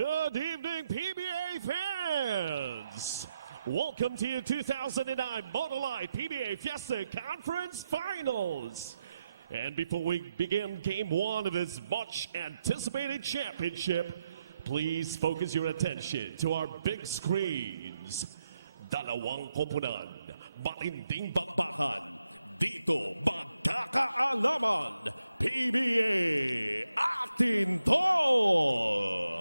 Good evening, PBA fans! Welcome to your 2009 Monolite PBA Fiesta Conference Finals. And before we begin Game 1 of this much-anticipated championship, please focus your attention to our big screens. Dalawang koponan, matinding bakbakan, dito magkakaalaman, PBA atin to!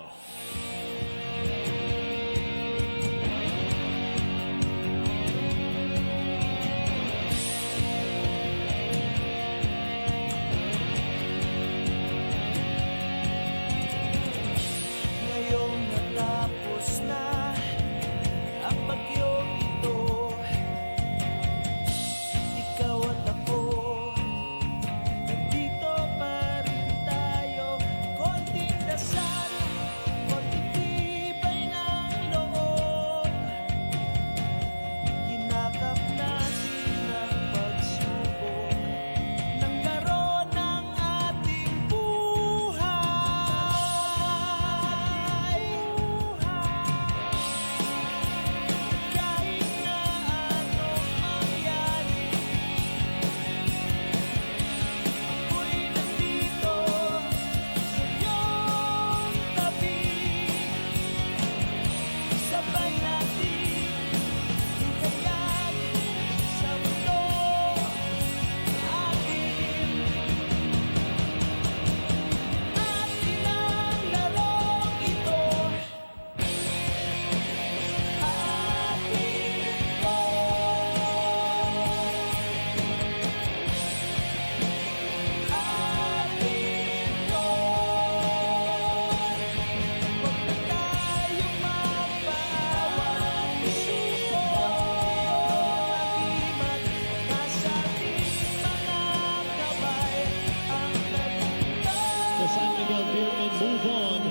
Miguel Beermen move on,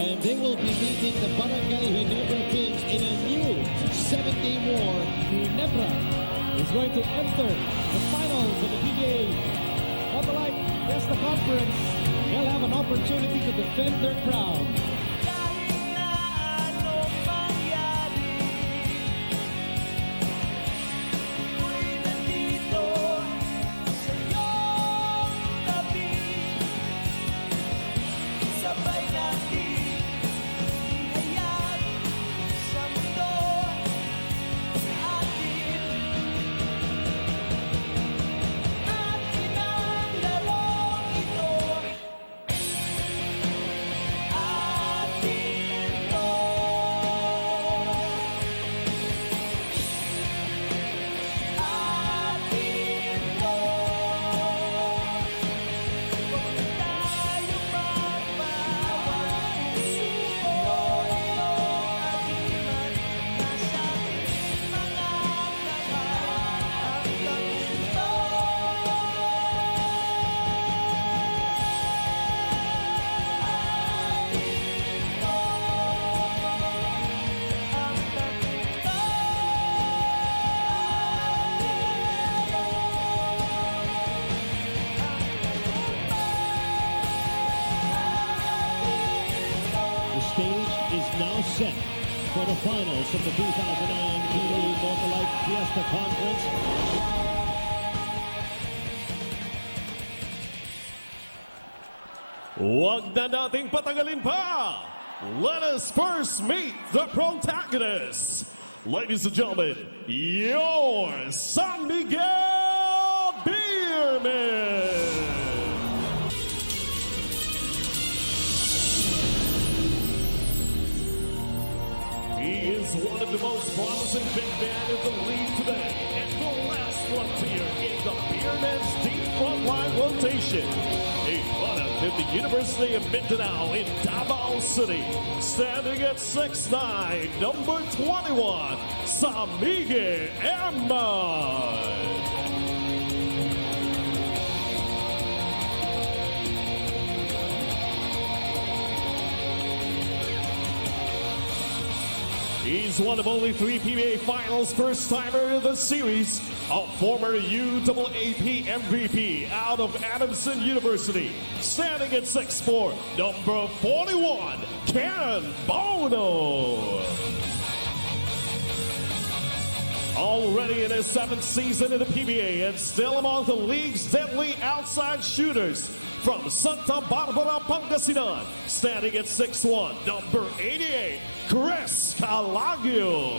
and they will be meeting the Brgy Ginebra Kings in a new 7-game war. Ginebra is going to enter the finals of the PBA Monolite Fiesta Conference. They'll have an opportunity to defend their crown. Stage is now set for the finals of the 2009 PBA Monolite Fiesta Conference. Huwag na nating patagalin pa! Let us first meet the protagonists. Ladies and gentlemen, your San Miguel Beermen! He is one of the most promising big men in the league today, and the last frontier in the Beermen's deep frontline rotation. A product at the University of Mindanao in Davao City, standing at 6'9", number 21, Miguel Beermen. He's one of only 3 PBA Finals first-timer in the series, a former UAAP MVP out of Adamson University. Standing at 6'4", number 41, Ken Bono. Already in his 7th season in the PBA and still among the league's deadly outside shooters. From Santa Barbara, Pangasinan, standing at 6'1", number 88, Chris Calagio.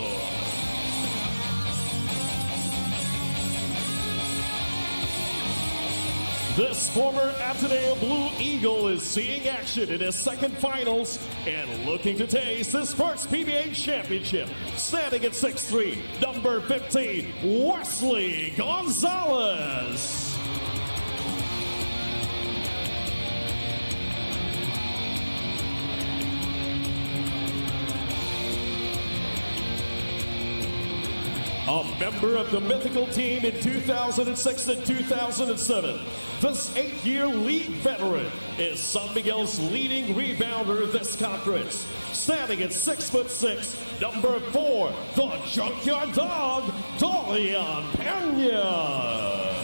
This former Ateneo Blue Eagle is seeing action in his 2nd finals and looking to taste his first PBA championship. Standing at 6'3", number 15, Wesley Gonzalez. A member of the mythical team in 2006 and 2007, this 8-year league veteran is San Miguel's leading rebounder of this conference. Standing at 6'6", number 4, the Junkyard Dog, Dorian Pena.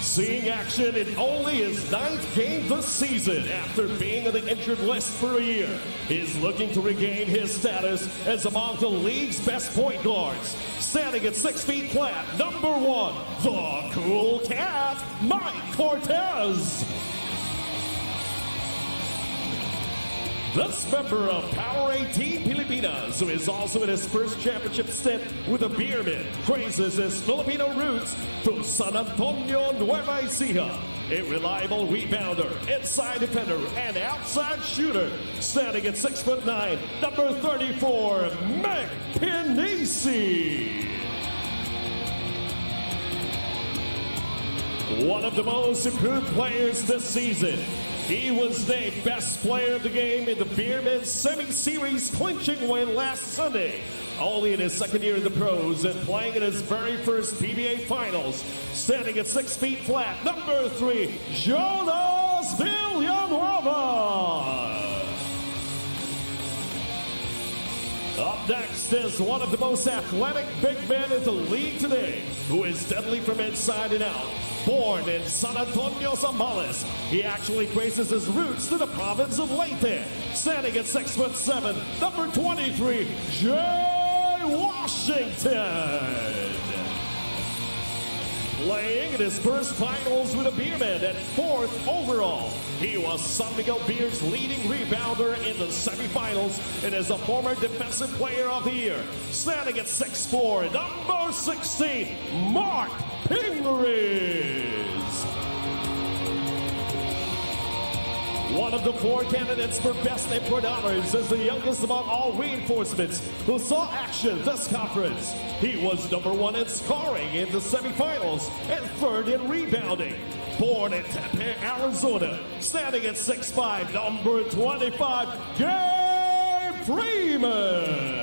Seeing action in only his 9th game this season after being on the injured list for a year. He's looking to regain his status as among the league's best point guards. Standing at 6 feet flat, number 1, the Cool Cat, Mike Cortez. This member of Power 18 Pilipinas, who is also in his first championship stint with the Beermen, traces his Filipino roots to San Antonio, Nueva Ecija. A reliable rebounder, inside defender, and outside shooter. Standing at 6'9", number 34, Mick Pinisi. One of the most improved players this season. He was named best player of the game in the Beermen semi-series clinching win last Sunday. Only in his 2nd year in the pros and playing in his very first PBA finals. Standing at 6 feet flat, number 3, Jonas Villanueva. Up next is one of the most athletic big men in the league today, who is deadly from inside and out. Born in San Antonio, Zambales, he actually traces his roots to the province of Leyte. Standing at 6'7", number 23, Jay Washington. Playing in his first finals with the Beermen at 4th overall. He was San Miguel Beer's leading rebounder in the semifinals and is a former Defensive Player of the Year. Standing at 6'4", number 16, Mark Pingris. One of the 4 candidates for Best Import Honors is the youngest among all reinforcements who saw action this conference. He was number 1 in scoring in the semifinals and 3rd in rebounding. Born in Tempe, Arizona, standing at 6'5", number 25, Gabe Freeman.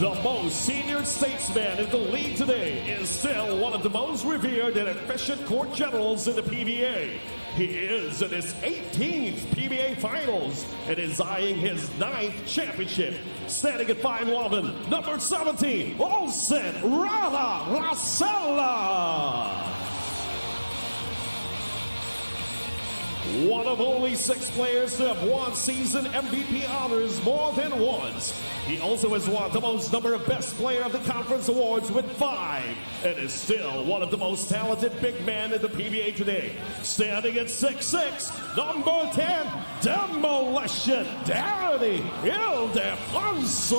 The most senior statesman in the league today is still one of the most revered and efficient court generals in the PBA. He is in his 18th PBA Finals and is eyeing his 9th championship. Standing at 5'11", number 17, Olsen Rana Racella. One of only 6 players to have won season MVP honors more than once. He also has won the most number of Best Player of the Conference awards with 5, and is still one of the most talented big men in the PBA today. Standing at 6'6", number 10, Demolition Danny Ildefonso.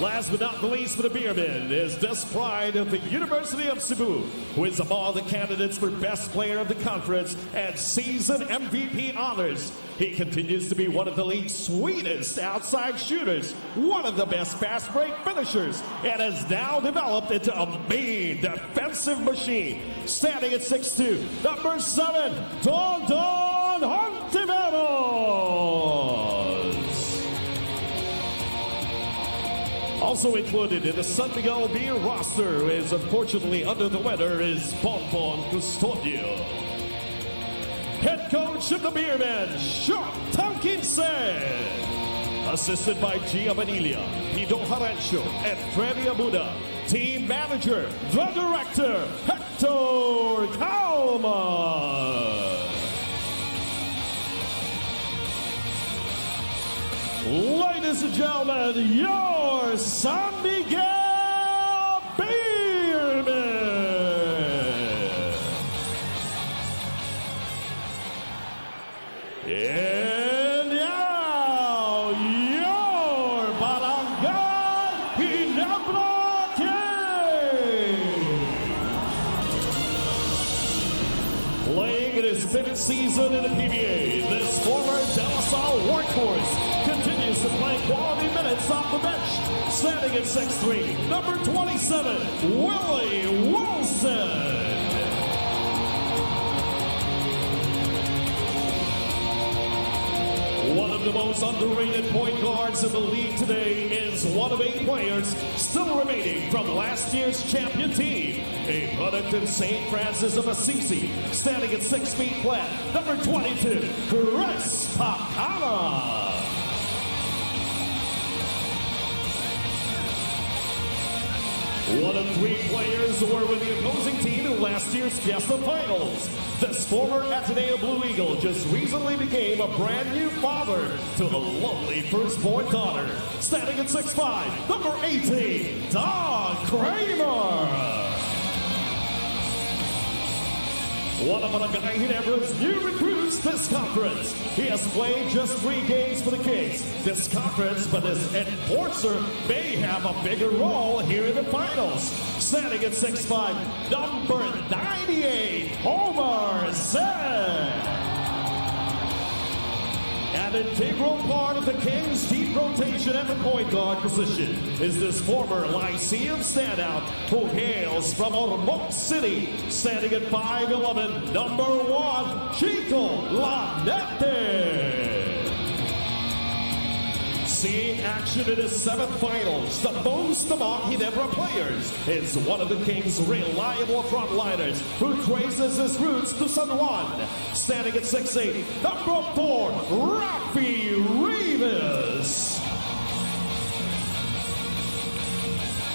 Last but not the least for the Beermen is this pride of the University of Cebu, who is among the candidates for Best Player of the Conference and Season MVP honors. He continues to be one of the league's sweetest outside shooters, one of the best fast break finishers, and has now developed into a mean defensive machine. Standing at 6'2", number 7, Don Hontiveros. Also included in the San Miguel Beer roster is unfortunately under the weather is Bonbon Custodio. Head coach of the Beermen, Sean Tankinson. Assisted by Gia Manila, Pido Harancho, and Freddy Abuda. Team manager, the director, Hector Calma. Ladies and gentlemen, your San Miguel Beermen. And now, your Brgy Ginebra King. Playing in his 5th season in the PBA, this former De La Salle workhorse continues to play quality minutes off the bench. Standing at 6'3", number 27, Willie Wilson. One of the most underrated point guards in the league today is one of 8 players still remaining from last year's champion team. A product of St. Francis of Assisi, standing at 6 feet flat, number 22, Chris Pacala. One of 3 players who were with the opposing team in last year's Fiesta finals. This former Ateneo Blue Eagle just recently became a brand new father to a lovely firstborn daughter. Standing at 6'5", number 18, Don Kramer. One of Brgy Ginebra's new recruits this conference. He has played just 3 games for the Kings this conference, but his enforcer may have a bigger role here in the finals. Standing at 6'5", number 98, Homer Zed. An integral part of the Kings' deep rotation at the point guard position is this former Lyceum standout who hails from Ormoc City, standing at 5'11", number 1, Chico Lanete. Seeing action in his 7th finals, the most among Ginebra players, is one of the Kings' reliable frontliners who traces his roots to San Juan. Standing at 6'8", number 4, Rafi Rivas.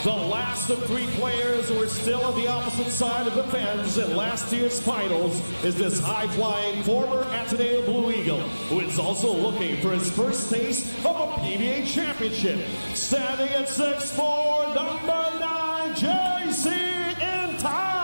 The last of 3 players who are still on the opposite side of the fence in last year's finals is this high-flying former Ateneo Blue Eagle, who is also looking for his first taste of a PBA championship. Standing at 6'4", number 9, JC Intal.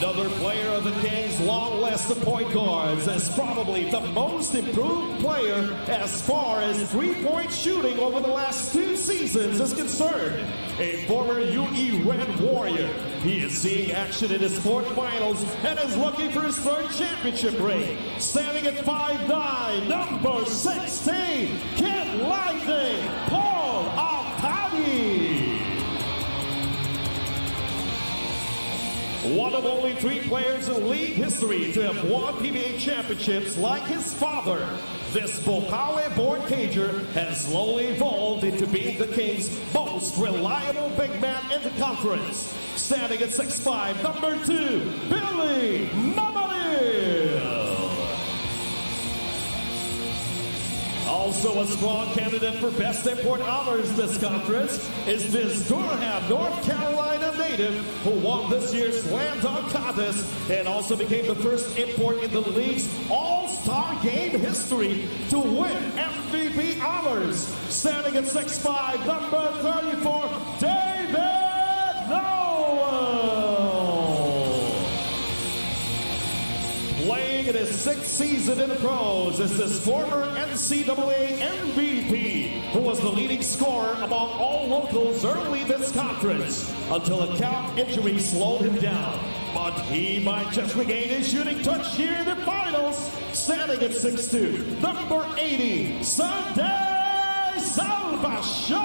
Another player of the Kings' long list of point guards is probably the most improved player as far as 3-point shooting over the last 2 seasons is concerned. A former UE Red Warrior. He is seeing action in his 4th finals and is looking for his 3rd championship ring. Standing at 5'9", number 16, Kid Lightning, Paul Altani. One of only 3 players in league history to have won PBA championships like his father. This Bocaue-born Cager has slowly evolved into being the Kings' most reliable big man in the conference. Standing at 6'5", number 2, Billy Mamadil. Also a strong candidate for best import honors this conference is this Durham, North Carolina native who won this year's Slam Dunk Contest and also became the first import in the league's All-Star Game history to win MVP honors. Standing at 6'5", number 34, David Noel. Playing in his 6th season in the pros is this former NCAA MVP who was the leading scorer among all locals early this conference until a calf injury slowed him down. But he might just regain his shooting touch here in the finals. Standing at 6'2", number 80, Sunday Salvation.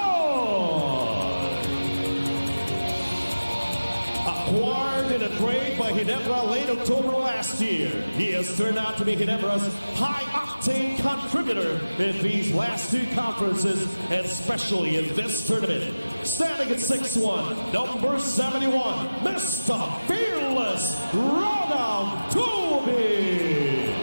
Acquired in a trade by Ginebra late October last year. He has turned out to be Ginebra's high-octane contributor in these last two conferences, and especially in this tournament. Standing at 6'1", number 71, Mr. Fearless Ronald Toby.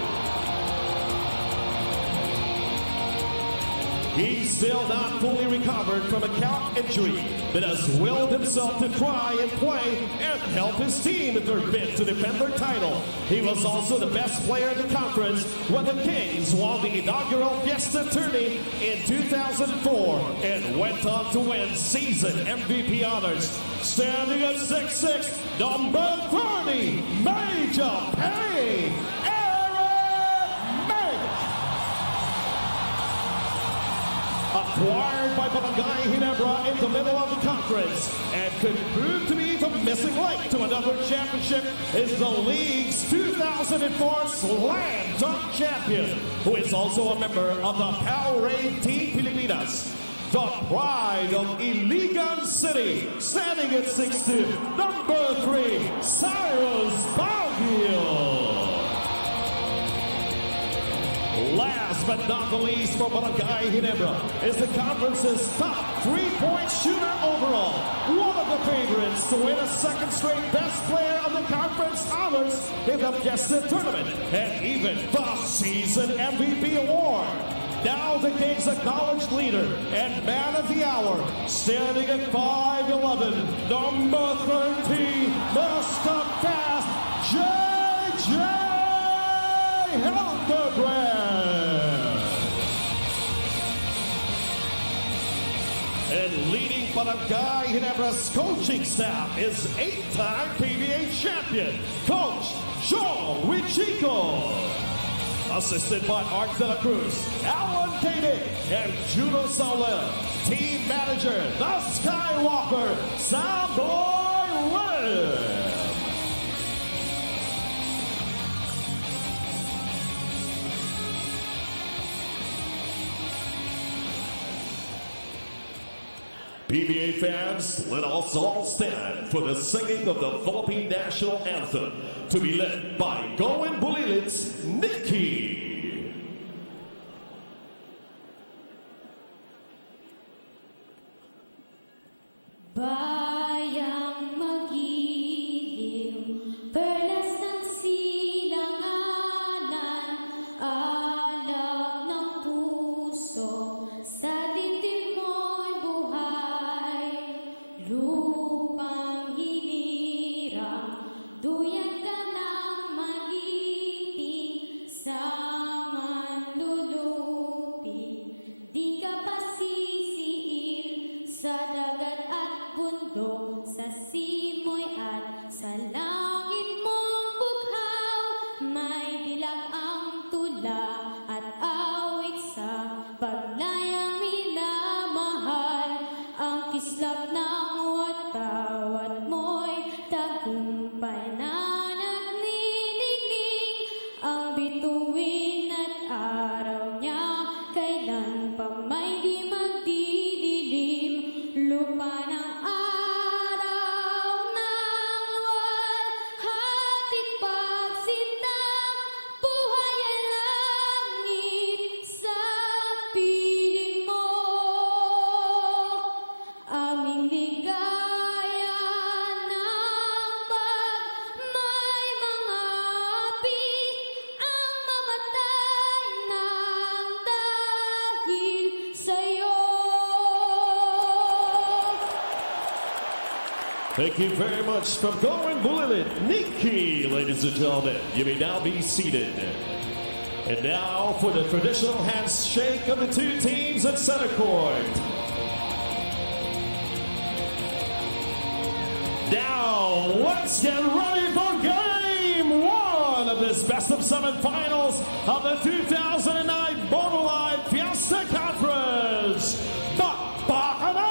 He's still not fully recovered from a calf injury, but has willed himself to try and play and help his team in their bid to defend their title. He was also the best player in the conference when the Kings won the inaugural Fiesta tourney in 2004 and went on to win season MVP honors. Standing at 6'6", number 30, Major Pay. Acquired by Brgy Ginebra in the middle of the conference and could prove to be the missing link to another championship is the league's 2004 Slam Dunk champion, who is also a member of the Powerade Team Pilipinas. The pride of Iligan City, standing at 6'2", number 3, Cyrus Baguio. Last but not the least for Brgy Ginebra is the conference's top three-point shooter overall. One of the favorites to win a second straight best player of the conference honors in the Fiesta tournament, and even the season MVP award. Now the Kings acknowledged leader and man of the hour, standing at 5'11", number 13, Mr. Fast, J.J. Hildebrand. And leading Brgy Ginebra's coaching staff is 8-time PBA champion, Coach Joe Wichico. Assisted by Art De La Cruz, Alan Koenig, and Juno Saulel. Team manager, the Skywalker, Sam Boy Webb. PBA fans, let us all stand for the singing of the Philippine National Anthem, to be led by Going Bulilit's Nikki. Bayang magiliw, perlas ng silanganan, alab ng puso, sa dibdib mo'y buhay. Lupang hinirang, duyan ka ng maliping, sa manlulupi, di ka pasisiil sa dagat at bundok, sa simoy at sa langit mong bughaw. May dilag ang tula at awit sa paglayang minamahal, ang kislap ng watawat mo'y tagumpay na naglilingling, ang bituin at araw niya kailan pa may di magdidilim. Lupa ng araw ng walhati pagsinta, buhay ang langit sa piling mo. Aming ligaya ng pagmay mga api, ang mamatay ng dahil sa'yo. Thank you very much from Going Bulilit, Nikki, ladies and gentlemen. You may now be seated. And now for the traditional handshake of the two teams at center court. Now, let's get ready for game one of this best-of-7 finals of the 2009 Borderline Fiesta Conference. Bakbakan!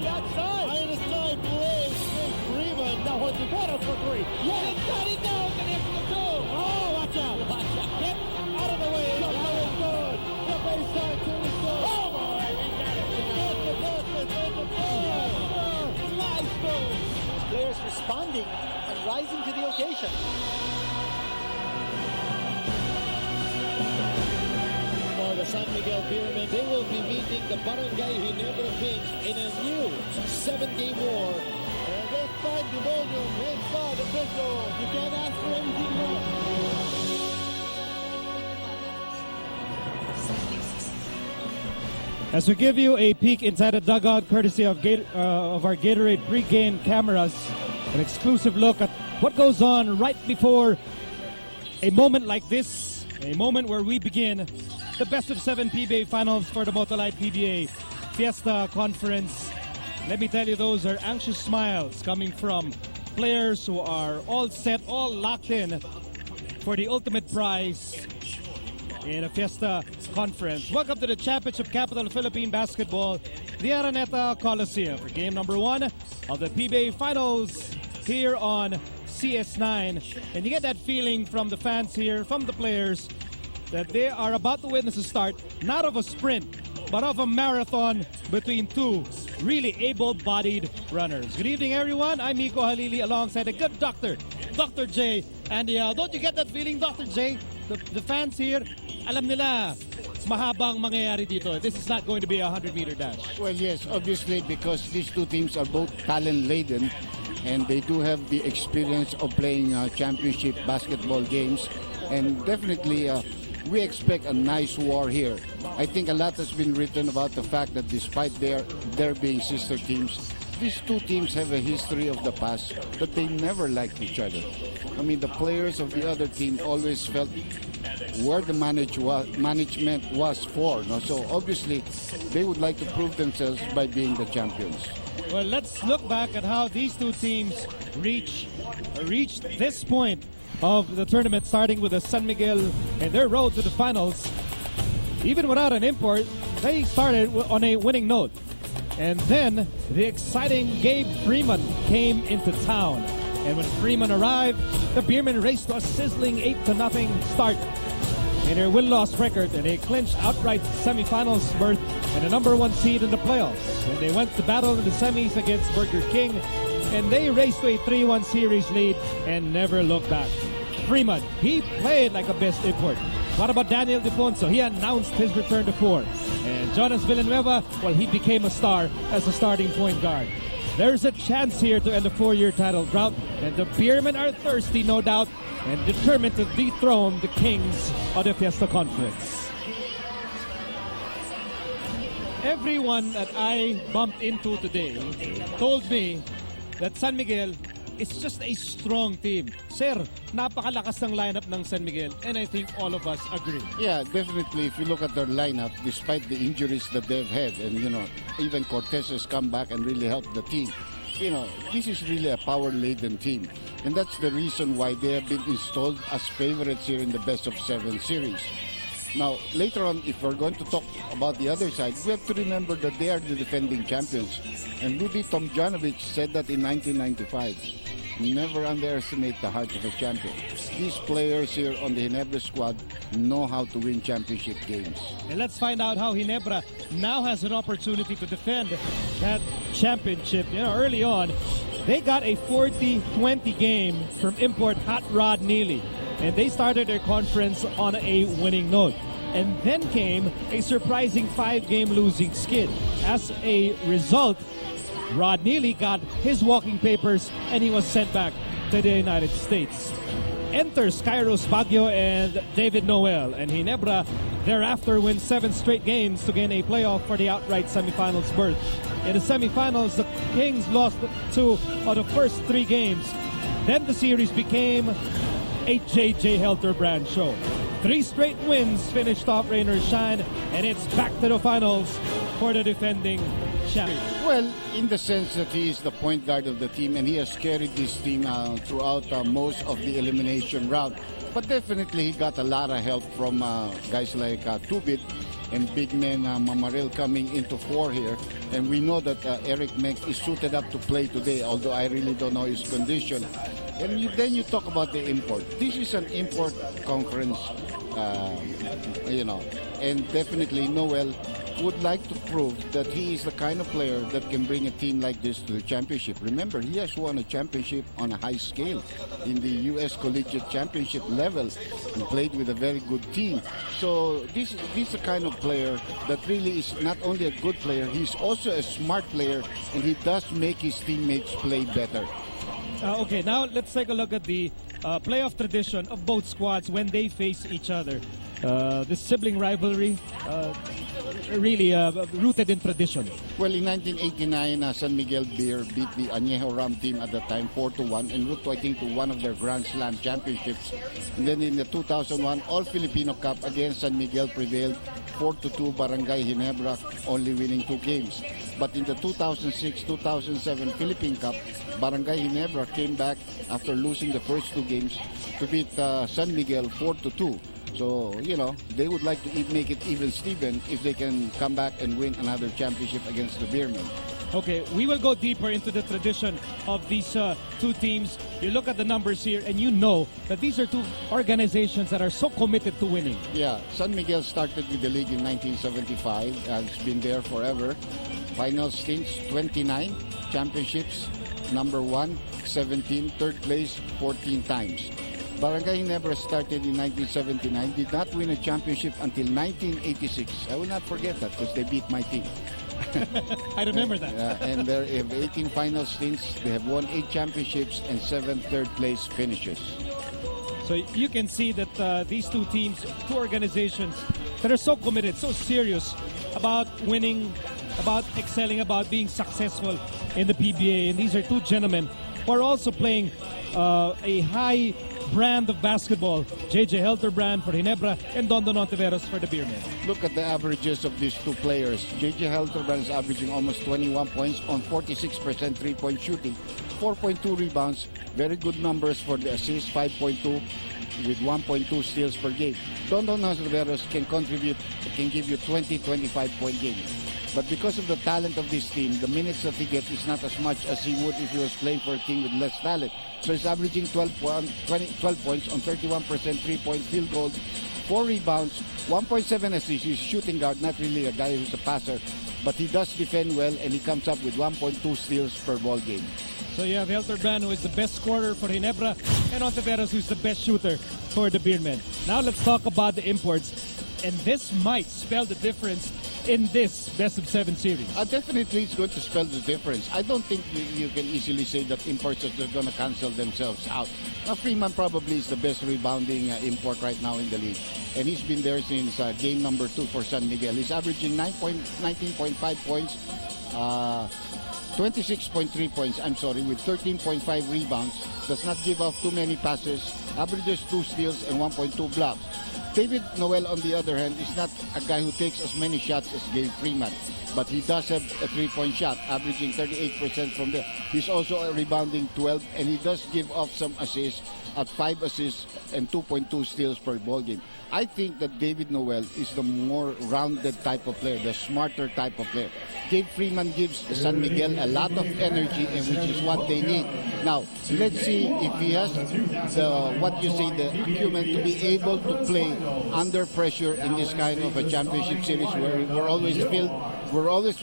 the outside. High in the sky, Blaze, Freeman. Now what's the quarter for three? Yes, he got it down, connects the two. Oh, watch out. Get out of the way. That is good. The baseline to the goal. Oh, boy, we got it. Get the basket, get the ball. Nice goal. Players responding and rising to the occasion. For the San Miguel Beermen, they will be meeting the Barangay Ginebra Kings in a new 7-game war. And this time the volume inside the pistol. You can't ask for anything more. As we give you a peek inside the dugout, courtesy of our Gatorade pre-game cameras, an exclusive look at what goes on right before a moment like this, a moment where we begin the best of 7 PBA finals for the Motolite PBA Fiesta Conference. Let me tell you, those are anxious smiles coming from players who are all set, all locked in for the ultimate prize in a Fiesta Conference. Welcome to the championship capital of Philippine basketball, the Araneta Coliseum, for game number 1 of the PBA Finals here on CS9. And you get that feeling from the fans here, from the players, that they are about to witness a start, not of a sprint, but of a marathon between two really able-bodied runners. Good evening, everyone. I'm Miko Halili alongside a good doctor, Dr. J. And don't you get that feeling, Dr. J? The fans here, alam nila, mahabang mangyayari dito. This is not going to be a 100-meter dash. Well, yes, obviously, because these two teams are both talent-laden and they do have the experience of playing championship basketball games. And definitely, we expect a nice war here. I think a lot has been written about the fact that despite their being sister teams, these two teams have a history of the past that they never liked each other. I mean, the players of the other team always felt where the management was for. No? So obviously, they would like to prove themselves by being the champions. Well, let's look back at how these two teams reached this point of the tournament, starting with the San Miguel and their road to the finals. Even without an import, they started on a winning note. And then the exciting Gabe Freeman came into town. And when Freeman arrived, the Beermen raced to a sizzling 8-0 start in their win-loss record, and they clinched outright semifinals berth and the #1 seed in the playoffs. And they went to battle in the semis against Burger King, and they raced to a 3-1 series lead and never looked back. Freeman, he played like a best import. What about Daniel Defonso? He announced his return to form. And Jonas Villanueva, well, he became a star as a starting point guard. There's a chance here to end a 4-year title drought, and the Beermen are thirsty, no doubt, and determined to dethrone the kings of the Fiesta Conference. Everyone that I bumped into today told me that San Miguel is just a strong team. Sir, napakalakas ng lineup ng San Miguel, and I think all of us agree. Yeah, definitely. If you look at their lineup, despite the injuries that they've had, and even Cortez has come back and really helped the team. This is really a power-laden team, and that's the reason why they have been installed as favorites here in the best of 7 series. Now, later on, if we're going to talk about the other side, we have to remember that they are the defending champions. And Rudy Tomjanovic said that in 1995. Never underestimate the heart of a champion. These players here on the Ginebra squad know how to win championship games. And let's find out how Ginebra now has an opportunity to defend that championship. Early on, they got a 40-20 game from import Hot Rod Neely. And they started their conference on a winning note. And then came a surprising 5-game losing skid. As a result, Rod Neely got his walking papers and he was sent back to the United States. Enters Kairos Baguio and David Noel, and Ginebra thereafter wins 7 straight games to gain a playoff for the outright semifinals berth. In the semifinals, the Kings lost 2 of the first 3 games. Then the series became a J.J. Helter-Brand show. 3 straight wins finished off Rainer's shine, and it's back to the finals for the defending champion. Well, in the sense that he is the point guard of the team, and he has carried this team throughout most of the elimination round. But definitely he got a lot of help from guys like Tubit and big men Mamaril coming into 4 here. And we know that Eric Menk is suited up to play today, although I really don't know his condition. And then you talk about the import. This is an import conference, and definitely Noel would like to prove that he is the kind of player that can bring a team like this to the championship. Remember, he has won a championship on a high scale in the U.S. Collegiate Championship level and played with a very good team. So this is the kind of player that really is not only a good player, he's also a smart player, and he does make his teammates play better. Okay, now let's take a look at the playoff tradition of both squads when they face each other. This sibling rivalry, really rooted in tradition. Well, in 1989, San Miguel Beer beat the Añejo Ram team at the time 4-1 en route, I think, to one of their Grand Slam championships. And then in the 2001 All-Filipino Cup against San Miguel prevailed 4-2 Barangay Ginebra, only winning 2 games. But in the 2006-2007 Philippine Cup, Barangay Ginebra came back after losing the first 2 games to beat San Miguel 4-2. So, they would like to make it even Steven if they can come back and win another championship against the Beermen. Okay, we will go deeper into the tradition of these 2 teams. You look at the numbers here and you know that these are 2 organizations that are so committed to winning. Yeah, San Miguel started with the league in 1975. It's been there forever. Final stints, 29 championships, number 1, 17, third place, 14 times. Barangay Ginebra started in 1979, did not win a championship until 1986. I will not forget that because they beat my team. I remember that. And they have 18 final stints. They have won 8 championships and 7 third place finishes. So you can see that these 2 teams, 2 organizations that are so committed, so serious about winning, about excelling, about being successful in the PBA. And these are 2 gentlemen who are also playing a high brand of basketball. JJ Helterbrand for Ginebra and Don Ontiveros for the Beermen. Look at the averages of these 2 players. JJ Helterbrand is averaging almost 21 points on 46% three-point shooting, 4.2 rebounds, very good numbers for the assists, 5.2 with 1.2 steals per game. Don Ontiveros can give you 20-25 point games. But because of the talent of this team, the minutes that he gets is not as much as he would if he was playing for a team with less talent. So he's averaging 12 points on 31% three-point field goal, 4 rebounds, 1.7 assists. He's a shooting guard, not really a guy who's a passer. But he does defend well, and he comes up with 1.2 steals per ball game. So you have Helterbrand, who is the best scorer for Ginebra, and Ontiveros, who is the best shooter for the Beermen. Now let's talk about the imports. And this might spell the difference in this best of 7 series. Definitely it's going to spell the difference. I don't think you can easily say that imports are just going to cancel themselves out. Now, Freeman probably is the best rebounding import right now in the league. And he's been there since game number 2 for San Miguel. He's averaging 19.5 points, 26.3 points, with 13.5 rebounds. Does not give off too many passes, averages 2 steals and 1.2 blocks. David Noel, on the other hand, is not a guy who takes as many shots as Gabe Freeman, but he does have a 3-point shot, averaging 38% from there. He's also rebounding 12, and he does give off some assists at 5 assists and 2.2 steals per ball game. I think that David Noel is the more rounded type of player, the smarter type of player. Gabe Freeman gives San Miguel a lot of energy, and which is what they need. Now, let's see if he has the acumen to be able to play under pressure in this kind of a championship series where we're always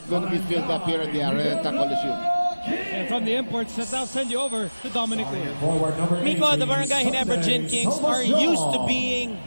going to be filled up here at the Araneta Coliseum. And from the imports, let's now send you over to Dominic Wu. Miko, the Barangay Ginebra Gin Kings are used to being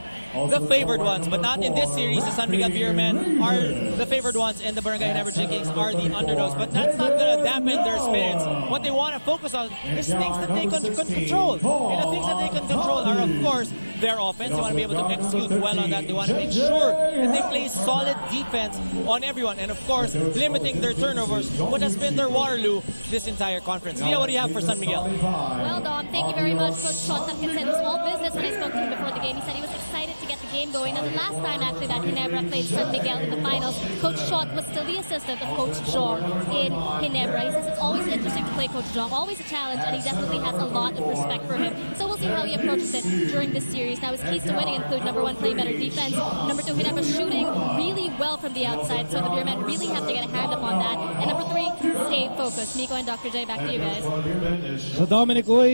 the favored ones, but not in this series. The San Miguel Beermen are the favored ones, and the Barangay Ginebra Gin Kings are the underdogs. But that's not going to dampen their spirits. What they want to focus on is things that they can control. And the things that they can control are, of course, their offense. They want to be able to execute well on that. They want to make sure that they play solid defense on everyone. And, of course, limiting their turnovers, what has been their Waterloo this entire conference. Leah, what do you have for San Miguel? Well, Dom, thank you very much. Coach Sean Tuckett said it was all business when I spoke to him before the game. He said he was excited to get the game going. And the last time, actually, that Ginebra played San Miguel in the finals, Coach Sean was still the assistant of Coach Jong in Ginebra. He says it's always interesting to play Coach Jong, always a challenge, and he definitely has a lot of respect for him. So we'll see how he approaches it during this series. Now, his keys to winning include, number 1, playing better defense. Number 2, Ginebra shooting really well well from the outside, so the Beermen really have to get a hand upon that. And number 3, stay focused. Miko and Dr. J, back to you guys. So Dominic Uy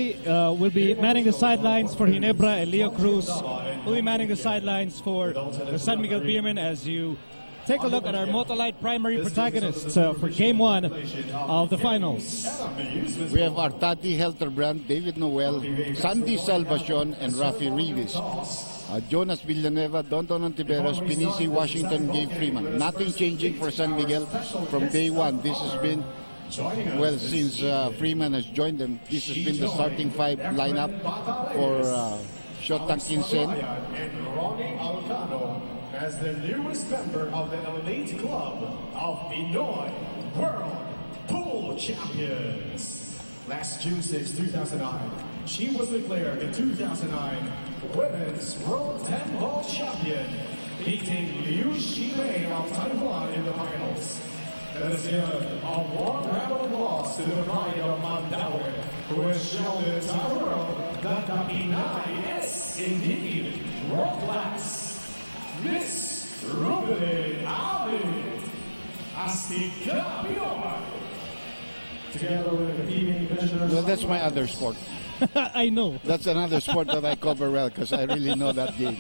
will be manning the sidelines for Ginebra, and Leo Cruz will be manning the sidelines for the San Miguel Beermen as you take a look at our Motolite primary protagonists for Game 1 of the finals. We have Artadi Helterbrand, David Noel, Sandy Salvacion, and Rafi Rivas. Jonas Villanueva, Don Ontiveros, Pinisi, Washington, Gabe Freeman. Nothing changing for San Miguel from day one. This has been, well, since Freeman has joined them, this has been the starting 5 lineup for Shotang Kinsen. As the newest member of the elite club of Pinoy World Pool Champions. Last June 6, 2009, she was declared the 2009 Women's World 10-Ball Champion, beating Liu Shimei of Taiwan in the finals. Let us give a warm round of applause to the pride of Mandaue, who has shown the entire world that the Pinay is indeed world-class. Miss Ruben Ali Astigapio. Together with the PBA commissioners. Well, that's my other sport. I know. That's another sport that I cover well because I really know that game.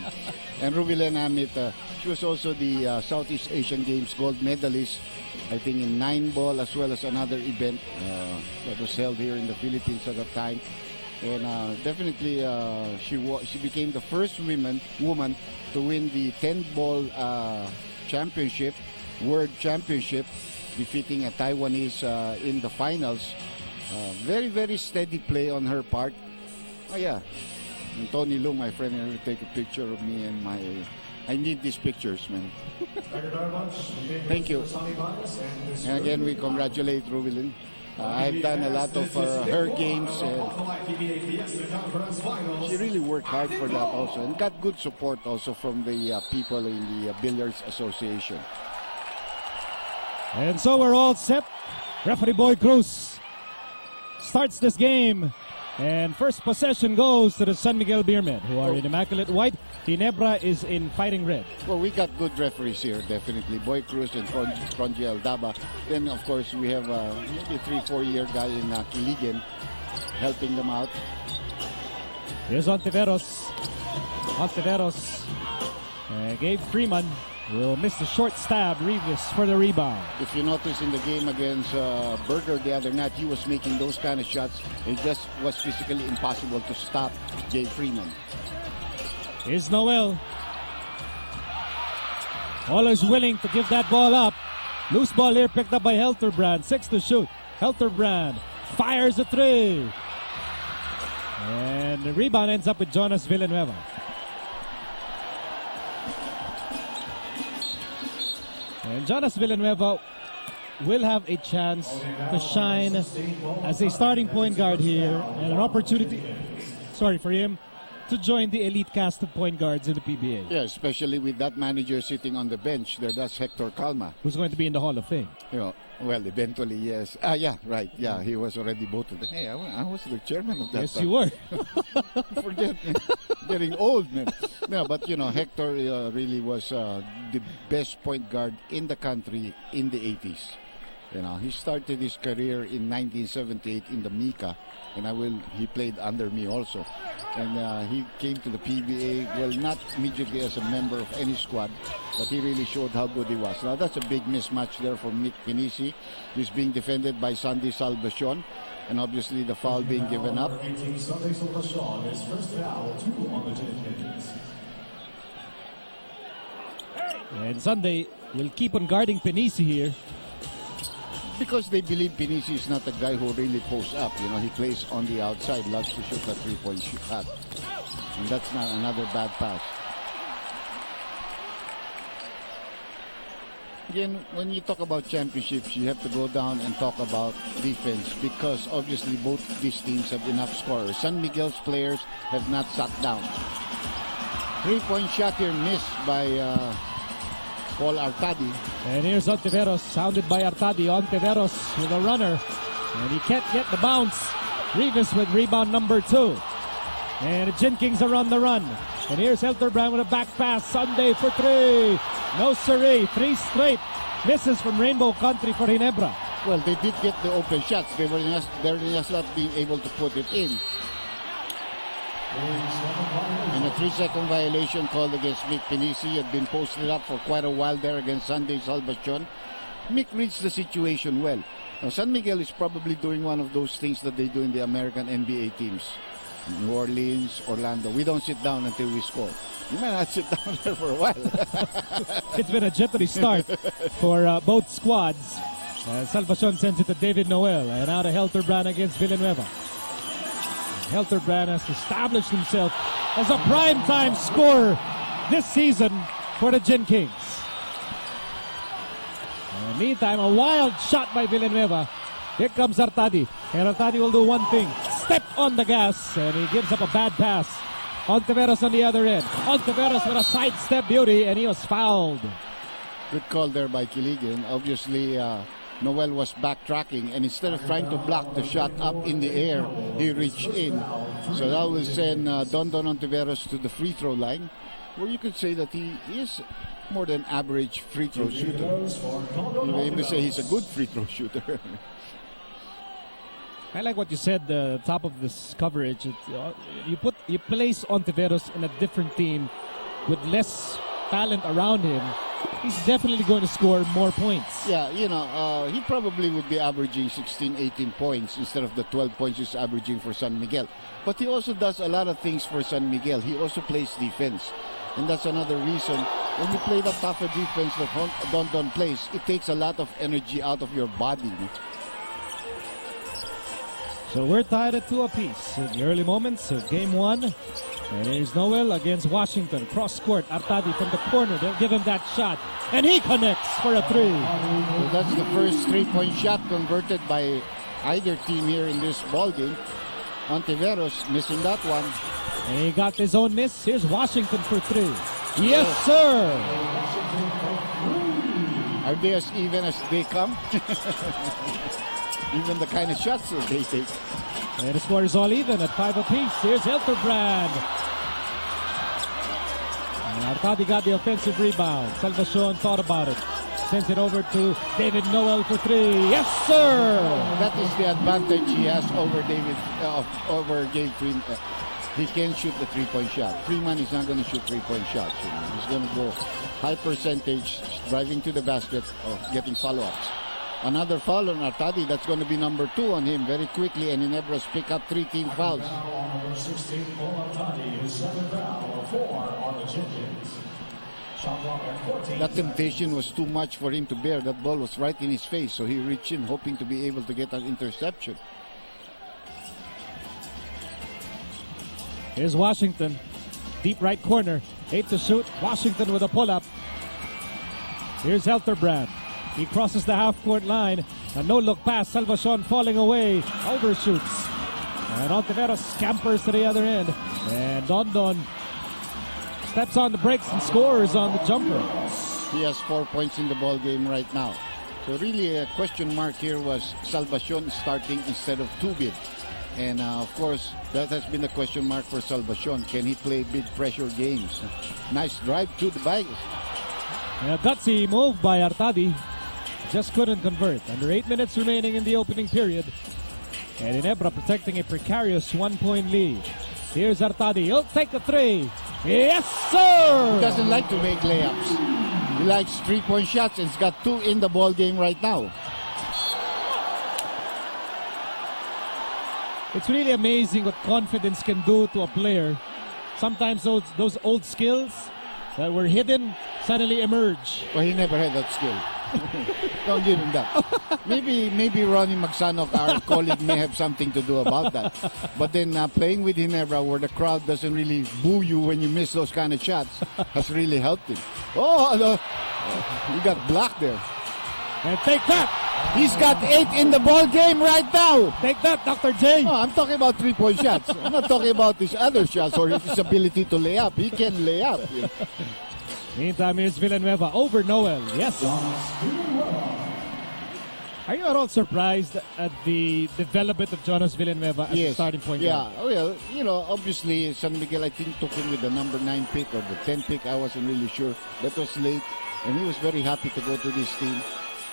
And Rubilen Amit, she was also the Southeast Asian Games gold medalist, I think in 9-ball as well as another event that was held here in the Philippines at that time. And definitely she became the first woman to win the 10-ball championship, world championship, defeating a Taiwanese in the finals. Very, very steady play on her part. Oh yeah, and Tony Lu, my friend, will take a picture of me and my... I need these pictures, man. Thank you very much. Thank you. And again, we congratulate Rubilin. I've done a lot of her games. She really worked hard for that also and got good support also from the people in the Billiards Association. And so we're all set. Referee Boy Cruz starts this game. And first possession goes to the San Miguel Beermen, who are in immaculate white. Ginebra is in fighting red. Well, we got good referees here, definitely. Boy Cruz and Cronji Aldaba. Then, of course, we have maybe a 3-4-year guy in Kiligan helping them out. Here's Ontiveros. Gabe Freeman will miss the short stab. Rivas for the rebound. If you notice in the game against Berger the other night, he was making those kind of shots. It just was physically impossible to stop Gabe Freeman. Here's Noel. Always willing to give that ball up. Loose ball here picked up by Helterbrand. 6 to shoot. Helterbrand fires a 3. And the rebound ends up with Jonas Villanueva. And Jonas Villanueva will have a chance to shine as a starting point guard here, and an opportunity, for him to join the elite cast of point guards in the PBA. Yeah, especially with that manager sitting on the bench there. That's Hector Calma. Who's going to be in the Hall of Fame. You know, well, eventually, yes. Yeah, right. Yeah, he was already voted. Hey, I was the chairman of that. Yes, you were. Forget me. Getting old, man. No, but, you know, Hector really was the best point guard in the country in the 80s. You know, he started his career in 1978 in the Mika, and he played under me also. And he came to the PBA, well, not immediately as a member of any squad, but he really showed how good he was. Now, that's a big mismatch there for Mick Pinisi. He's being defended by Sandy Salvacion, and obviously the foul being given up. Sandy Salvacion is first foul, 2 on the Ginebra. And Sunday will keep on guarding Pinisi here. Because they believe Pinisi is not a guy who really posts up. You know, he plays on the outside, loves to shoot a 3-point shot. And that's not another bad pass. Again, when you talk about championships, you have to go down and talk about defense, because obviously both these teams have enough scorers. San Miguel's players have not sat down. 3-point shot here missed by Paul Artadi. And here's Ontiveros, sounded by Artadi. Ontiveros with a runner, and he can't get the bounce. Rivas with rebound number 2. And the Gin Kings are on the run. And here's Helterbrand with a back pass. Sunday for 3. No siree. 3 straight misses from Rainbow Country for Ginebra. Well, they did get the open shots. They're just not being able to put it in. And a 3-second violation called against Mick Pinisi had been posted up for quite a while there against Sunday Salvacion. Mick reads the situation well. Now, San Miguel is probably doing one of those things that they do in the American NBA teams. New Orleans, Orlando. We don't sit down until we score. You might not sit down there for a while. It's been a jittery start for both squads. Salvacion sends it to David Noel, and out of Helterbrand against Villanueva. Helterbrand has established himself as a prime-time scorer this season for the Gin Kings. Meantime, a wild shot by Villanueva. Here comes Artadi. And Artadi will do one thing. Step on the gas. And he gives up a bad pass. Ontiveros on the other end. Ontiveros with a sidestep beauty. And he was fouled. Good call there by Kiligan. Obviously, Noel was backtracking. And instead of trying to block the shot up in the air, he reached in. So that will send Don Ontiveros to the free throw line. Where you could say that he is more than average free throw shooter. You may even say he's a good free throw shooter. I like what you said, the top of this coverage. You place Ontiveros in a different team with less talent around him. He's definitely going to score more points. Yeah, he probably would be averaging 16, 18 points instead of the 12 points he's averaging for San Miguel. But he also does a lot of things for San Miguel. He also plays defense. And that's another reason. When you play the tougher defense that Don plays, it takes a lot of energy out of your body. So we're tied at 2 apiece in the early moments of game 1. And here's Noel against Washington. Cross court, Artadi from the corner. They'll give him that shot. And he connects for a 3. So that's the first 3-point shot converted by either team here in this ball game. Ontiveros missing that one. And he got his own miss. Here's Washington for 3. Yes, sir! Are they as even as they come? Even the kind of shots that they take. And the score is all even at 5 apiece. Here's Helterbrand. And Artadi got the offensive rebound. Salvacion thought about it. Sends it over to David Noel for 3. Yes, sir! That is the advantage he has over Gabe Freeman. He can shoot the 3-point shot. Freeman is not going to shoot 3-point shots. He's going to go high percentage, driving to the basket, or getting follow-ups. Another foul on Artadi. That's going to be number 2 on him very quickly, and Ginebras pick up 3 team fouls. Number 16 for Artadi, his 7th foul, 4 on the Gin Kings. Shot clock at 14. That temptation was too much for him to bear. That ball was right in his face, so he reached in, hoping to be able to get an interception. Here's Washington. Deep right corner. 8 to shoot. Washington with a pull-up. Here's Helterbrand. He crosses the half-court line. A no-look pass. Salvacion falling away. Overshoots. And Ontiveros scampers to the other end. And Don steps on the brakes and scores on the jumper. He has 4 points in the ball game right now. So really a question mark here was Salvacion starting instead of Tubit. And of course, that has been a question mark for Salvacion. Can he play big pressure games? Nice drive to the bag. A gutsy move by Artadi. Just couldn't convert. Under 8 minutes remaining in the opening period. And Ginebra protecting a precarious 1-point lead. Here's Artadi. He'll take the 3. Yes, sir! He doesn't like to make layups. He likes 3-point shots, and he's got 2 in the ball game right now. It's really amazing what confidence can do to a player. Sometimes those old skills that were hidden suddenly emerge. Well, he never had that skill. Don't give him that. Maybe Ronnie Magsanok, our colleague, may have something to do about that. But then playing with Ginebra, where the crowd doesn't really boo you when you miss those kind of shots, has really helped him. He got blocked there. And take that! He's got 8 in the ball game right now. Take that, Dr. J. No, I'm talking about 3-point shots. I'm not talking about his other shots or his ability to lay up. He can lay up. Meantime, here's Villanueva over Noel. Yes. Are you at all surprised at the development of Jonas Villanueva as a starting point guard? Yeah, well, obviously, San Miguel, I think, took him with the number 9 pick or the 10 pick. I wasn't really sure. That was late. and he was very happy to go to this team.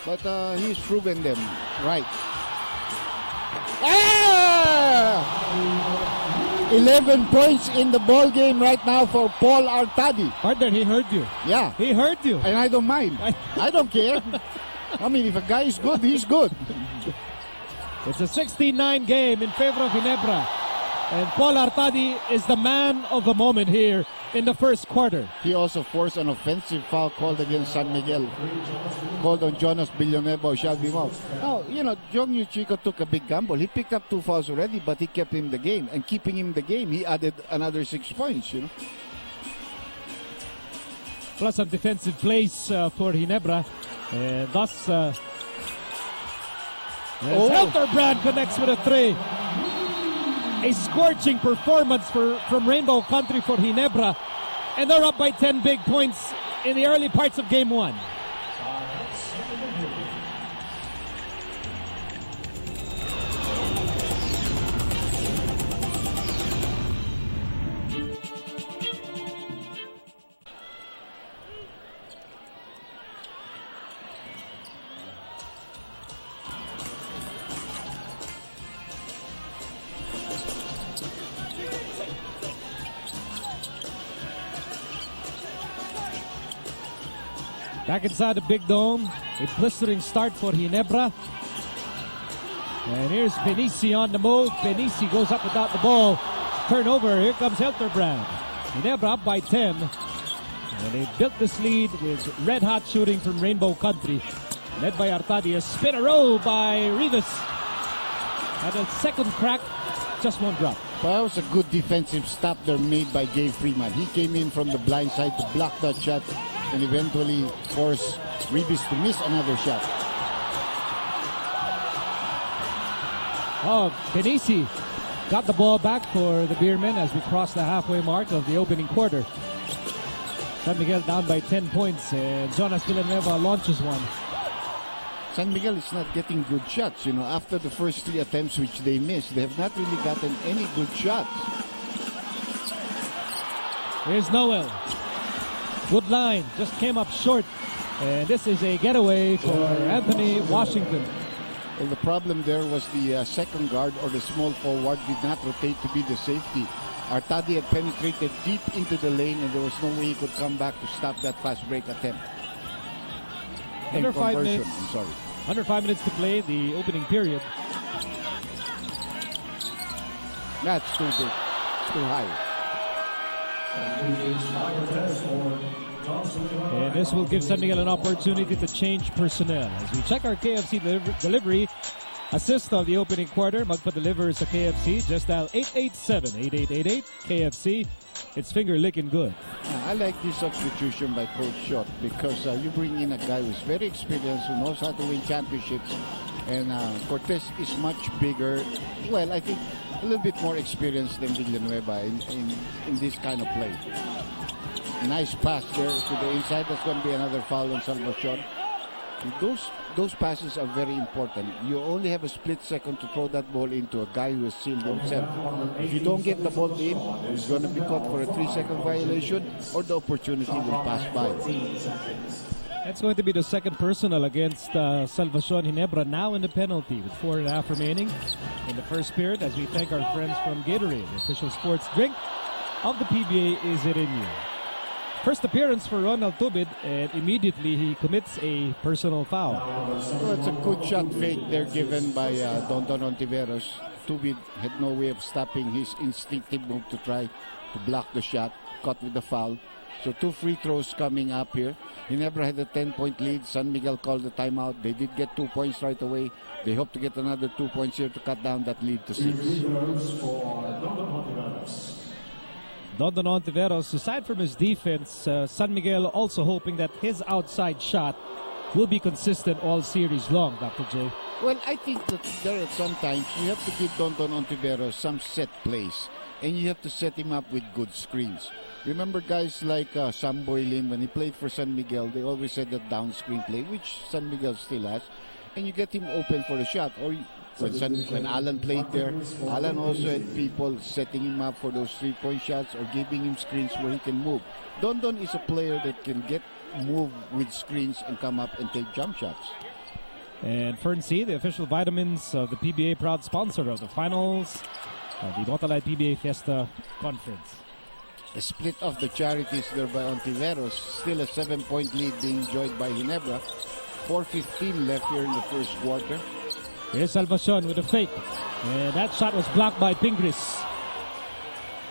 But he's proven them right. 11 points in the ball game right now for Paul Artadi. Partner, he heard you. Yeah. He heard you. And I don't mind. I don't care. I mean, if a guy is good, he's good. It's a 16-9 game in favor of Ginebra. And Paul Artadi is the man of the moment here in the first quarter. He also forced an offensive foul called against San Miguel. Called on Jonas Villanueva, Shelby Mount. Now, Jong Yu Chico took a big gamble. He picked up 2 fouls already, but he kept him in the game. And keeping him in the game, he added another 6 points, Plus some defensive plays for Ginebra. And thus, Helterbrand connects with a 3. A scorching performance from Rainbow Country for Ginebra. And they're up by 10 big points in the early parts of game 1. Back inside the big dome, a blistering start for Ginebra. And here's Benici on the move. Benici goes up without the ball. Turnover, here comes Helterbrand. Ginebra up by 10. And they built this lead with red-hot shooting from Rainbow Country. Led by Artadi, a spin a roll by Rivas. And a second crack, just one drop. Well, that was a good defensive stop there made by Gabe Freeman. He came in from the blind side to block that shot and eventually force Ribis to miss another shot. Benici got the ball back for the Beermen as we cross the halfway mark of the opening quarter. San Miguel down by 10 points and Jonas Villanueva launches one. San Miguel is not getting good shots. After the first 3 attempts which they missed, they have not really gotten any good shots. Here's Noel. Good line, just came up short. And this is a getaway for Anthony Washington. Well, the problem there was the second guard or the small forward did not rotate to be the safety. Artadi had penetrated deep into the lane and there was no way he could come back to stop that fast break attempt. Under 5 minutes. I'm sorry. Under 5 minutes to play, the opening period. That's too big. It's too high. And this will give San Miguel an opportunity to change personnel. As we check our KFC delivery assist of the opening quarter, magpa-deliver sa KFC. Just dial 887-8888 KFC. It's finger licking good. I like this substitution by Coach Shot because you bring in a guy who's very experienced, who knows how to win championships. And Cortez is much bigger. Well, I think a little bit more experienced than Villanueva in this kind of play. Nice pass there to the inside. That's going to be another foul on Salvacion. Those passes are very important. You only have a split second to throw that ball into a guy who has sealed himself. If you don't get the ball to him, he's going to be caught for a 3-second violation or the opportunity will pass by. That's going to be the second personal against Salvacion Ginebra now in the penalty with 4.5 remaining in the first period as we thank our friends from Gatorade, the official sports drink of the PBA is it in you. First appearance for Ronald Tubid, and immediately he commits a personal foul. Well, it's a good shot fake there given by Don Ontiveros. Tubid had no way of stopping his instinctive move to try to block the shot, caught with the foul. So 2 free throws coming up here. Ginebra had a 10-point lead. San Miguel called the timeout. They did get 2 points right away. They hope to get another 2 points here to cut down that lead to 6. Don Ontiveros, aside from his defense, San Miguel also hoping that his outside shot will be consistent all series long, Dr. J. Well, I think that there are sometimes you have to give Don Ontiveros some set plays, and you have to set him up with good screens. Remember guys like Sam Boylin, when he played for San Miguel, they always said that down screen play, which San Miguel still has, and you get him open for the shot. Or when Alan played there, Alan also had people setting him up for those 3-point shots or giving him screens where he can move. Don is a player that can get move with screens and come up and take jump shots. And Fern C, the official vitamins of the PBA, proud sponsor of the finals of the Motalay PBA Fiesta Conference. A split of the charities there by Ontiveros. Still a 7-point lead being enjoyed by Ginebra. 4:15 left here in the first quarter. Here's Salvacion with a fake. And that shot was blocked by Pingris.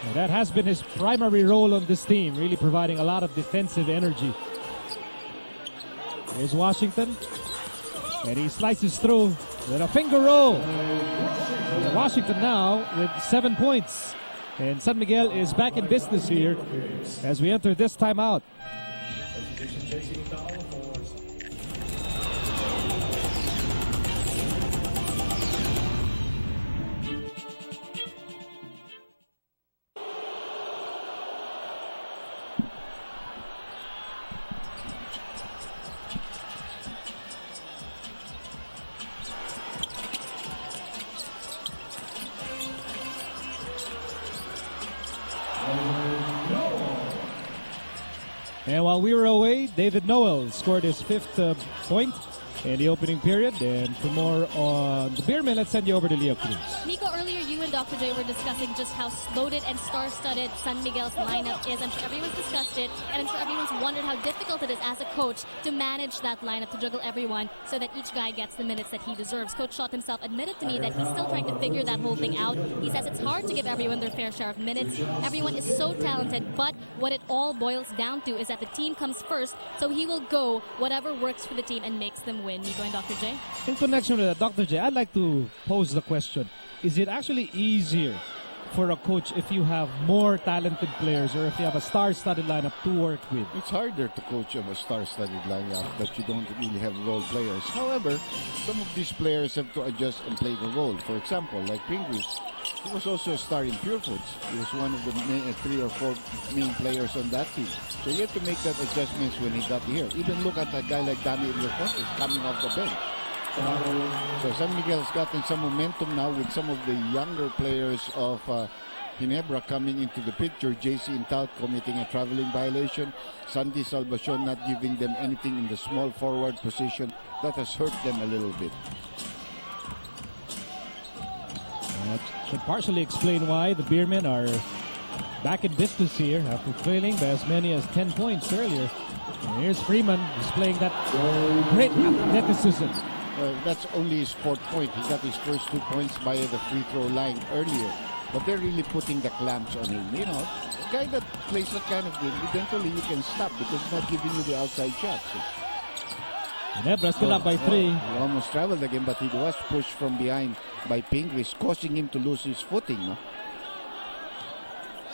And that has been his primary role on this team, really providing a lot of defensive energy. Here's Washington. And he slices through with a finger roll. And Washington now with 7 points. And San Miguel is back in business here as we enter this timeout. And while we were away, David Noel scored his 5th point in the opening period. And for more on the Beermen, let's send you over to Leo Cruz. Nico, earlier you and Dr. J were discussing just how loaded and star-studded San Miguel's lineup is. I'm sure everyone's discussed it, and I'm sure everyone's wondered how difficult it is as a coach to manage that lineup, to juggle everyone so that each guy gets the minutes that he deserves. Coach Schott himself admitted to me that he's still trying to figure that whole thing out. He says it's hard to give everyone their fair share of minutes. Everyone is so talented, but what it all boils down to is that the team comes first, so he will go whatever works for the team and makes them win. Nico and Dr. J? In connection with that, Dr. J, I'd like to pose the question. Is it actually easier for a coach if you have more talented players or if you have a star-studded lineup to work with? It's harder to coach of a star-studded lineup that you don't really have role players. However, some of these players have to adjust and play the role. For example, like Pingris, he was also a star in Pure Foods. He was one of the 3 or 4 main players on that team. So you have to make that adjustments when he got here. Even look at a guy like Danny Ildefonso coming off the bench. So San Miguel's gotten some momentum now with some of the younger players of Ginebra coming into the picture. JC Intal committing a traveling violation. Sandy Salvacion not giving them anything in the small forward position. That has hurt them a little bit. That should partially explain why the Beermen are back in business here after trailing by as many as 10 points earlier. And here's Freeman displaying that great athleticism. That's only his 4th point. He got his first 2 points via the free throw line earlier. But they're really putting the clamps on him. You know, a guy that plays that kind of game, eventually you can stop because he's not giving you the outside shots. Ginebra still up by 3. He almost traveled again, but he was pushed from behind by Pingris, causing him to lose his footing. No?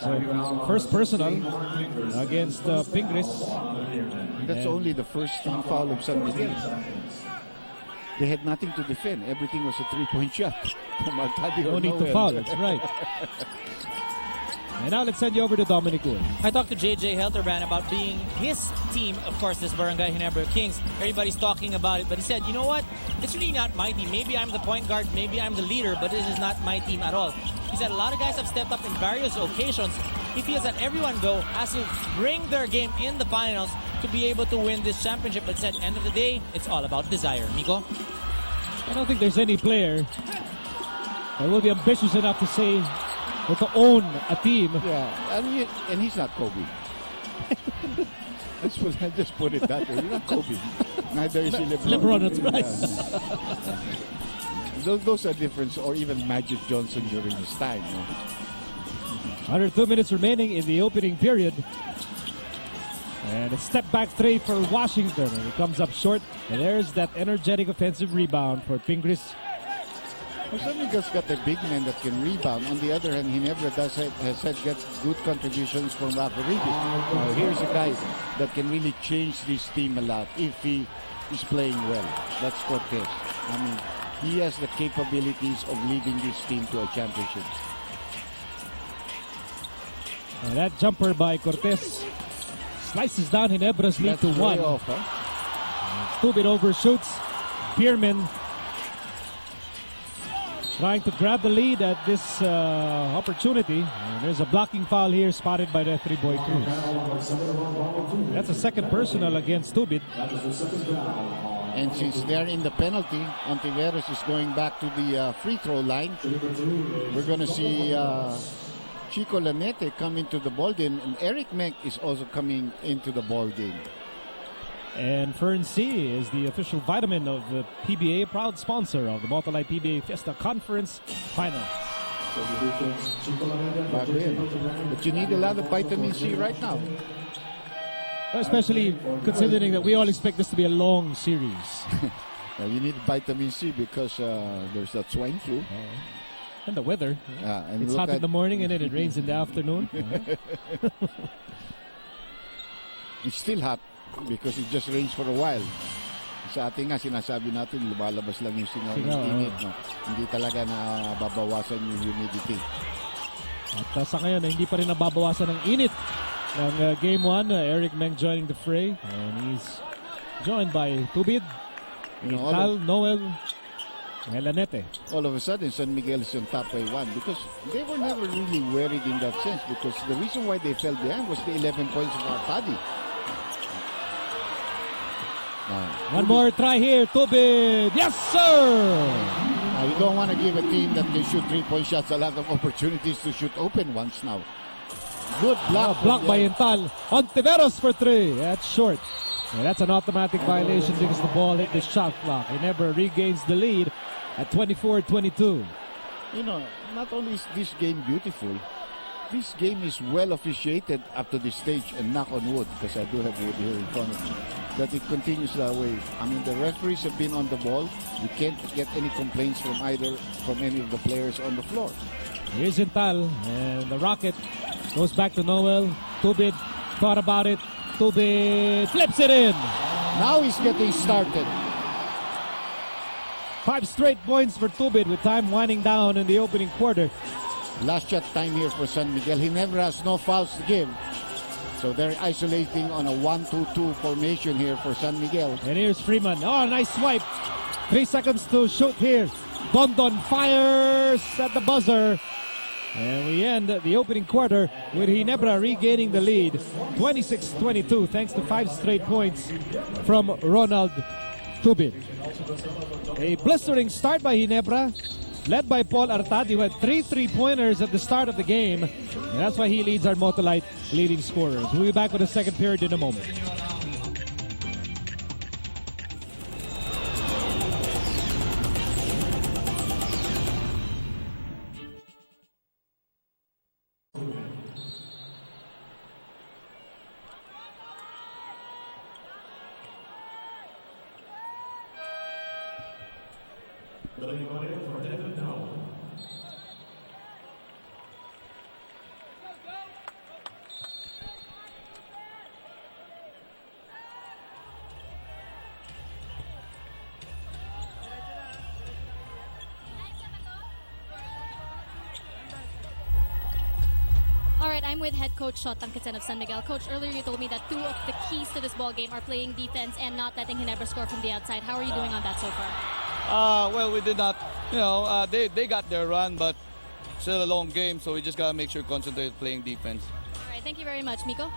So first personal against Pingris. That's only the first team foul of San Miguel. They had nothing to defend. Everything was a 3-point shot from Arcadio. No need to foul, that's right. And now let's send you over to Dominic Wood. I talked to JJ Helterbrand about being his team, of course, this Barangay Ginebra Kings. Everybody's talking about it, but he said, you know what? It's really not my team. Maybe I'm the point guard, maybe I'm the leader, but this is not my team at all. He said a lot of guys have stepped up in various occasions. He feels that everyone, though, has to bring their game in the finals to be able to win this championship. But said, end of the day, it's all about desire. Miko? I don't think there's any player that will be ambitious enough to say or to own a team. Yeah, and he's not Kobe. I'll just put it that way. He's not Kobe. Neither is he LeBron. LeBron, that's right. Yeah. Those are different, or even Magic Johnson during his time. No? Under 2 minutes remaining in the opening period. And a step back 3 for Washington. And it comes up short. And there's that energetic offensive rebound for Pingris. Well, San Miguel's got a big man that can rebound. On the other hand, Ginebra has had good contributions from Rafa Ribis. Here's a guy that can really change this team a lot if he is playing well. That's Cortez. I mean, he has the capabilities of leading this team to a championship. And that jumper by Cortez slices down Ginebra's lead to 1. Off, huh? Stubit overshoots. Beermen trying to grab the lead at this opportunity. And there's a blocking foul here spotted by referee Boy Cruz. That's a second personal against Tubid. And since they're in the penalty, Ontiveros is going back to the free throw line. We're going to see Chico Lanete come into the ball game, and Eric Menk is also coming into the ball game. And Fern C is the official vitamin of the PBA, proud sponsor of the Motolite PBA Fiesta Conference Finals. But you need a lot of vitamin C right now. Especially considering that we all expect this to be a long series. You need vitamin C because there's that swine flu. And the weather. And it's hot in the morning and then it rains in the afternoon. It's still hot because it just rains for a while. Sa ating nga, sinasabi natin, lumalabas lang yung singaw ng init. No? Hindi talaga na babawasan yung humidity. At sa ngayon, hindi pa rin nababawasan ng init ng Game 1. Eric Meng joining the fray. And he's joined by Tubid, Tal, Noel, and Lanete. All of a sudden, San Miguel is on top by 1 because they were never really worried in that sense, because the reason why they fell behind was the 11 points of Artadi. One more try here, Tubid. Yes, sir! You don't want to give a team that can shoot 3-point shots a lot of opportunities to shoot open ones now. Good block. Block by Intal. Ontiveros for 3. That's short. And that's an automatic violation because the ball hit the shot clock. Ginebra regains the lead at 24-22. You know, not only is this game beautiful, this game is well officiated up to this stage, and knock on wood, because I do have wood here in front of me, that it continues that way. I mean, the referees have been on the ball. You can't get any complaints from any of the players on the floor. Here's Intal, and the rocket goes back to Noel. Tubid thought about it. Tubid flips it in. Now he's getting started. 5 straight points for Tubid with time winding down in the opening quarter. Last shot time here for San Miguel. He never has no fouls to give. So they're isolating on a 1-2-2 formation here for San Miguel. And here's Freeman. Oh, nice swipe. 3 seconds to shoot here. Dondon fires at the buzzer. And we end the opening quarter with Ginebra regaining the lead. 26-22 thanks to 5 straight points from Ronald Tubid. A blistering start by Ginebra, led by Paul Artadi, who had 3 3-pointers at the start of the game. And that's why he leads our Motolite leading scorers. We'll be back with the second period in a moment. I'm with head coach Shot Tangkitsen of San Miguel. Coach, earlier you told me that 2 of the keys to this ball game are playing defense and not letting Ginebra score from the outside. How are you doing on that so far? Well, we did not, they got their run, but still a long game, so we just got to make sure to concentrate playing defense. All right, thank you very much, Miko.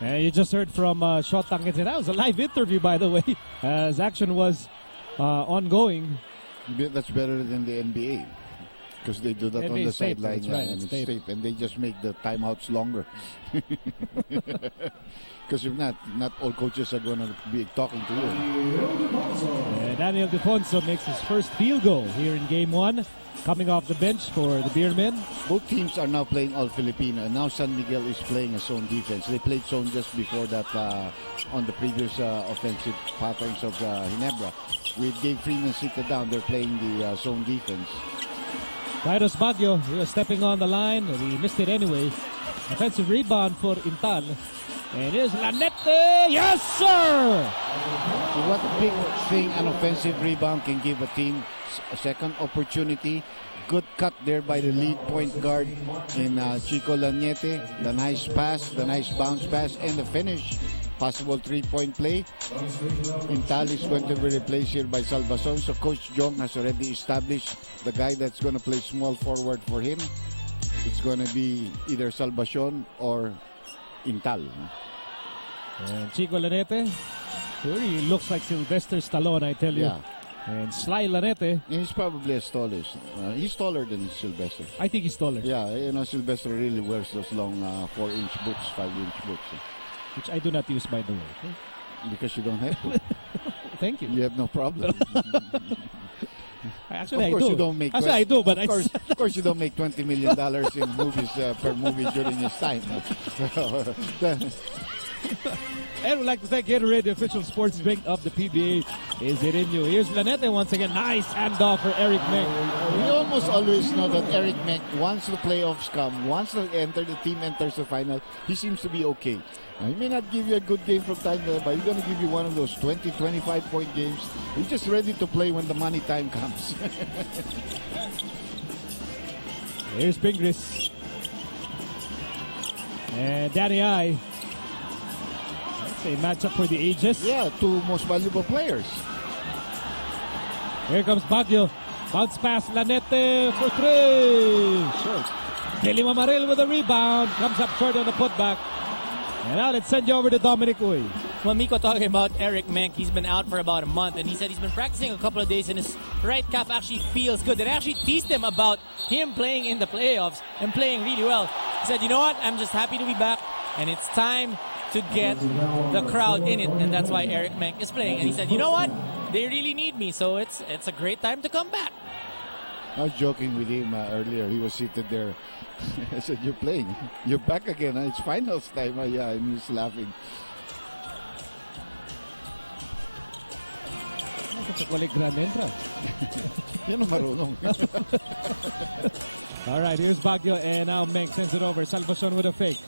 And you just heard from Shot Tangkitsen. That was a live interview, by the way, as action was ongoing. That's better than the NBA. Because they do that NBA on the tape, sideline, right, and it's tape, and they just make the timeouts longer. Because if not all coaches are going to be talking to you. Daniel Defonso makes his first field goal here in Game 1, coming off the bench for the Beermen. Both teams are now playing all Filipino, and now San Miguel is playing a zone defense. They played zone just before that on the previous offensive patterns of Ginebra. With Dave Freeman seated down, they're playing the zone defense. Kairos Baguio, he was stepping on the line, and he missed it anyway. Offensive rebound for Intal. And here's Lanete. Yes, sir! So what a big thing an offensive rebound can give a team. A second opportunity. Good cut there by the lead point guard in Chico Lanete. The nice pass, the nice bounce pass, and the finish possible three-point play. Intal is going to be replaced here by Salvason. So Coach Jong has already established the guy that's going to play small forward for him. It's going to be either Salvacion or Intal. And Chico Lanete, who really looks like Sylvester Stallone, I tell you. Yeah. And Sly Lanete. And he's probably as tall as, he's taller than Sylvester. I think he's taller. Yeah, you know, Sylvester really wears those long 4-inch boots, 5-inch boots. Which I do not use, by the way. Because you don't have to. Thank you. You have no problem. Actually, of course I do. You don't make Actually, I do, but of course you don't make $20 million in movies per movie during his time. And we'd like to thank Gatorade, the official sports drink of the PBA. Is it in you? Here's Lanete once again. Nice handoff for Eric Meng. We almost always know that Eric Meng, once the playoffs come, once the team enters the final, he seems to be okay. Now, he may not give you a good game from time to time, but he's going to give you one of those 20, 25-point games. He's just ready to play when the money time comes. Here's Pingris. And Danny I. That's a matchup for the ages. Yeah, two most valuable players. Here comes Baguio. Bounce pass, Lanete for three. Short. Kelly Mamaril with a rebound. Comes up short on the putback. And now let's send you over to Dominic Uy. Well, Miko talking about Eric Menk, he's been out for about a month, and he said he's been practicing a couple of days and his right calf actually feels good. And I actually teased him about him playing in the playoffs and playing really well. He said, you know what, I'm just happy to be back, and it's time to get the crowd in it, and that's why Eric Menk is playing. And he said, you know what, they really need me, so it's a great time to come back. I was joking with him earlier. He was seated there. I said, you're playing. You're back again. It's finals time. Yeah, and he's laughing. Yan ang marunong. All right, here's Baguio, and now Meng sends it over. Salvacion with a fake.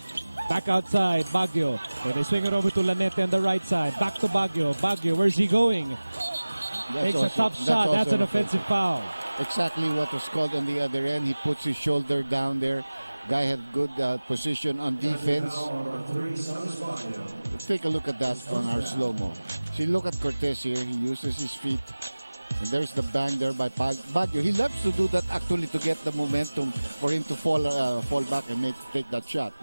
Back outside, Baguio. And they swing it over to Lanete on the right side. Back to Baguio. Baguio, where's he going? Takes a tough shot. That's an offensive foul. Exactly what was called on the other end. He puts his shoulder down there. Guy had good position on defense. Let's take a look at that on our slow-mo. See, look at Cortez here. He uses his feet. And there's the bang there by Baguio. He loves to do that actually to get the momentum for him to fall back and take that shot.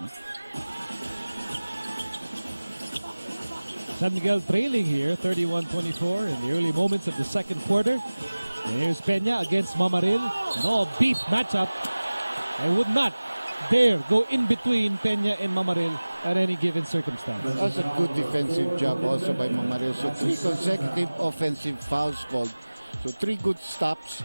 San Miguel trailing here, 31-24 in the early moments of the second quarter. And here's Peña against Mamaril. An all-beef matchup. I would not dare go in between Peña and Mamaril at any given circumstance. That's a good defensive job also by Mamaril. So 3 consecutive offensive fouls called. So 3 good stops.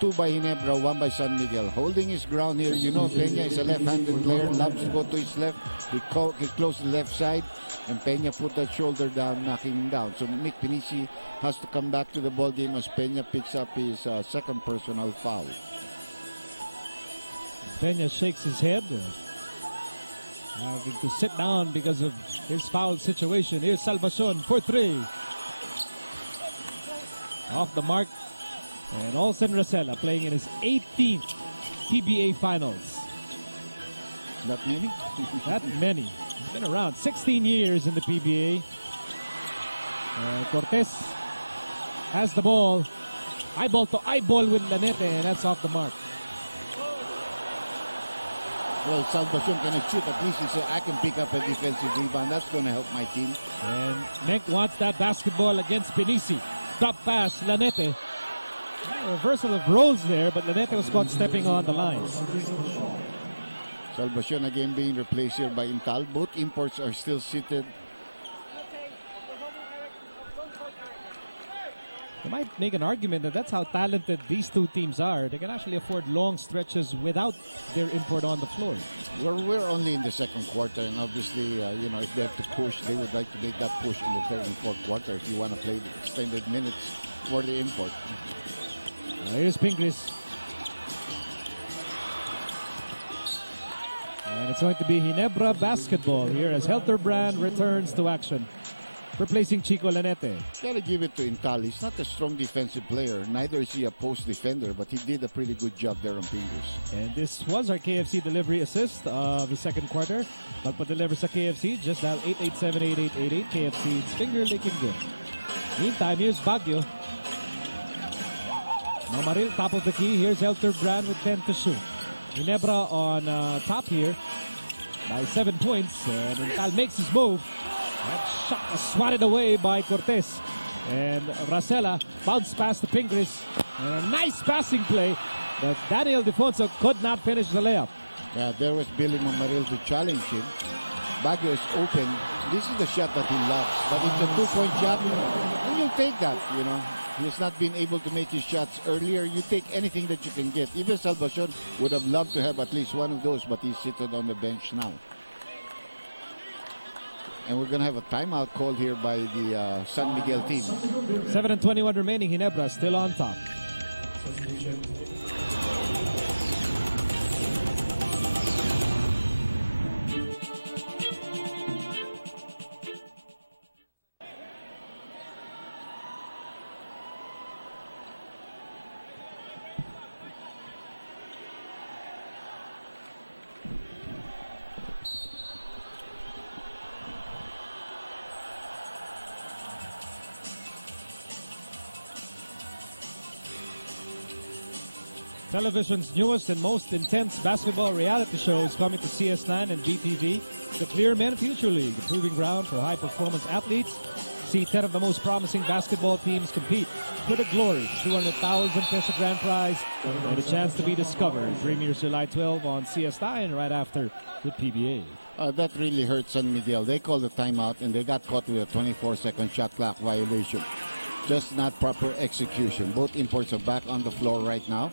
2 by Ginebra, 1 by San Miguel. Holding his ground here. You know Peña is a left-handed player. Loves to go to his left. He closed the left side. And Peña put that shoulder down, knocking him down. So Nick Pinisi has to come back to the ball game as Peña picks up his second personal foul. Peña shakes his head, having to sit down because of his foul situation. Here's Salvacion for 3. Off the mark. And Olsen Rosella playing in his 18th PBA Finals. That many? That many. He's been around 16 years in the PBA. Cortez has the ball. Eyeball to eyeball with Lanete, and that's off the mark. Well, Salvacion cannot shoot. At least he said, I can pick up a defensive rebound. That's going to help my team. And Menk wants that basketball against Pinisi. Drop pass, Lanete. A reversal of roles there, but Lanete was caught stepping on the line. Salvacion again being replaced here by Intal. Both imports are still seated. You might make an argument that that's how talented these two teams are. They can actually afford long stretches without their import on the floor. We're only in the second quarter, and obviously, if they have to push, they would like to make that push in the third and fourth quarter if you want to play the extended minutes for the import. Here's Pingris. And it's going to be Ginebra basketball here as Helterbrand returns to action. replacing Chico Lanete. Gotta give it to Intal. He's not a strong defensive player. Neither is he a post defender, but he did a pretty good job there on Pingris. And this was our KFC delivery assist of the second quarter. Magpa-deliver sa KFC, just dial 887-8888. KFC, it's finger licking good. Meantime, here's Baguio. Mamaril, top of the key. Here's Helterbrand with 10 to shoot. Ginebra on top here by 7 points. And Intal makes his move. That shot was swatted away by Cortez. And Racela bounced past the Pingris. And a nice passing play. But Daniel Defonso could not finish the layup. Yeah, there was Billy Mamaril to challenge him. Baguio is open. This is the shot that he loves. But it's a 2-point shot. And you'll take that, you know. He has not been able to make his shots earlier. You take anything that you can get. Even Salvacion would have loved to have at least one of those, but he's sitting on the bench now. And we're going to have a timeout called here by the San Miguel team. 7:21 remaining. Ginebra still on top. Television's newest and most intense basketball reality show is coming to CS9 and GTV. The Beermen Future League, the proving ground for high-performance athletes. See 10 of the most promising basketball teams compete for the glory. 200,000 peso grand prize and a chance to be discovered. Premieres July 12 on CS9 right after the PBA. That really hurt San Miguel. They called a timeout and they got caught with a 24-second shot clock violation. Just not proper execution. Both imports are back on the floor right now.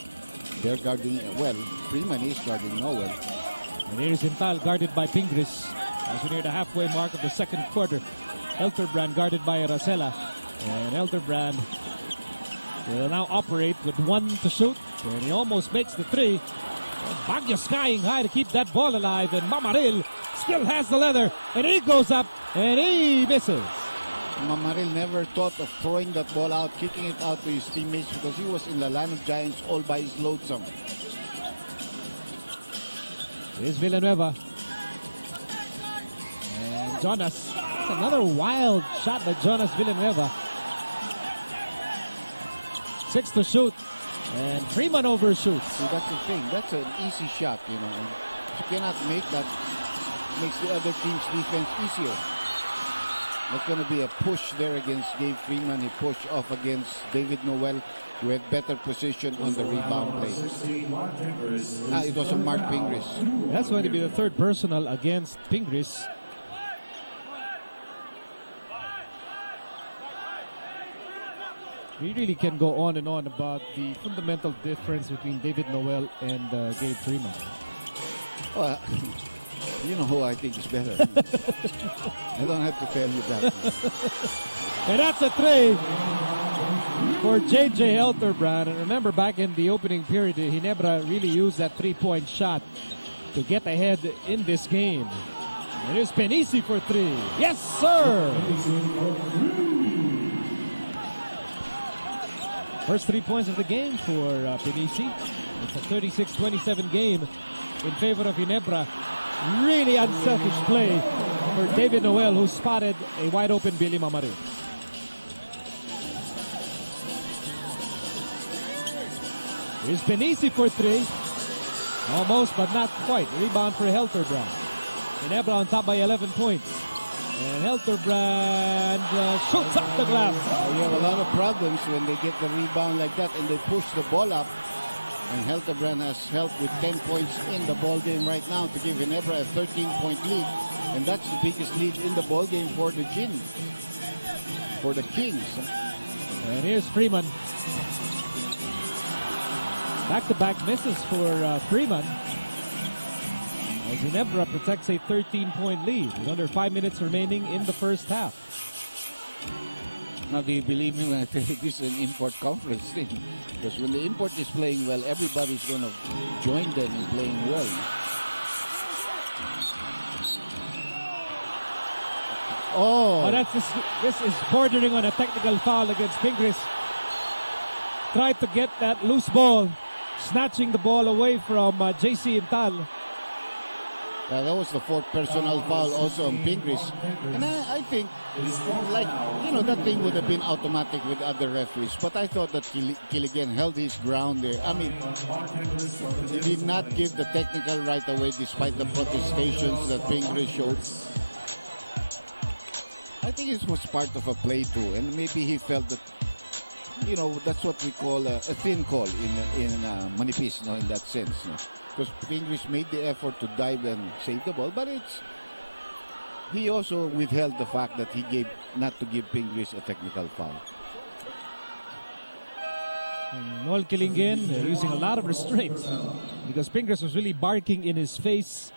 They're guarding well. Freeman is guarding Noel. And here's Intal guarded by Pingris as we near the halfway mark of the second quarter. Helterbrand guarded by Racela. And Helterbrand will now operate with 1 to shoot. And he almost makes the 3. Baguio skying high to keep that ball alive. And Mamaril still has the leather. And he goes up and he misses. Mamaril never thought of throwing that ball out, kicking it out to his teammates because he was in the line of giants all by his lonesome. Here's Villanueva. And Jonas. That's another wild shot by Jonas Villanueva. 6 to shoot. And Freeman overshoots. See, that's the thing. That's an easy shot, you know. And if you cannot make that, it makes the other team's defense easier. That's going to be a push there against Gabe Freeman. He pushed off against David Noel, who had better position on the rebound play. It was on Mark Pingris. That's going to be the third personal against Pingris. We really can go on and on about the fundamental difference between David Noel and Gabe Freeman. Well, you know who I think is better. I don't have to tell you that. And that's a 3 for J.J. Helterbrand. And remember, back in the opening period, Ginebra really used that 3-point shot to get ahead in this game. And here's Penisi for 3. Yes, sir! First 3 points of the game for Penisi. It's a 36-27 game in favor of Ginebra. Really unselfish play for David Noel, who spotted a wide open Billy Mamaril. Here's Penisi for 3. Almost, but not quite. Rebound for Helterbrand. Ginebra on top by 11 points. And Helterbrand shoots up the glass. You have a lot of problems when they get the rebound like that and they push the ball up. And Helterbrand has helped with 10 points in the ball game right now to give Ginebra a 13-point lead. And that's the biggest lead in the ball game for the for the Kings. And here's Freeman. Back-to-back misses for Freeman. As Ginebra protects a 13-point lead with under 5 minutes remaining in the first half. Now, do you believe me when I tell you this is an import conference thing? Because when the import is playing well, everybody's going to join them in playing well. Oh, this is bordering on a technical foul against Pingris. Tried to get that loose ball, snatching the ball away from JC Intal. Yeah, that was the fourth personal foul also on Pingris. And I think, like, that thing would have been automatic with other referees. But I thought that Kiligan held his ground there. I mean, he did not give the technical right away despite the protestations that Pingris showed. I think it was part of a play too. And maybe he felt that, that's what we call a thin call in Manipis, in that sense. Because Pingris made the effort to dive and save the ball, but he also withheld the fact that he gave not to give Pingris a technical foul. Noel Kilingen using a lot of restraint because Pingris was really barking in his face,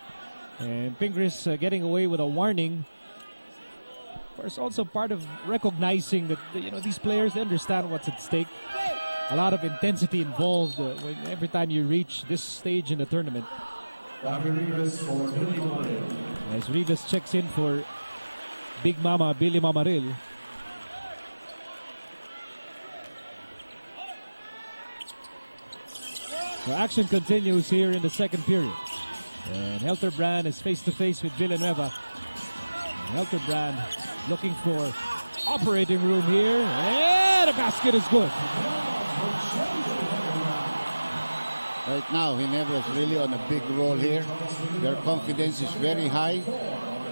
and Pingris getting away with a warning. Of course, also part of recognizing that these players, they understand what's at stake. A lot of intensity involved every time you reach this stage in the tournament. As Rivas checks in for Big Mama Billy Mamaril. So action continues here in the second period. And Helterbrand is face-to-face with Villanueva. Helterbrand looking for operating room here. And the basket is good. Right now, Ginebra is really on a big roll here. Their confidence is very high.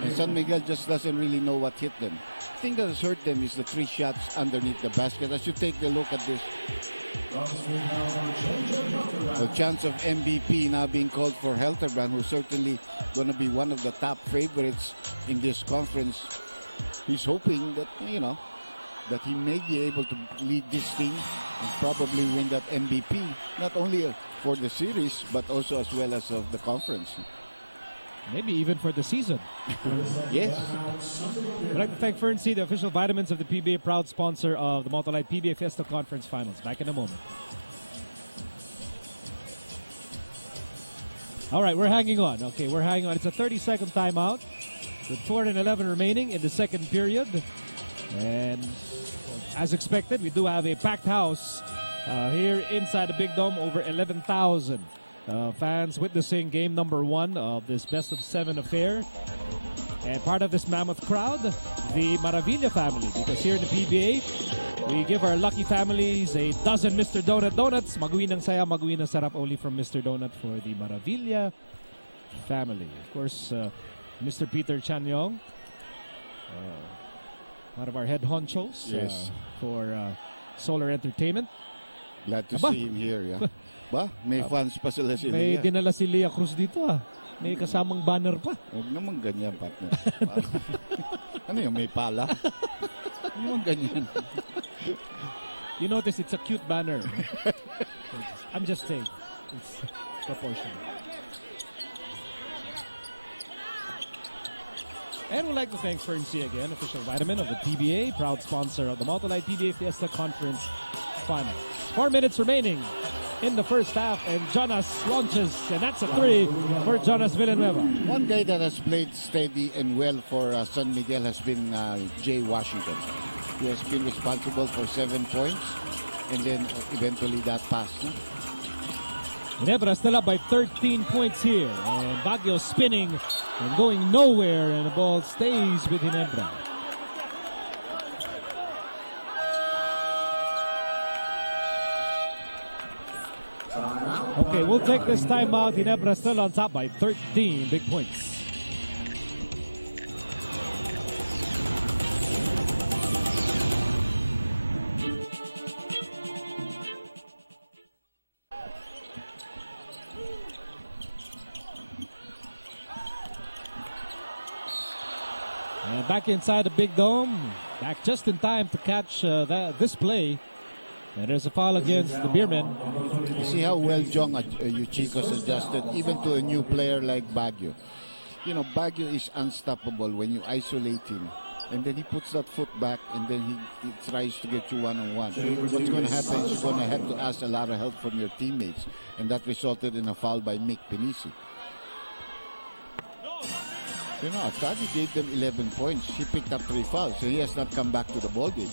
And San Miguel just doesn't really know what hit them. The thing that has hurt them is the 3 shots underneath the basket. As you take a look at this, the chance of MVP now being called for Helterbrand, who's certainly going to be one of the top favorites in this conference. He's hoping that, that he may be able to lead this team and probably win that MVP, not only for the series, but also as well as of the conference. Maybe even for the season. Yes. I'd like to thank Fernseed, the official vitamins of the PBA, proud sponsor of the Multilight PBA Fiesta Conference Finals. Back in a moment. All right, we're hanging on. Okay, we're hanging on. It's a 30-second timeout with 4:11 remaining in the second period. And as expected, we do have a packed house here inside the Big Dome, over 11,000 fans witnessing game number 1 of this best-of-7 affair. And part of this mammoth crowd, the Maravilla family, because here in the PBA, we give our lucky families a dozen Mr. Donut donuts. Maguwi ng saya, maguwi ng sarap, only from Mr. Donut for the Maravilla family. Of course, Mr. Peter Chanyong, one of our head honchos, yes, for Solar Entertainment. Glad to see him here, yeah. Ba? May fans pa sila si May Leah. dinala si Leah Cruz dito, May kasamang banner pa. Huwag naman ganyan, partner. Ano yun, may pala? Huwag naman ganyan. You notice it's a cute banner. I'm just saying, it's proportional. And we'd like to thank Fernseed again, official vitamin of the PBA, proud sponsor of the Multilight PBA Fiesta Conference Final. 4 minutes remaining in the first half, and Jonas launches, and that's a 3 for Jonas Villanueva. One guy that has played steady and well for San Miguel has been Jay Washington. He has been responsible for 7 points, and then eventually that pass. Ginebra still up by 13 points here, and Baguio spinning and going nowhere, and the ball stays with Ginebra. Okay, we'll take this timeout. Ginebra still on top by 13 big points. And back inside the Big Dome, back just in time to catch this play. And there's a foul against the Beermen. You see how well Jong Yuchiko's adjusted, even to a new player like Baguio. You know, Baguio is unstoppable when you isolate him. And then he puts that foot back, and then he tries to get you one-on-one. What's going to happen is you're going to have to ask a lot of help from your teammates. And that resulted in a foul by Mick Penisi. You know, Atadi gave them 11 points. He picked up 3 fouls, so he has not come back to the ball game.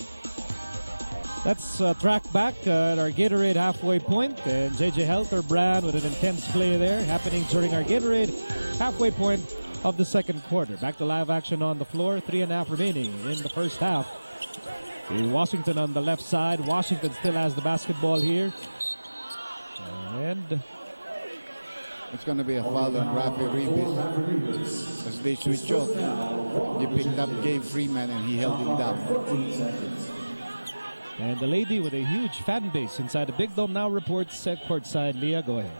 Let's track back at our Gatorade halfway point, and JJ Helterbrand with an intense play there happening during our Gatorade halfway point of the second quarter. Back to live action on the floor, 3.5 remaining in the first half. Washington on the left side. Washington still has the basketball here. And it's going to be a foul on Rafi Ribis as they switch off. He picked up Gabe Freeman and he held him down. And the lady with a huge fan base inside the Big Dome now reports courtside. Leah, go ahead.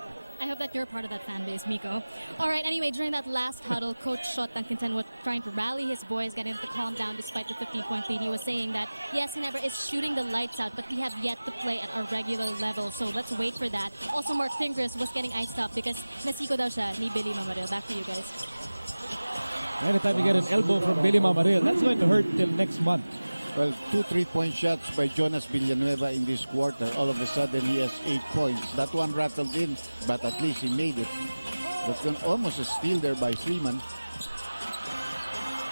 I hope that you're part of that fan base, Miko. All right, anyway, during that last huddle, Coach Shot Duncanton was trying to rally his boys, getting them to calm down despite the 15-point lead. He was saying that, yes, Ginebra is shooting the lights out, but we have yet to play at our regular level, so let's wait for that. Also, Mark Fingers was getting iced up because nasiko daw siya ni Billy Mamaril. Back to you guys. Anytime you get an elbow from Billy Mamaril, that's going to hurt till next month. Well, 2 3-point shots by Jonas Villanueva in this quarter. All of a sudden, he has 8 points. That one rattled in, but at least he made it. That's almost a steal there by Freeman.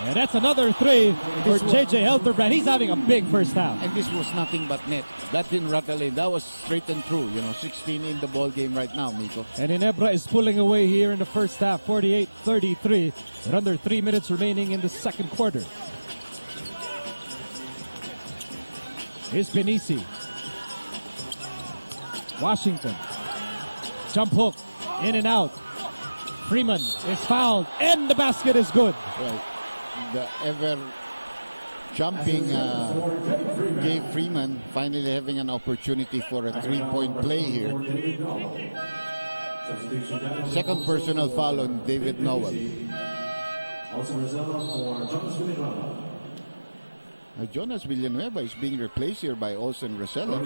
And that's another 3 for JJ Helterbrand. He's having a big first half. And this was nothing but net. That didn't rattle in. That was straight and through. You know, 16 in the ball game right now, Miko. And Ginebra is pulling away here in the first half, 48-33. With under 3 minutes remaining in the second quarter. Here's Benisi. Washington. Jump hook. In and out. Freeman is fouled. And the basket is good. Right. The ever jumping Gabe Freeman finally having an opportunity for a 3-point play here. Second personal foul on David Noel. Jonas Villanueva is being replaced here by Olsen Rosella.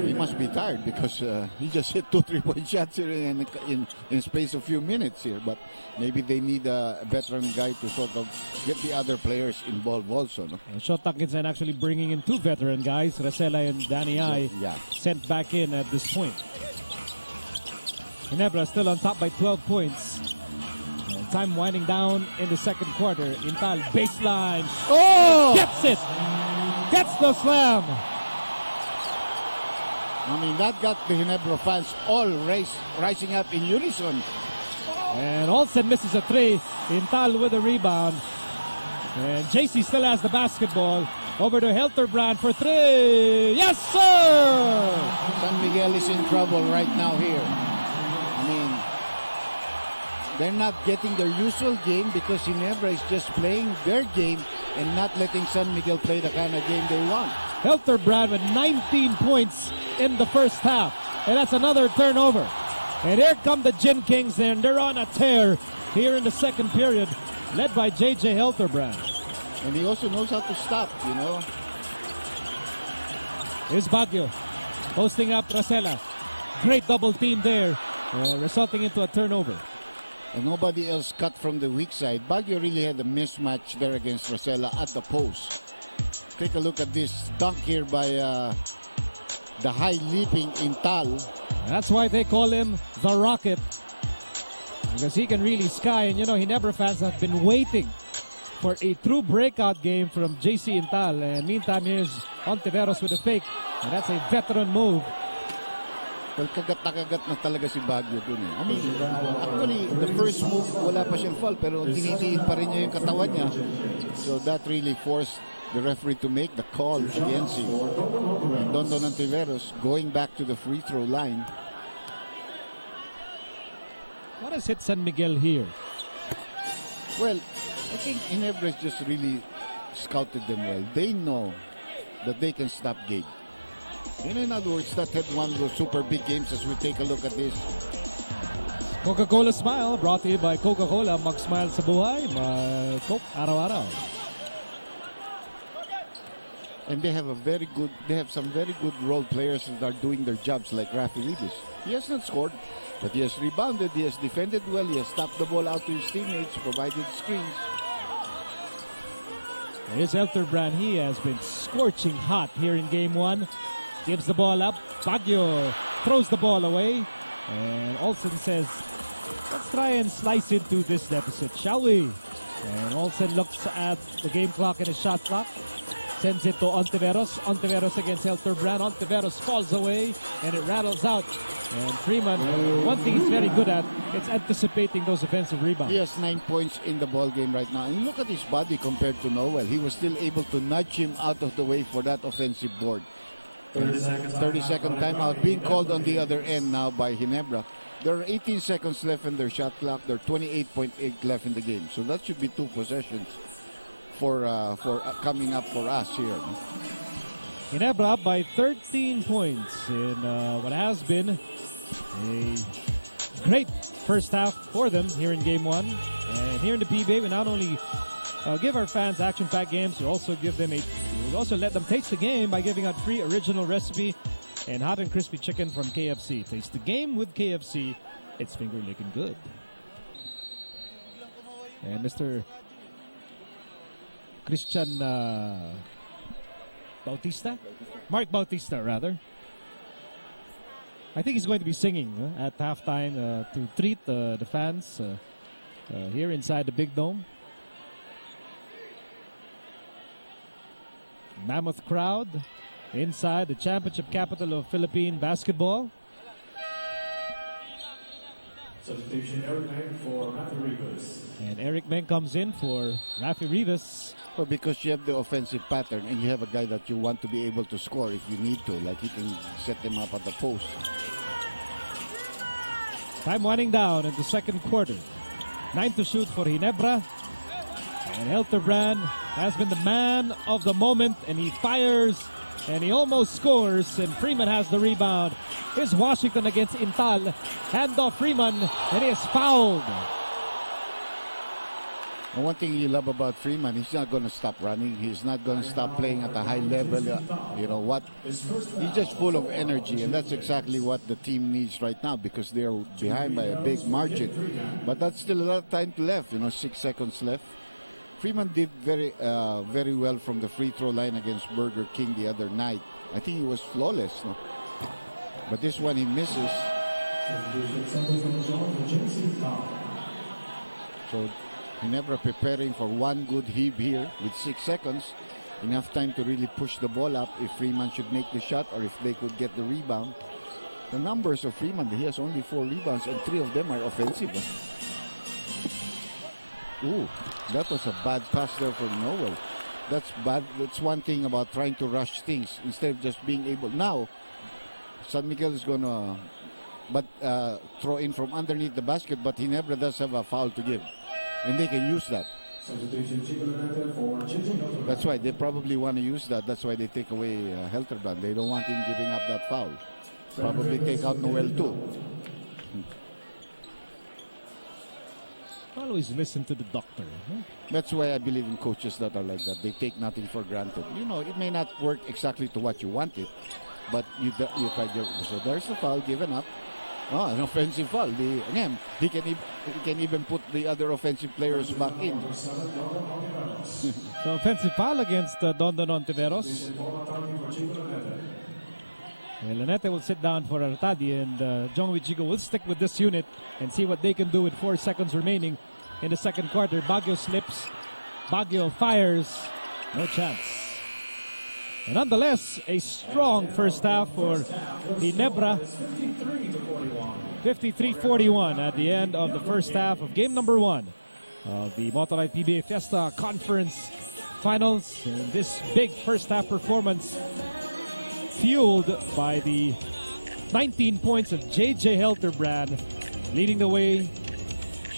He must be tired because he just hit 2 3-point shots here in space of few minutes here. But maybe they need a veteran guy to sort of get the other players involved also. No? Shot Duncanton actually bringing in 2 veteran guys, Rosella and Danny I, sent back in at this point. Ginebra still on top by 12 points. Time winding down in the second quarter. Intal baseline. Oh! Gets it! Gets the slam! I mean, that got the Ginebra fans all rising up in unison. And Olsen misses a 3. Intal with a rebound. And JC still has the basketball. Over to Helterbrand for 3. Yes, sir! San Miguel is in trouble right now here. I mean, they're not getting their usual game because Ginebra is just playing their game and not letting San Miguel play the kind of game they want. Helterbrand with 19 points in the first half. And that's another turnover. And here come the Gin Kings, and they're on a tear here in the second period, led by JJ Helterbrand. And he also knows how to stop, you know. Here's Baguio posting up Rosella. Great double team there, resulting into a turnover. And nobody else cut from the weak side. Baguio really had a mismatch there against Rosella at the post. Take a look at this dunk here by the high leaping Intal. That's why they call him the Rocket, because he can really sky. And you know, Ginebra fans have been waiting for a true breakout game from JC Intal. And meantime, here's Ontiveros with a fake. And that's a veteran move. Well, kagat na talaga si Baguio dun eh. I mean, actually, the first move, wala pa siyang foul, pero dinidiin pa rin niya yung katawan niya. So that really forced the referee to make the call against him. And Don Ontiveros going back to the free throw line. What has hit San Miguel here? Well, I think Ginebra just really scouted them well. They know that they can stop Gabe. In other words, that had one of those super big games as we take a look at this. Coca-Cola Smile, brought to you by Coca-Cola. Mag-smile sa buhay, mag-Coke araw-araw. And they have some very good role players that are doing their jobs, like Rafi Ribis. He has not scored, but he has rebounded, he has defended well, he has stopped the ball out to his teammates, provided screens. Here's Helterbrand. He has been scorching hot here in game 1. Gives the ball up. Baguio throws the ball away. And Olsen says Let's try and slice into this deficit, shall we? And Olsen looks at the game clock and his shot clock. Sends it to Ontiveros. Ontiveros against Hilterbrand. Ontiveros falls away and it rattles out. And Freeman, one thing he's very good at, it's anticipating those offensive rebounds. He has 9 points in the ball game right now. And look at his body compared to Noel. He was still able to nudge him out of the way for that offensive board. 30-second timeout being called on the other end now by Ginebra. There are 18 seconds left in their shot clock. There are 28.8 left in the game. So that should be 2 possessions for coming up for us here. Ginebra up by 13 points in what has been a great first half for them here in Game 1. And here in the PBA, we not only give our fans action-packed games, we also give them we also let them taste the game by giving out free original recipe and hot and crispy chicken from KFC. Taste the game with KFC. It's finger-licking good. And Mr. Christian Bautista? Mark Bautista, rather. I think he's going to be singing at halftime to treat the fans here inside the Big Dome. Mammoth crowd inside the championship capital of Philippine basketball. Substitution Eric Meng for Rafi Rivas. And Eric Meng comes in for Rafi Rivas. Well, because you have the offensive pattern and you have a guy that you want to be able to score if you need to. Like he can set them up at the post. Time winding down in the second quarter. 9 to shoot for Ginebra. And Hilterbrand has been the man of the moment, and he fires and he almost scores, and Freeman has the rebound. Here's Washington against Intal. Hand off Freeman, and he is fouled. And one thing you love about Freeman, he's not going to stop running. He's not going to stop playing at a high level. You know what? He's just full of energy, and that's exactly what the team needs right now because they're behind by a big margin. But that's still a lot of time left. 6 seconds left. Freeman did very well from the free throw line against Burger King the other night. I think he was flawless. No? But this one he misses. So Ginebra preparing for one good heave here with 6 seconds. Enough time to really push the ball up if Freeman should make the shot or if they could get the rebound. The numbers of Freeman, he has only 4 rebounds and 3 of them are offensive. Ooh, that was a bad pass there for Noel. That's bad. That's one thing about trying to rush things instead of just being able. Now, San Miguel is going to throw in from underneath the basket, but Ginebra does have a foul to give. And they can use that. That's why they probably want to use that. That's why they take away Hilterbrand. They don't want him giving up that foul. Probably take out Noel too. Always listen to the doctor. Huh? That's why I believe in coaches that are like that. They take nothing for granted. It may not work exactly to what you want it, but you try your. So there's a foul given up. Oh, an offensive foul. He can even put the other offensive players back in. So offensive foul against Dondon Ontiveros. And Lanete will sit down for Artadi, and Jong Wichigo will stick with this unit and see what they can do with 4 seconds remaining in the second quarter. Baguio slips. Baguio fires. No chance. And nonetheless, a strong first half for Ginebra. 53-41 at the end of the first half of game number 1 of the Motolite PBA Fiesta Conference Finals. And this big first half performance fueled by the 19 points of JJ Hilterbrand, leading the way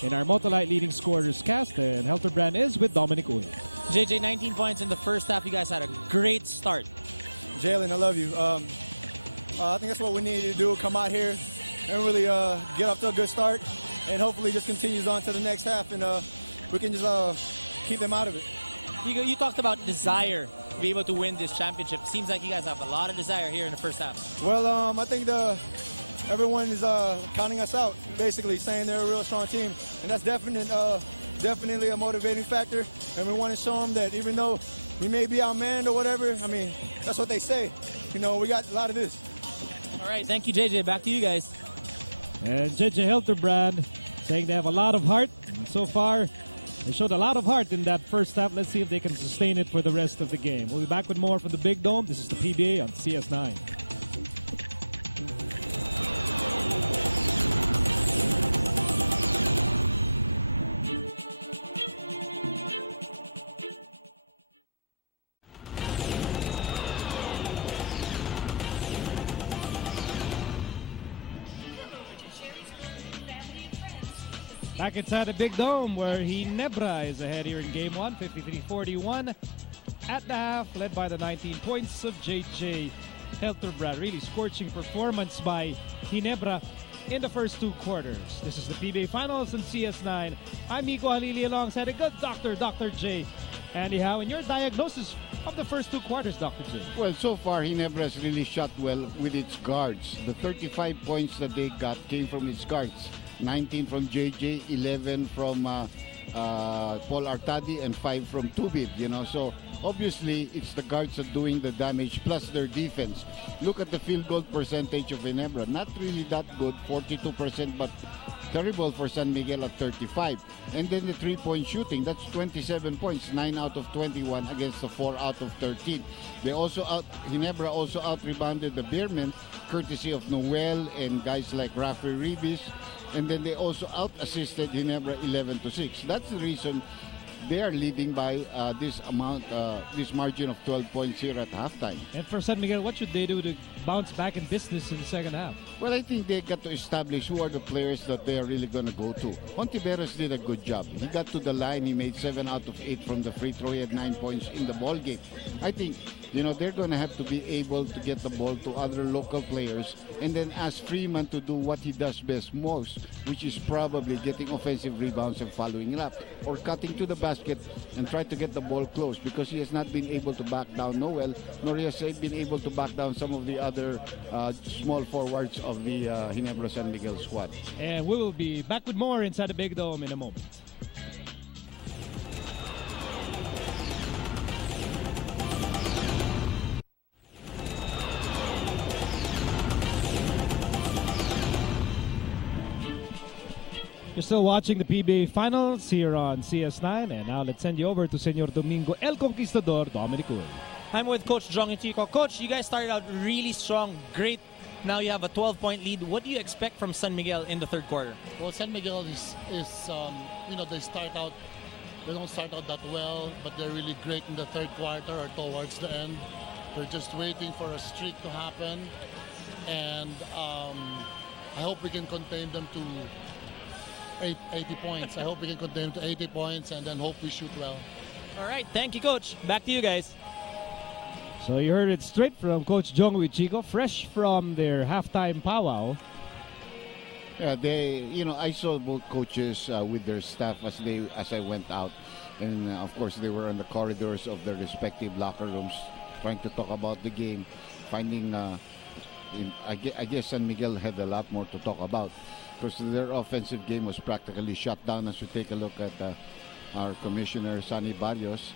in our Motolite leading scorers cast, and Hilterbrand is with Dominic Uy. JJ, 19 points in the first half. You guys had a great start. Jalen, I love you. I think that's what we need to do, come out here and really get off to a good start, and hopefully just continues on to the next half, and we can just keep them out of it. You talked about desire to be able to win this championship. Seems like you guys have a lot of desire here in the first half. Well, I think everyone is counting us out, basically saying they're a real strong team, and that's definitely a motivating factor. And we want to show them that even though we may be outmanned or whatever, I mean, that's what they say. We got a lot of this. All right, thank you, JJ. Back to you guys. And JJ Hilterbrand saying they have a lot of heart. And so far, they showed a lot of heart in that first half. Let's see if they can sustain it for the rest of the game. We'll be back with more from the Big Dome. This is the PBA on CS9. Back inside the Big Dome, where Ginebra is ahead here in Game 1, 53-41. At the half, led by the 19 points of JJ Helterbrand. Really scorching performance by Ginebra in the first two quarters. This is the PBA Finals on CS9. I'm Miko Halili alongside a good Dr. J. Andy Howe, and your diagnosis of the first two quarters, Dr. J. Well, so far, Ginebra has really shot well with its guards. The 35 points that they got came from its guards. 19 from JJ, 11 from Paul Artadi, and 5 from Tubib, So obviously, it's the guards that are doing the damage, plus their defense. Look at the field goal percentage of Ginebra. Not really that good, 42%, but terrible for San Miguel at 35. And then the three-point shooting, that's 27 points, 9 out of 21 against the 4 out of 13. Ginebra also out-rebounded the Beermen, courtesy of Noel and guys like Rafi Ribis. And then they also out-assisted Ginebra 11-6. That's the reason they are leading by this margin of 12 points here at halftime. And for San Miguel, what should they do to bounce back in business in the second half? Well, I think they got to establish who are the players that they are really going to go to. Ontiveros did a good job. He got to the line. He made 7 out of 8 from the free throw. He had 9 points in the ball game. I think they're going to have to be able to get the ball to other local players and then ask Freeman to do what he does best most, which is probably getting offensive rebounds and following it up, or cutting to the basket and try to get the ball close, because he has not been able to back down Noel, nor has he been able to back down some of the other small forwards of the Ginebra San Miguel squad. And we will be back with more inside the Big Dome in a moment. You're still watching the PBA Finals here on CS9, and now let's send you over to Senor Domingo El Conquistador Dominic Uy. I'm with Coach Jong and Chico. Coach, you guys started out really strong, great. Now you have a 12-point lead. What do you expect from San Miguel in the third quarter? Well, San Miguel is they don't start out that well, but they're really great in the third quarter or towards the end. They're just waiting for a streak to happen, and I hope we can contain them to 80 points. I hope we can contain them to 80 points and then hope we shoot well. All right, thank you, Coach. Back to you guys. So you heard it straight from Coach Jong with Chico, fresh from their halftime powwow. Yeah, I saw both coaches with their staff as I went out, and of course they were in the corridors of their respective locker rooms, trying to talk about the game, finding. I guess San Miguel had a lot more to talk about, because their offensive game was practically shut down. As we take a look at our commissioner, Sonny Barrios,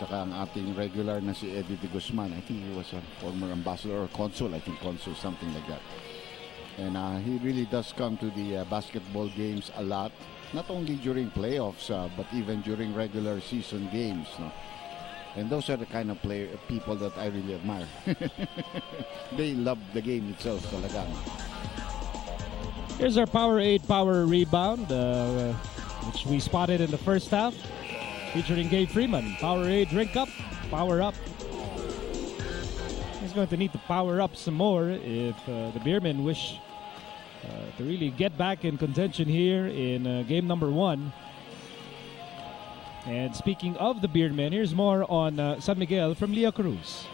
saka ang ating regular na si Eddie De Guzman. I think he was a former ambassador or consul, something like that. And he really does come to the basketball games a lot, not only during playoffs, but even during regular season games. No? And those are the kind of people that I really admire. They love the game itself talaga. Here's our Powerade Power Rebound, which we spotted in the first half, featuring Gabe Freeman. Powerade, drink up, power up. He's going to need to power up some more if the Beermen wish to really get back in contention here in game number 1. And speaking of the Beermen, here's more on San Miguel from Leo Cruz.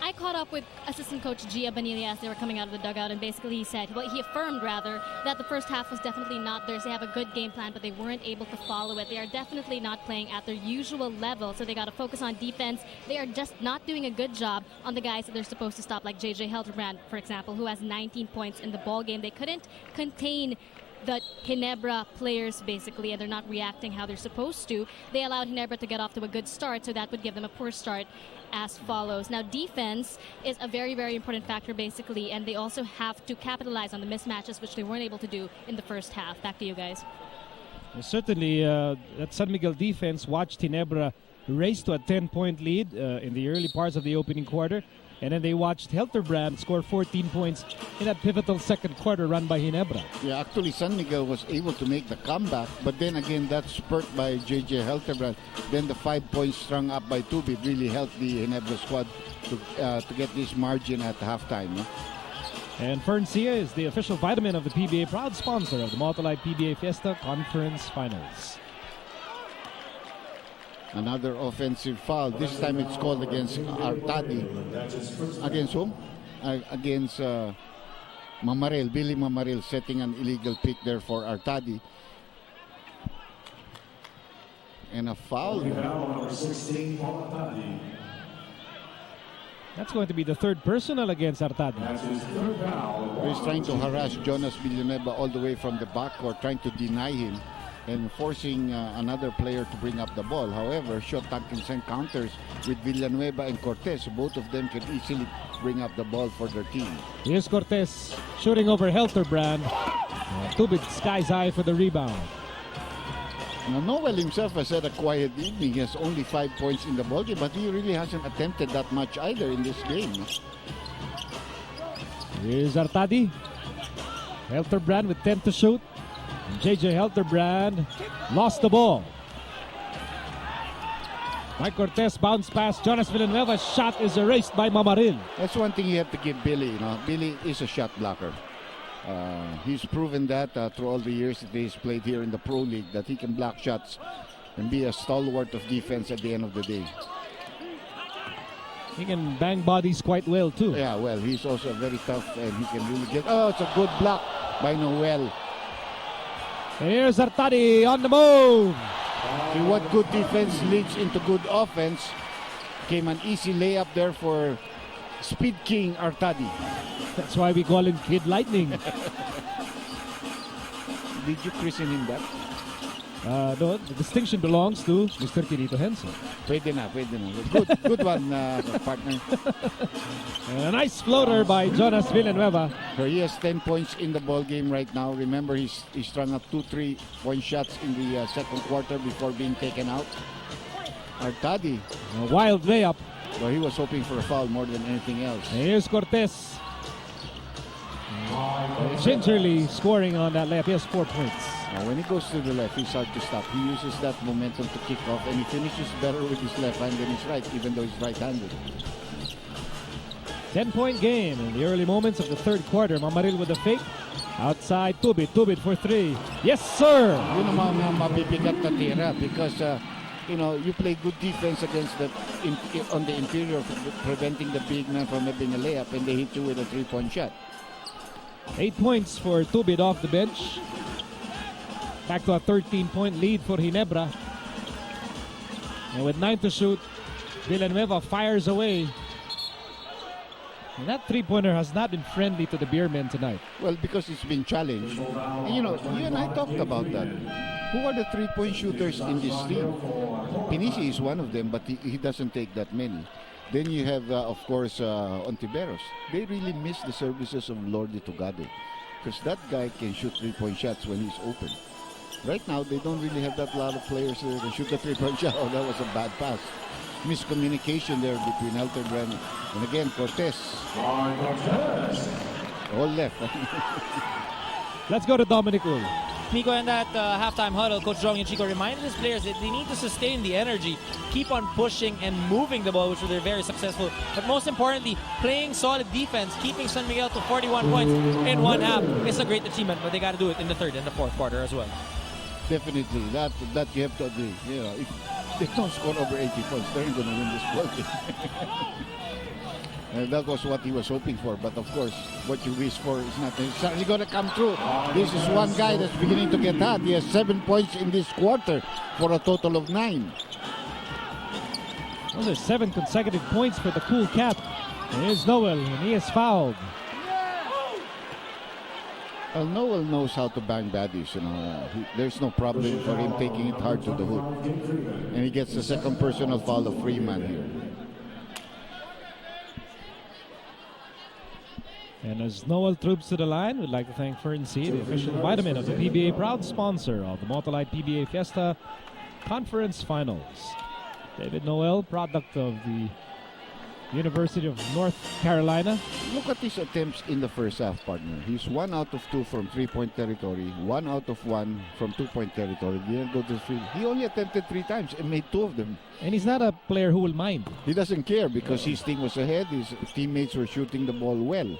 I caught up with assistant coach Gia Bonilla as they were coming out of the dugout, and basically he affirmed that the first half was definitely not theirs. They have a good game plan, but they weren't able to follow it. They are definitely not playing at their usual level, so they got to focus on defense. They are just not doing a good job on the guys that they're supposed to stop, like JJ Helterbrand, for example, who has 19 points in the ball game. They couldn't contain the Ginebra players, basically, and they're not reacting how they're supposed to. They allowed Ginebra to get off to a good start, so that would give them a poor start as follows. Now, defense is a very, very important factor, basically, and they also have to capitalize on the mismatches, which they weren't able to do in the first half. Back to you guys. Certainly, that San Miguel defense watched Ginebra race to a 10-point lead in the early parts of the opening quarter. And then they watched Helterbrand score 14 points in that pivotal second quarter run by Ginebra. Yeah, actually, San Miguel was able to make the comeback, but then again, that spurt by JJ Helterbrand, then the 5 points strung up by Tubit really helped the Ginebra squad to get this margin at halftime. No? And Ferncia is the official vitamin of the PBA, proud sponsor of the Multi-Life PBA Fiesta Conference Finals. Another offensive foul. This time it's called against Artadi. Against whom? Against Mamaril. Billy Mamaril setting an illegal pick there for Artadi. And a foul. That's going to be the third personal against Artadi. He's trying to harass Jonas Villanueva all the way from the backcourt, trying to deny him and forcing another player to bring up the ball. However, Shot Atkinson counters with Villanueva and Cortez. Both of them can easily bring up the ball for their team. Here's Cortez shooting over Helterbrand. Tubit skies high for the rebound. Now, Noel himself has had a quiet evening. He has only 5 points in the ballgame, but he really hasn't attempted that much either in this game. Here's Artadi. Helterbrand with 10 to shoot. JJ Helterbrand lost the ball. Mike Cortez bounced past Jonas Villanueva's shot is erased by Mamaril. That's one thing you have to give Billy. You know, Billy is a shot blocker. He's proven that through all the years that he's played here in the Pro League, that he can block shots and be a stalwart of defense at the end of the day. He can bang bodies quite well too. Yeah, well, he's also very tough and he can really get... Oh, it's a good block by Noel. And here's Artadi on the move. See, what good defense leads into good offense. Came an easy layup there for Speed King Artadi. That's why we call him Kid Lightning. Did you christen him that? No, the distinction belongs to Mr. Kirito Henson. Pwede na. Good one, partner. A nice floater by Jonas Villanueva. So he has 10 points in the ball game right now. Remember, he strung up 2 3-point shots in the second quarter before being taken out. Artadi. A wild layup. So he was hoping for a foul more than anything else. And here's Cortez. Gingerly scoring on that layup. He has 4 points. Now, when he goes to the left, he's hard to stop. He uses that momentum to kick off, and he finishes better with his left hand than his right, even though he's right-handed. 10-point game in the early moments of the third quarter. Mamaril with a fake. Outside, Tubit for 3. Yes, sir! Yun naman mabibigat na tira because, you play good defense against on the interior, preventing the big man from having a layup, and they hit you with a 3-point shot. 8 points for Tubit off the bench. Back to a 13-point lead for Ginebra. And with 9 to shoot, Villanueva fires away. And that three-pointer has not been friendly to the Beermen tonight. Well, because it's been challenged. And, you and I talked about that. Who are the three-point shooters in this team? Pinisi is one of them, but he doesn't take that many. Then you have, of course, Ontiveros. They really miss the services of Lordy Tugade, because that guy can shoot three-point shots when he's open. Right now, they don't really have that lot of players who can shoot the three-point shot. Oh, that was a bad pass. Miscommunication there between Helterbrand and again Cortez. All left. Let's go to Dominic Ul. Nico, in that halftime huddle, Coach Jong and Chico reminded his players that they need to sustain the energy, keep on pushing and moving the ball, which they're very successful. But most importantly, playing solid defense, keeping San Miguel to 41 points in one half is a great achievement, but they got to do it in the third and the fourth quarter as well. Definitely, that you have to agree. If they don't score over 80 points, they're not going to win this ball game. And that was what he was hoping for. But of course, what you wish for is not necessarily going to come true. This is one guy that's beginning to get hot. He has 7 points in this quarter for a total of 9. Well, there's 7 consecutive points for the Cool Cat. Here's Noel, and he is fouled. Well, Noel knows how to bang baddies. There's no problem for him taking it hard to the hoop. And he gets the second personal foul of Freeman here. And as Noel troops to the line, we'd like to thank Fern-C, the official vitamin of the PBA, proud sponsor of the Motolite PBA Fiesta Conference Finals. David Noel, product of the University of North Carolina. Look at his attempts in the first half, partner. He's 1 out of 2 from 3-point territory, 1 out of 1 from 2-point territory. Didn't go to the field. He only attempted 3 times and made 2 of them. And he's not a player who will mind. He doesn't care because his team was ahead. His teammates were shooting the ball well.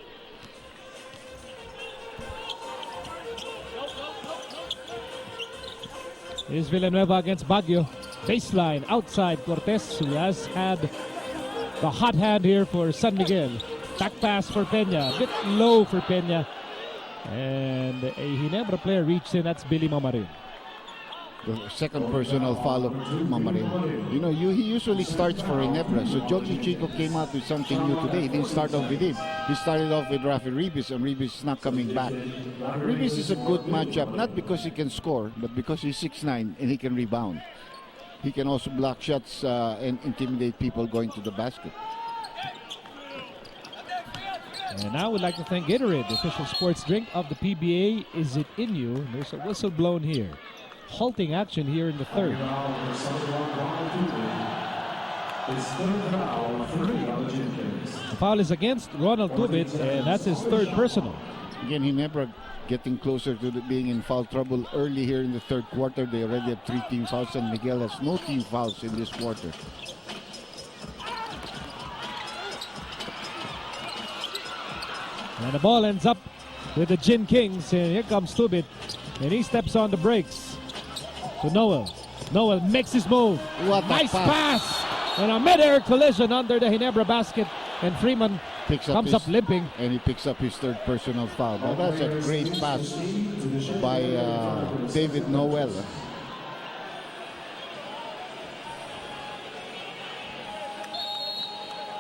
Here's Villanueva against Baguio. Baseline outside Cortez, who has had the hot hand here for San Miguel. Back pass for Peña, a bit low for Peña. And a Ginebra player reached in, that's Billy Mamarin. The second personal foul of Mamarin. You know, he usually starts for Ginebra. So Jogi Chico came out with something new today. He didn't start off with him. He started off with Rafi Ribis, and Ribis is not coming back. Ribis is a good matchup, not because he can score, but because he's 6'9" and he can rebound. He can also block shots and intimidate people going to the basket. And now we'd like to thank Gatorade, the official sports drink of the PBA. Is it in you? There's a whistle blown here. Halting action here in the third. The foul is against Ronald Tubit, and that's his third personal. Again, Ginebra getting closer to being in foul trouble early here in the third quarter. They already have 3 team fouls, and Miguel has no team fouls in this quarter. And the ball ends up with the Gin Kings, and here comes Tubit, and he steps on the brakes to Noel. Noel makes his move. Nice pass! And a mid-air collision under the Ginebra basket, and Freeman comes up limping. And he picks up his third personal foul. Now that's a great pass by David Noel.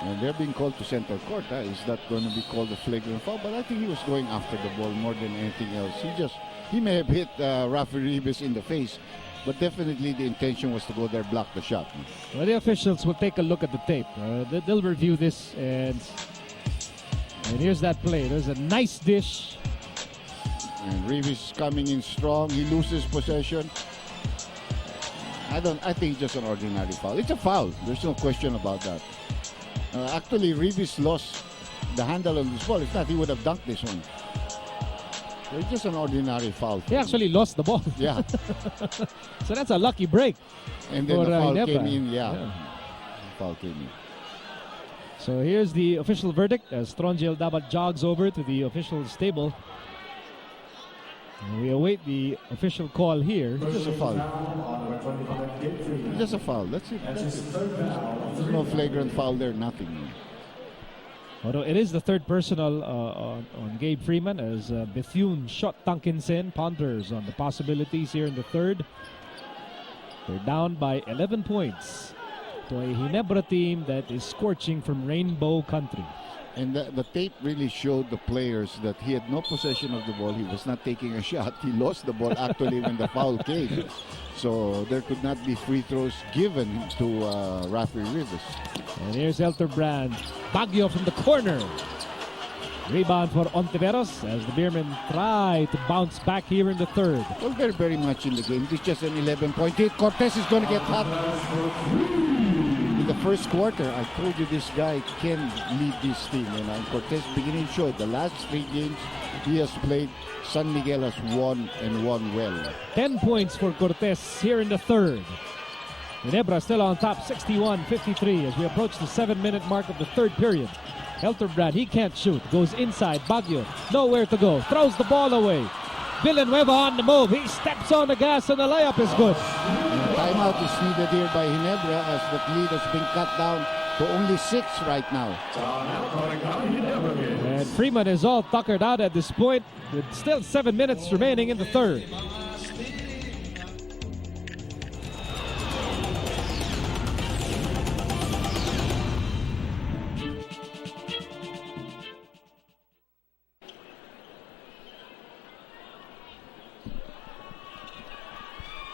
And they're being called to center court. Is that going to be called a flagrant foul? But I think he was going after the ball more than anything else. He may have hit Rafi Ribis in the face, but definitely the intention was to go there, block the shot. Well, the officials will take a look at the tape. They'll review this, and here's that play. There's a nice dish. And Ribis coming in strong. He loses possession. I think it's just an ordinary foul. It's a foul. There's no question about that. Actually, Ribis lost the handle on this ball. If not, he would have dunked this one. So it's just an ordinary foul. He actually lost the ball. Yeah. So that's a lucky break. And then the foul came in. Yeah. Yeah. The foul came in. So here's the official verdict as Tronjel Dabat jogs over to the official stable. And we await the official call here. It's just a foul. It's just a foul. That's it. There's no flagrant foul there. Nothing. Although it is the third personal on Gabe Freeman as Bethune shot Duncanson. Ponders on the possibilities here in the third. They're down by 11 points to a Ginebra team that is scorching from Rainbow Country. And the tape really showed the players that he had no possession of the ball. He was not taking a shot. He lost the ball actually when the foul came. So there could not be free throws given to Rafi Ribis. And here's Elterbrand. Baguio from the corner. Rebound for Ontiveros as the Beermen try to bounce back here in the third. Well, they're very much in the game. It's just an 11-point hit. Cortez is going to get hot. In the first quarter, I told you this guy can lead this team. And Cortez beginning to show the last 3 games he has played, San Miguel has won and won well. 10 points for Cortez here in the third. Ginebra still on top, 61-53 as we approach the 7-minute mark of the third period. Elterbrand, he can't shoot, goes inside. Baguio, nowhere to go, throws the ball away. Villanueva on the move, he steps on the gas and the layup is good. And timeout is needed here by Ginebra as the lead has been cut down to only 6 right now. And Freeman is all tuckered out at this point with still 7 minutes remaining in the third.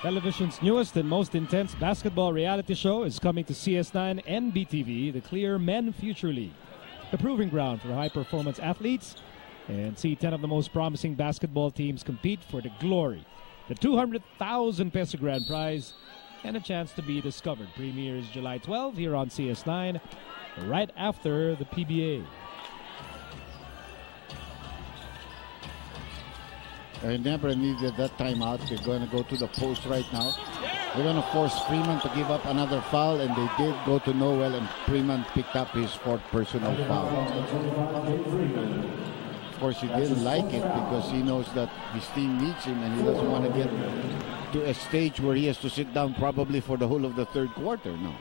Television's newest and most intense basketball reality show is coming to CS9 and BTV, the Clear Men Future League. The proving ground for high-performance athletes and see 10 of the most promising basketball teams compete for the glory, the 200,000 peso grand prize, and a chance to be discovered. Premieres July 12 here on CS9, right after the PBA. Ginebra needed that timeout. They're going to go to the post right now. They're going to force Freeman to give up another foul, and they did go to Noel, and Freeman picked up his 4th personal foul. Of course, he didn't like it because he knows that his team needs him, and he doesn't want to get to a stage where he has to sit down probably for the whole of the 3rd quarter. No.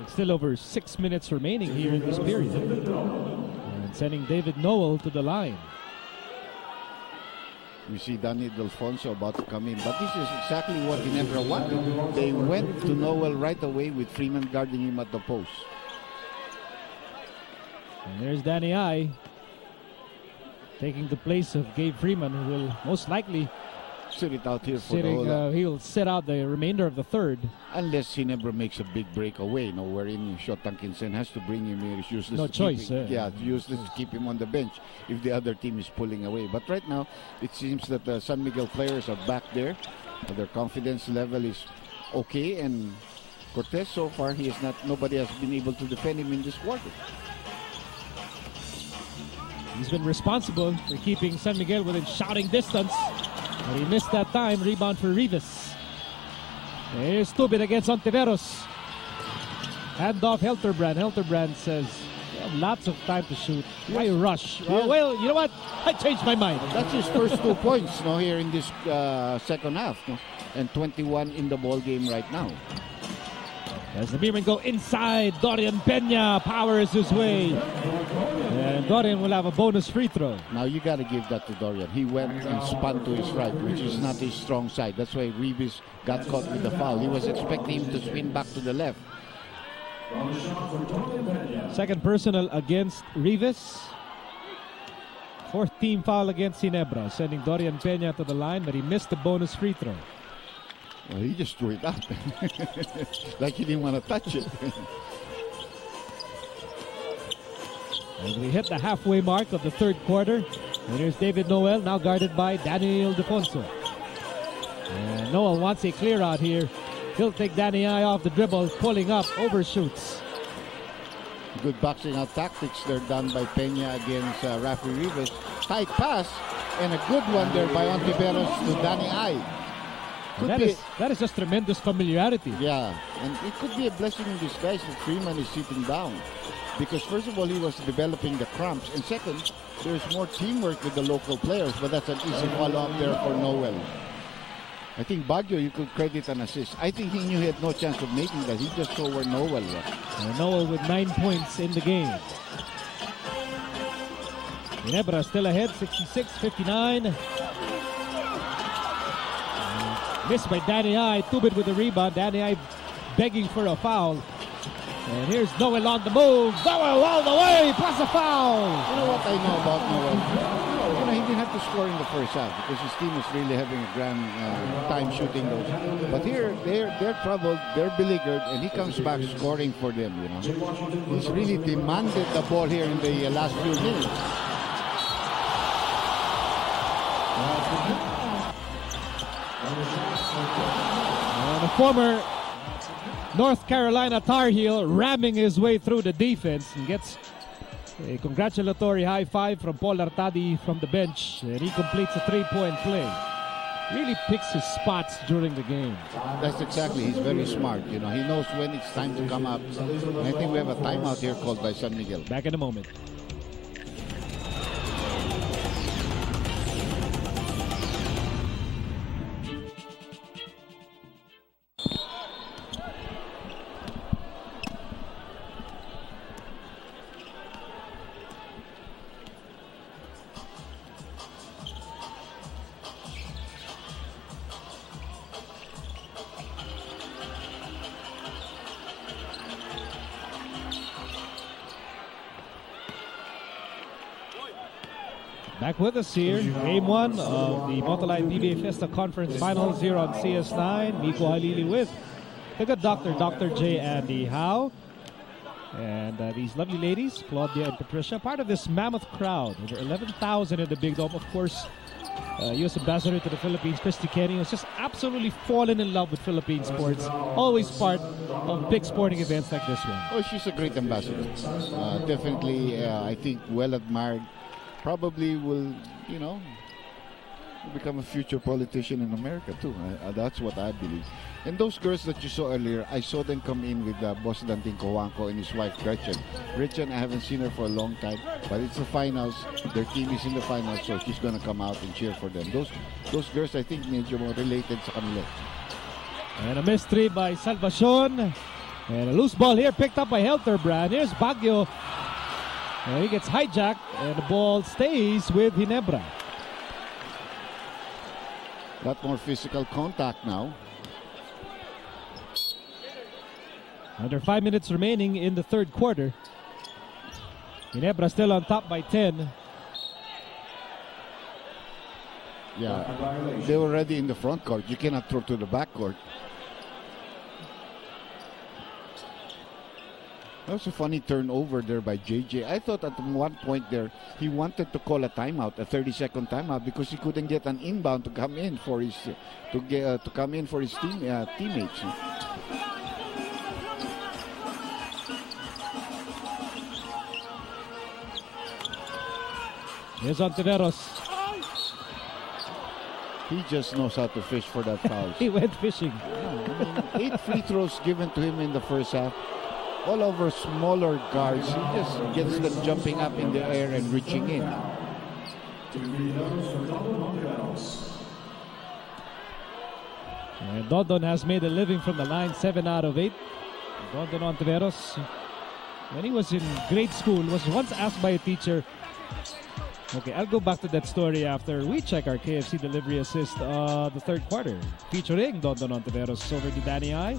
It's still over 6 minutes remaining here in this period. And sending David Noel to the line. We see Danny Delfonso about to come in, but this is exactly what Ginebra wanted. They went to Noel right away with Freeman guarding him at the post. And there's Danny I taking the place of Gabe Freeman, who will most likely sit it out here for the whole he'll sit out the remainder of the 3rd. Unless Ginebra makes a big breakaway, wherein Shot Tankinsen has to bring him here. It's useless no choice. Useless to keep him on the bench if the other team is pulling away. But right now, it seems that the San Miguel players are back there. Their confidence level is okay, and Cortez so far nobody has been able to defend him in this quarter. He's been responsible for keeping San Miguel within shouting distance. But he missed that time. Rebound for Rivas. Here's Tubin against Ontiveros. Hand off Helterbrand. Helterbrand says, "You have lots of time to shoot. Why rush?" Yes. Well, you know what? I changed my mind. That's his first 2 points here in this 2nd half. And 21 in the ball game right now. As the Beermen go inside, Dorian Peña powers his way. And Dorian will have a bonus free throw. Now you got to give that to Dorian. He went and spun to his right, which is not his strong side. That's why Rivas got caught with the foul. He was expecting him to spin back to the left. 2nd personal against Rivas. 4th team foul against Ginebra, sending Dorian Peña to the line, but he missed the bonus free throw. Well, he just threw it out. Like he didn't want to touch it. As we hit the halfway mark of the 3rd quarter, and here's David Noel, now guarded by Daniel Defonso. And Noel wants a clear out here. He'll take Danny I off the dribble, pulling up, overshoots. Good boxing out tactics there done by Peña against Rafi Rivas. Tight pass, and a good one there by Ontiveros to Danny I. That is just tremendous familiarity. Yeah, and it could be a blessing in disguise that Freeman is sitting down. Because first of all, he was developing the cramps. And second, there's more teamwork with the local players. But that's an easy follow-up there for Noel. I think Baguio, you could credit an assist. I think he knew he had no chance of making that. He just saw where Noel was. And Noel with 9 points in the game. Ginebra still ahead, 66-59. Missed by Danny I. Tubit with the rebound. Danny I begging for a foul. And here's Noel on the move. Noel all the way, plus a foul. You know what I know about Noel? He didn't have to score in the 1st half because his team was really having a grand time shooting those. But here, they're troubled, they're beleaguered, and he comes back scoring for them, He's really demanded the ball here in the last few minutes. And a former North Carolina Tar Heel ramming his way through the defense and gets a congratulatory high five from Paul Artadi from the bench, and he completes a 3-point play. Really picks his spots during the game. That's exactly, he's very smart, He knows when it's time to come up. And I think we have a timeout here called by San Miguel. Back in a moment. Back with us here, Game 1 of the Multiline PBA Fiesta Conference Finals here on CS9. Miko Halili with the good Dr. J. Andy Howe. And these lovely ladies, Claudia and Patricia, part of this mammoth crowd. Over 11,000 in the Big Dome. Of course, U.S. Ambassador to the Philippines, Christy Kenny, was just absolutely fallen in love with Philippine sports. Always part of big sporting events like this one. Oh, she's a great ambassador. Definitely, I think, well admired. Probably will, become a future politician in America too. That's what I believe. And those girls that you saw earlier, I saw them come in with Boss Danting Cojuangco and his wife Gretchen. Gretchen, I haven't seen her for a long time, but it's the finals. Their team is in the finals, so she's going to come out and cheer for them. Those girls, I think, medyo more related sa kanila. And a mystery by Salvacion. And a loose ball here picked up by Helterbrand. Here's Baguio. And he gets hijacked, and the ball stays with Ginebra. A lot more physical contact now. Under 5 minutes remaining in the third quarter. Ginebra still on top by 10. Yeah, they were already in the front court. You cannot throw to the back court. That was a funny turnover there by JJ. I thought at one point there he wanted to call a timeout, a 30-second timeout, because he couldn't get an inbound to come in for his teammates. Here's Ontiveros. He just knows how to fish for that foul. He went fishing. Yeah, 8 free throws given to him in the first half. All over smaller guards. He just gets them jumping up in the air and reaching in. And Dondon has made a living from the line, 7 out of 8. Dondon Ontiveros, when he was in grade school, was once asked by a teacher, okay, I'll go back to that story after we check our KFC delivery assist the third quarter, featuring Dondon Ontiveros. Over to Danny I.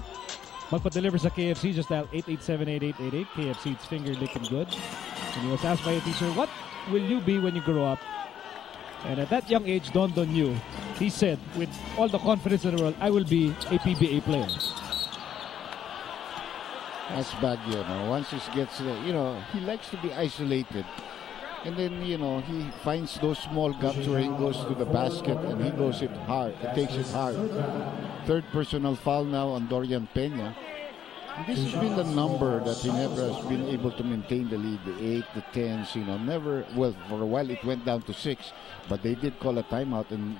Magpa-deliver sa KFC, just dial 887-8888. KFC, it's finger licking good. And he was asked by a teacher, what will you be when you grow up? And at that young age, Dondon knew. He said, with all the confidence in the world, I will be a PBA player. That's Baguio. Once he gets, he likes to be isolated. And then, he finds those small gaps where he goes to the basket and he goes it hard. He takes it hard. Third personal foul now on Dorian Peña. This has been the number that Ginebra has been able to maintain the lead, the 8, the 10s, never, well, for a while it went down to 6, but they did call a timeout and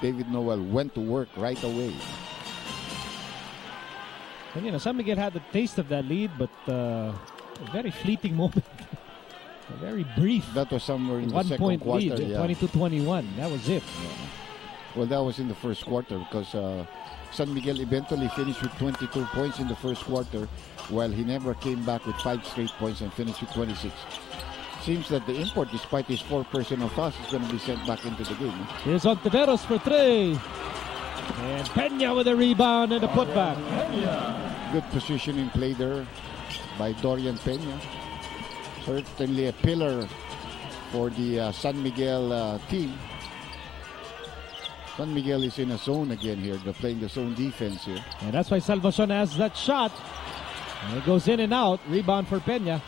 David Noel went to work right away. And, San Miguel had the taste of that lead, but a very fleeting moment. Very brief. That was somewhere in the second quarter. 1 point lead, 22-21. That was it. Yeah. Well, that was in the first quarter because San Miguel eventually finished with 22 points in the first quarter, while Ginebra came back with 5 straight points and finished with 26. Seems that the import, despite his 4 personal fouls, is going to be sent back into the game. Here's Ontiveros for 3. And Peña with a rebound and a putback. Good positioning play there by Dorian Peña. Certainly a pillar for the San Miguel team. San Miguel is in a zone again here. They're playing the zone defense here. And that's why Salvacion has that shot. And it goes in and out. Rebound for Peña.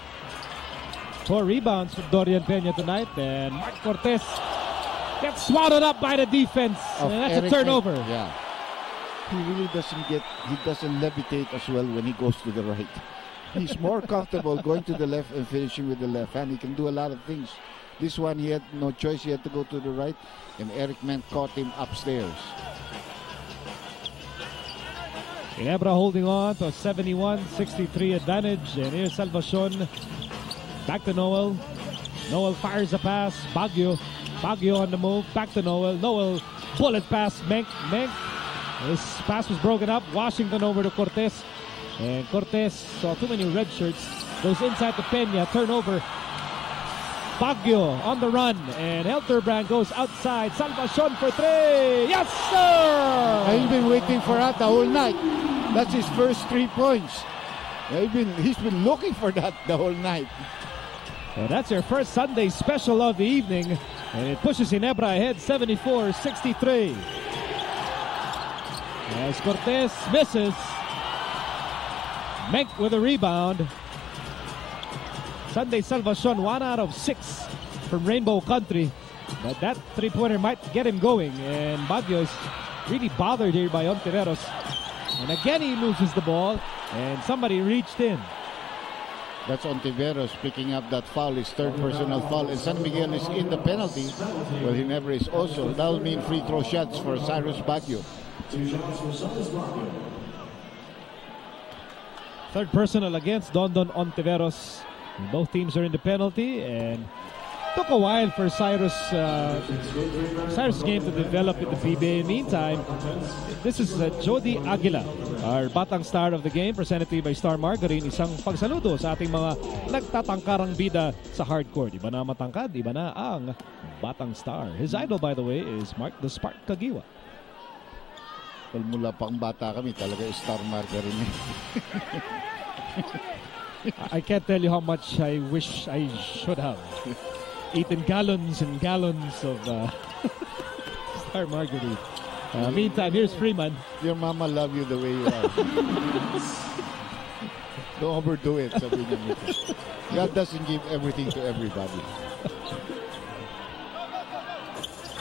4 rebounds for Dorian Peña tonight. And Mark Cortez gets swatted up by the defense. And that's Eric a turnover. Yeah. He really doesn't levitate as well when he goes to the right. He's more comfortable going to the left and finishing with the left hand. He can do a lot of things. This one, he had no choice. He had to go to the right. And Eric Ment caught him upstairs. Ginebra holding on to a 71-63 advantage. And here's Salvacion. Back to Noel. Noel fires a pass. Baguio on the move. Back to Noel. Noel bullet pass. Menk. His pass was broken up. Washington over to Cortez. And Cortez saw too many red shirts. Goes inside to Peña. Turnover. Baguio on the run. And Helterbrand goes outside. Salvacion for 3. Yes, sir! He's been waiting for that the whole night. That's his first 3 points. He's been looking for that the whole night. And that's your first Sunday special of the evening. And it pushes Ginebra ahead 74-63. As Cortez misses. Menk with a rebound. Sunday Salvacion, 1 out of 6 from Rainbow Country. But that three-pointer might get him going. And Baguio is really bothered here by Ontiveros. And again he loses the ball. And somebody reached in. That's Ontiveros picking up that foul, his third personal foul. And San Miguel is in the penalty. Well, Ginebra is also. That will mean free throw shots for Cyrus Baguio. Third personal against Dondon Ontiveros. Both teams are in the penalty, and took a while for Cyrus' game to develop in the PBA. Meantime, this is Jody Aguila, our batang star of the game, presented to you by Star Margarine. Isang pagsaludo sa ating mga nagtatangkarang bida sa hardcourt. Iba na matangkad, iba na ang batang star. His idol, by the way, is Mark the Spark Kagiwa. Well, mula pang bata kami, talaga Star Margarine. I can't tell you how much I wish I should have eaten gallons and gallons of Star Margarine. Meantime, here's Freeman. Your mama love you the way you are. Don't overdo it, sabi niya nito. God doesn't give everything to everybody.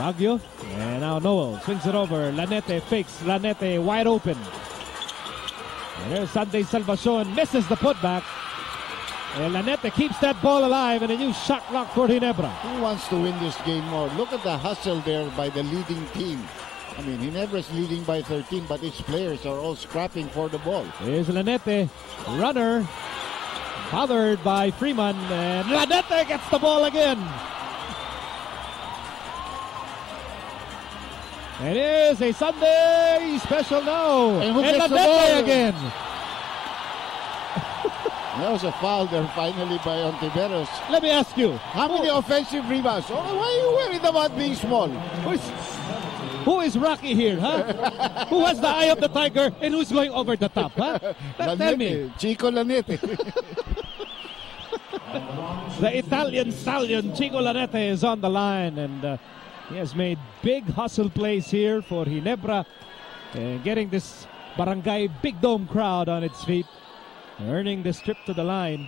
Baguio, and now Noel swings it over. Lanete fakes. Lanete wide open. And there's Sunday Salvacion, misses the putback. And Lanete keeps that ball alive, and a new shot clock for Ginebra. Who wants to win this game more? Look at the hustle there by the leading team. I mean, Ginebra's leading by 13, but its players are all scrapping for the ball. Here's Lanete, runner, bothered by Freeman, and Lanete gets the ball again. And here's a Sunday special now. And who gets the ball again. That was a foul there finally by Ontiveros. Let me ask you. How many offensive rebounds? Oh, why are you worried about being small? Who is Rocky here, huh? Who has the eye of the tiger and who's going over the top, huh? Tell me. Chico Lanete. The Italian stallion, Chico Lanete, is on the line, and he has made big hustle plays here for Ginebra, and getting this Barangay Big Dome crowd on its feet, earning this trip to the line.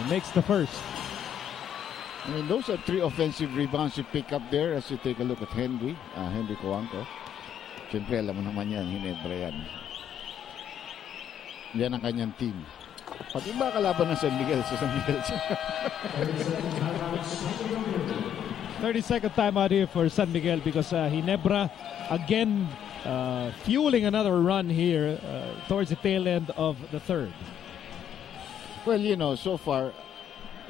He makes the first. I mean, those are 3 offensive rebounds you pick up there as you take a look at Henry Coanco. Siyempre, alam mo naman yan, Ginebra yan. Yan ang kanyang team. Pag iba kalaban ng San Miguel sa San Miguel. 30-second timeout here for San Miguel because Ginebra again fueling another run here towards the tail end of the third. Well, you know, so far,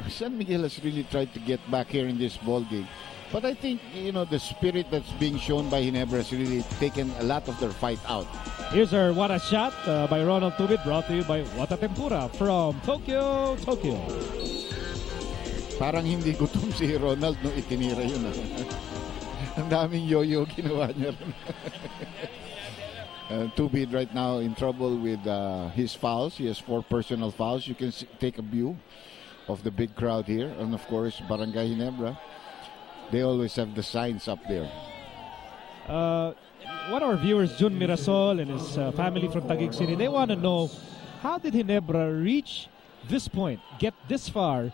San Miguel has really tried to get back here in this ball game. But I think, you know, the spirit that's being shown by Ginebra has really taken a lot of their fight out. Here's our What a Shot by Ronald Tubit, brought to you by Wata Tempura from Tokyo, Tokyo. Parang hindi gutom si Ronald nung itinira yun. Ang daming yo-yo ginawa niya. Tubit right now in trouble with his fouls. He has 4 personal fouls. You can take a view of the big crowd here. And of course, Barangay Ginebra. They always have the signs up there. One of our viewers, Jun Mirasol, and his family from Taguig City, they want to know, how did Ginebra reach this point, get this far,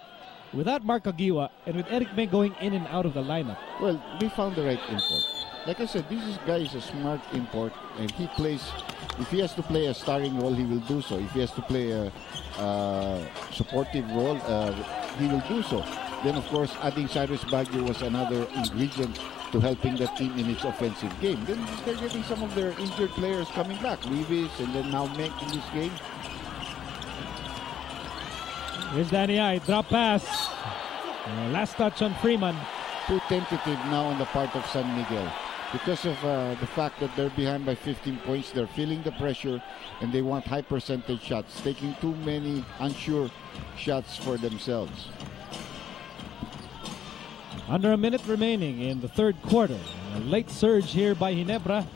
without Mark Agiwa and with Eric May going in and out of the lineup? Well, they found the right import. Like I said, this guy is a smart import, and he plays, if he has to play a starring role, he will do so. If he has to play a supportive role, he will do so. Then, of course, adding Cyrus Baguio was another ingredient to helping the team in its offensive game. Then they're getting some of their injured players coming back. Reeves and then now Mek in this game. Here's Danny I, drop pass. Last touch on Freeman. Too tentative now on the part of San Miguel. Because of the fact that they're behind by 15 points, they're feeling the pressure and they want high percentage shots, taking too many unsure shots for themselves. Under a minute remaining in the third quarter. A late surge here by Ginebra,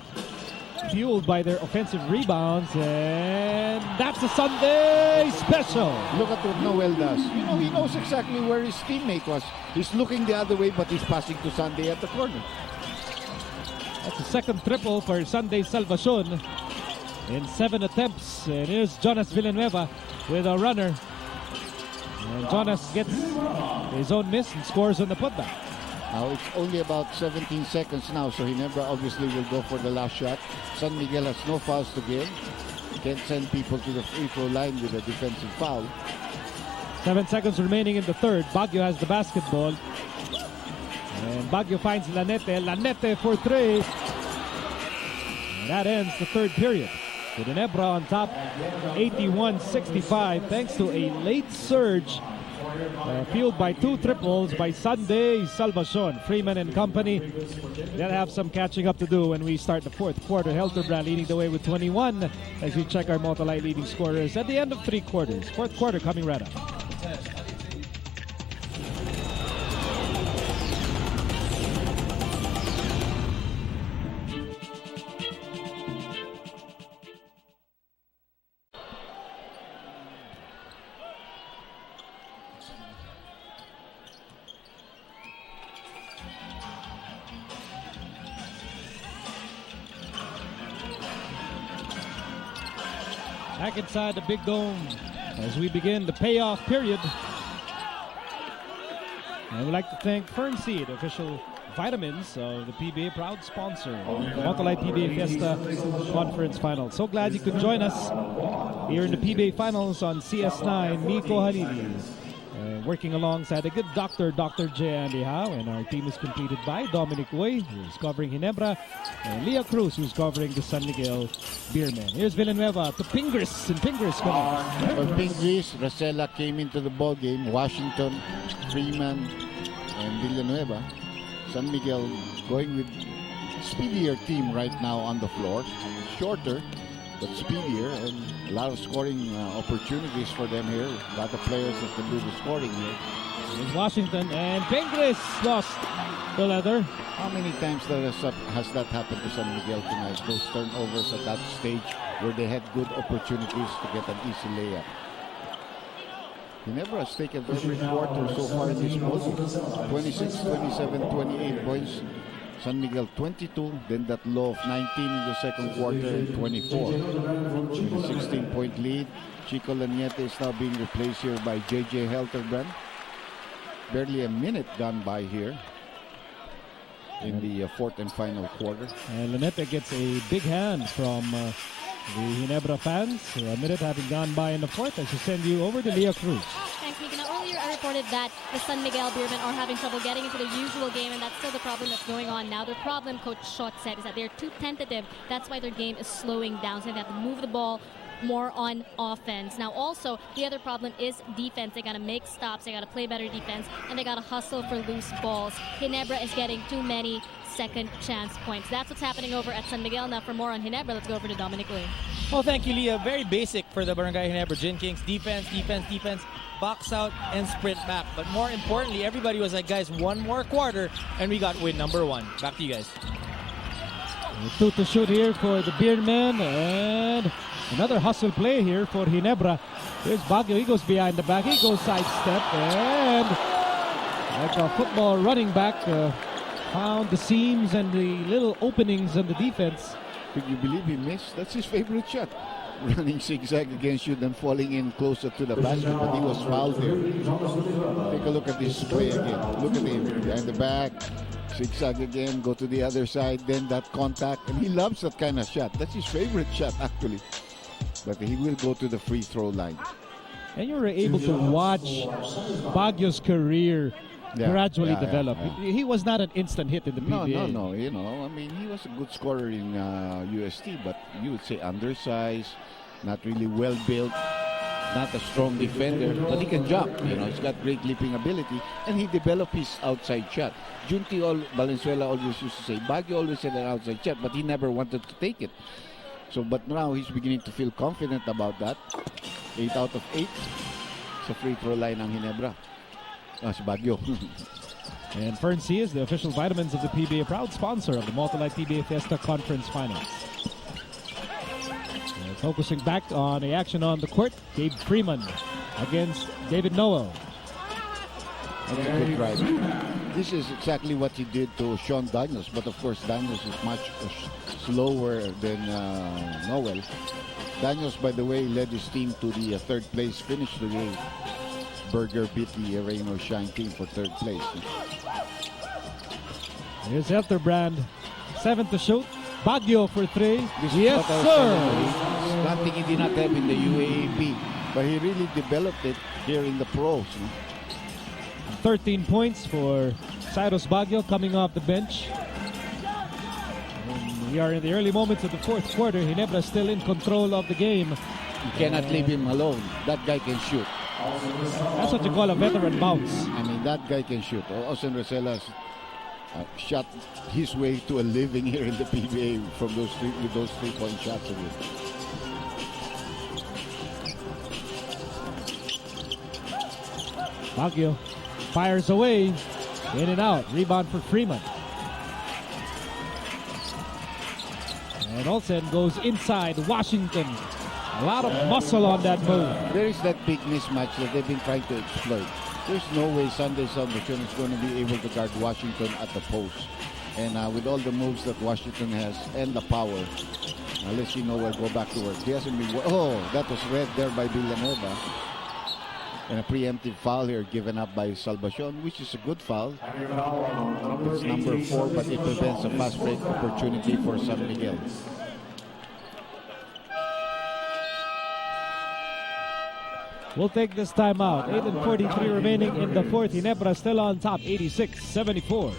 fueled by their offensive rebounds, and that's a Sunday special. Look at what Noel does. You know, he knows exactly where his teammate was. He's looking the other way, but he's passing to Sunday at the corner. That's the second triple for Sunday Salvacion in 7 attempts. And here's Jonas Villanueva with a runner. And Jonas gets his own miss and scores on the putback. Now it's only about 17 seconds now, so Ginebra obviously will go for the last shot. San Miguel has no fouls to give. Can't send people to the free throw line with a defensive foul. 7 seconds remaining in the third. Baguio has the basketball. And Baguio finds Lanete. Lanete for three. And that ends the third period. With Ginebra on top, 81-65, thanks to a late surge fueled by two triples by Sunday Salvacion. Freeman and company, they'll have some catching up to do when we start the fourth quarter. Helterbrand leading the way with 21 as we check our multi-light leading scorers at the end of three quarters. Fourth quarter coming right up. Back inside the big dome as we begin the payoff period. I would like to thank Fernseed, official vitamins of the PBA, proud sponsor of the Multi-Light PBA Fiesta Conference Finals. So glad you could join us here in the PBA Finals on CS9. Miko Halili, working alongside a good doctor, Dr. J. Andy Howe, and our team is completed by Dominic Uy, who's covering Ginebra, and Leah Cruz, who's covering the San Miguel Beermen. Here's Villanueva to Pingris, and Pingris coming. For Pingris, Rosella came into the ball game. Washington, Freeman, and Villanueva. San Miguel going with speedier team right now on the floor. Shorter, but speedier, and a lot of scoring opportunities for them here. A lot of players that can do the scoring here. Here's Washington, and Pingris lost the leather. How many times has that happened to San Miguel tonight? Those turnovers at that stage where they had good opportunities to get an easy layup. Ginebra has taken every quarter so far in this ball. 26, 27, 28 points. San Miguel 22, then that low of 19 in the second quarter and 24. With a 16-point lead. Chico Laniete is now being replaced here by JJ Helterbrand. Barely a minute gone by here in the fourth and final quarter. And Laniete gets a big hand from the Ginebra fans. A minute having gone by in the fourth. I should send you over to Leah Cruz. Thanks, Mika. Now, earlier I reported that the San Miguel Beermen are having trouble getting into the usual game, and that's still the problem that's going on now. The problem, Coach Schott said, is that they're too tentative. That's why their game is slowing down, so they have to move the ball more on offense. Now also, the other problem is defense. They got to make stops, they got to play better defense, and they got to hustle for loose balls. Ginebra is getting too many second chance points. That's what's happening over at San Miguel. Now for more on Ginebra, let's go over to Dominic Uy. Well, thank you, Leah. Very basic for the Barangay Ginebra Gin Kings. Defense, defense, defense, box out, and sprint back. But more importantly, everybody was like, guys, one more quarter, and we got win number one. Back to you guys. Two to shoot here for the Beermen, and another hustle play here for Ginebra. Here's Baguio. He goes behind the back. He goes sidestep, and like a football running back, found the seams and the little openings on the defense. Could you believe he missed? That's his favorite shot. Running zigzag against you, then falling in closer to the basket, but he was fouled there. Take a look at this play again. Look at him behind the back. Zigzag again, go to the other side, then that contact, and he loves that kind of shot. That's his favorite shot, actually. But he will go to the free throw line. And you were able to watch Baguio's career gradually develop. Yeah. He was not an instant hit in the PBA. No. You know, I mean, he was a good scorer in UST, but you would say undersized, not really well built, not a strong defender, but he can jump. You know, he's got great leaping ability, and he developed his outside shot. Junti Valenzuela always used to say, Baguio always had an outside shot, but he never wanted to take it. So, but now he's beginning to feel confident about that. 8 out of 8 sa free throw line ng Ginebra. Si Baguio. And Fernseed is the official vitamins of the PBA, proud sponsor of the Multi-Light PBA Fiesta Conference Finals. Focusing back on the action on the court, Gabe Freeman against David Noel. That's a good drive. This is exactly what he did to Sean Daniels, but of course Daniels is much slower than Noel. Daniels, by the way, led his team to the third place finish today. Burger beat the Rain or Shine team for third place. Here's Elterbrand. 7 to shoot. Baguio for 3. This is Yes, what I was sir. telling you. Something he did not have in the UAAP, but he really developed it here in the pros. 13 points for Cyrus Baguio coming off the bench. And we are in the early moments of the fourth quarter. Ginebra still in control of the game. You cannot leave him alone. That guy can shoot. That's what you call a veteran bounce. I mean, that guy can shoot. Austin Rosella's shot his way to a living here in the PBA from those three-point shots of it. Baguio fires away. In and out. Rebound for Freeman. And Olsen goes inside Washington. A lot of muscle on that move. There is that big mismatch that they've been trying to exploit. There's no way Sunday Salvation is going to be able to guard Washington at the post. And with all the moves that Washington has and the power, let's see Noel go back to work. He hasn't been. Oh, that was read there by Villanueva. And a preemptive foul here given up by Salvacion, which is a good foul. It's number 4, but it prevents a fast break opportunity for San Miguel. We'll take this time out. 8:43 remaining in the fourth. Ginebra still on top, 86-74.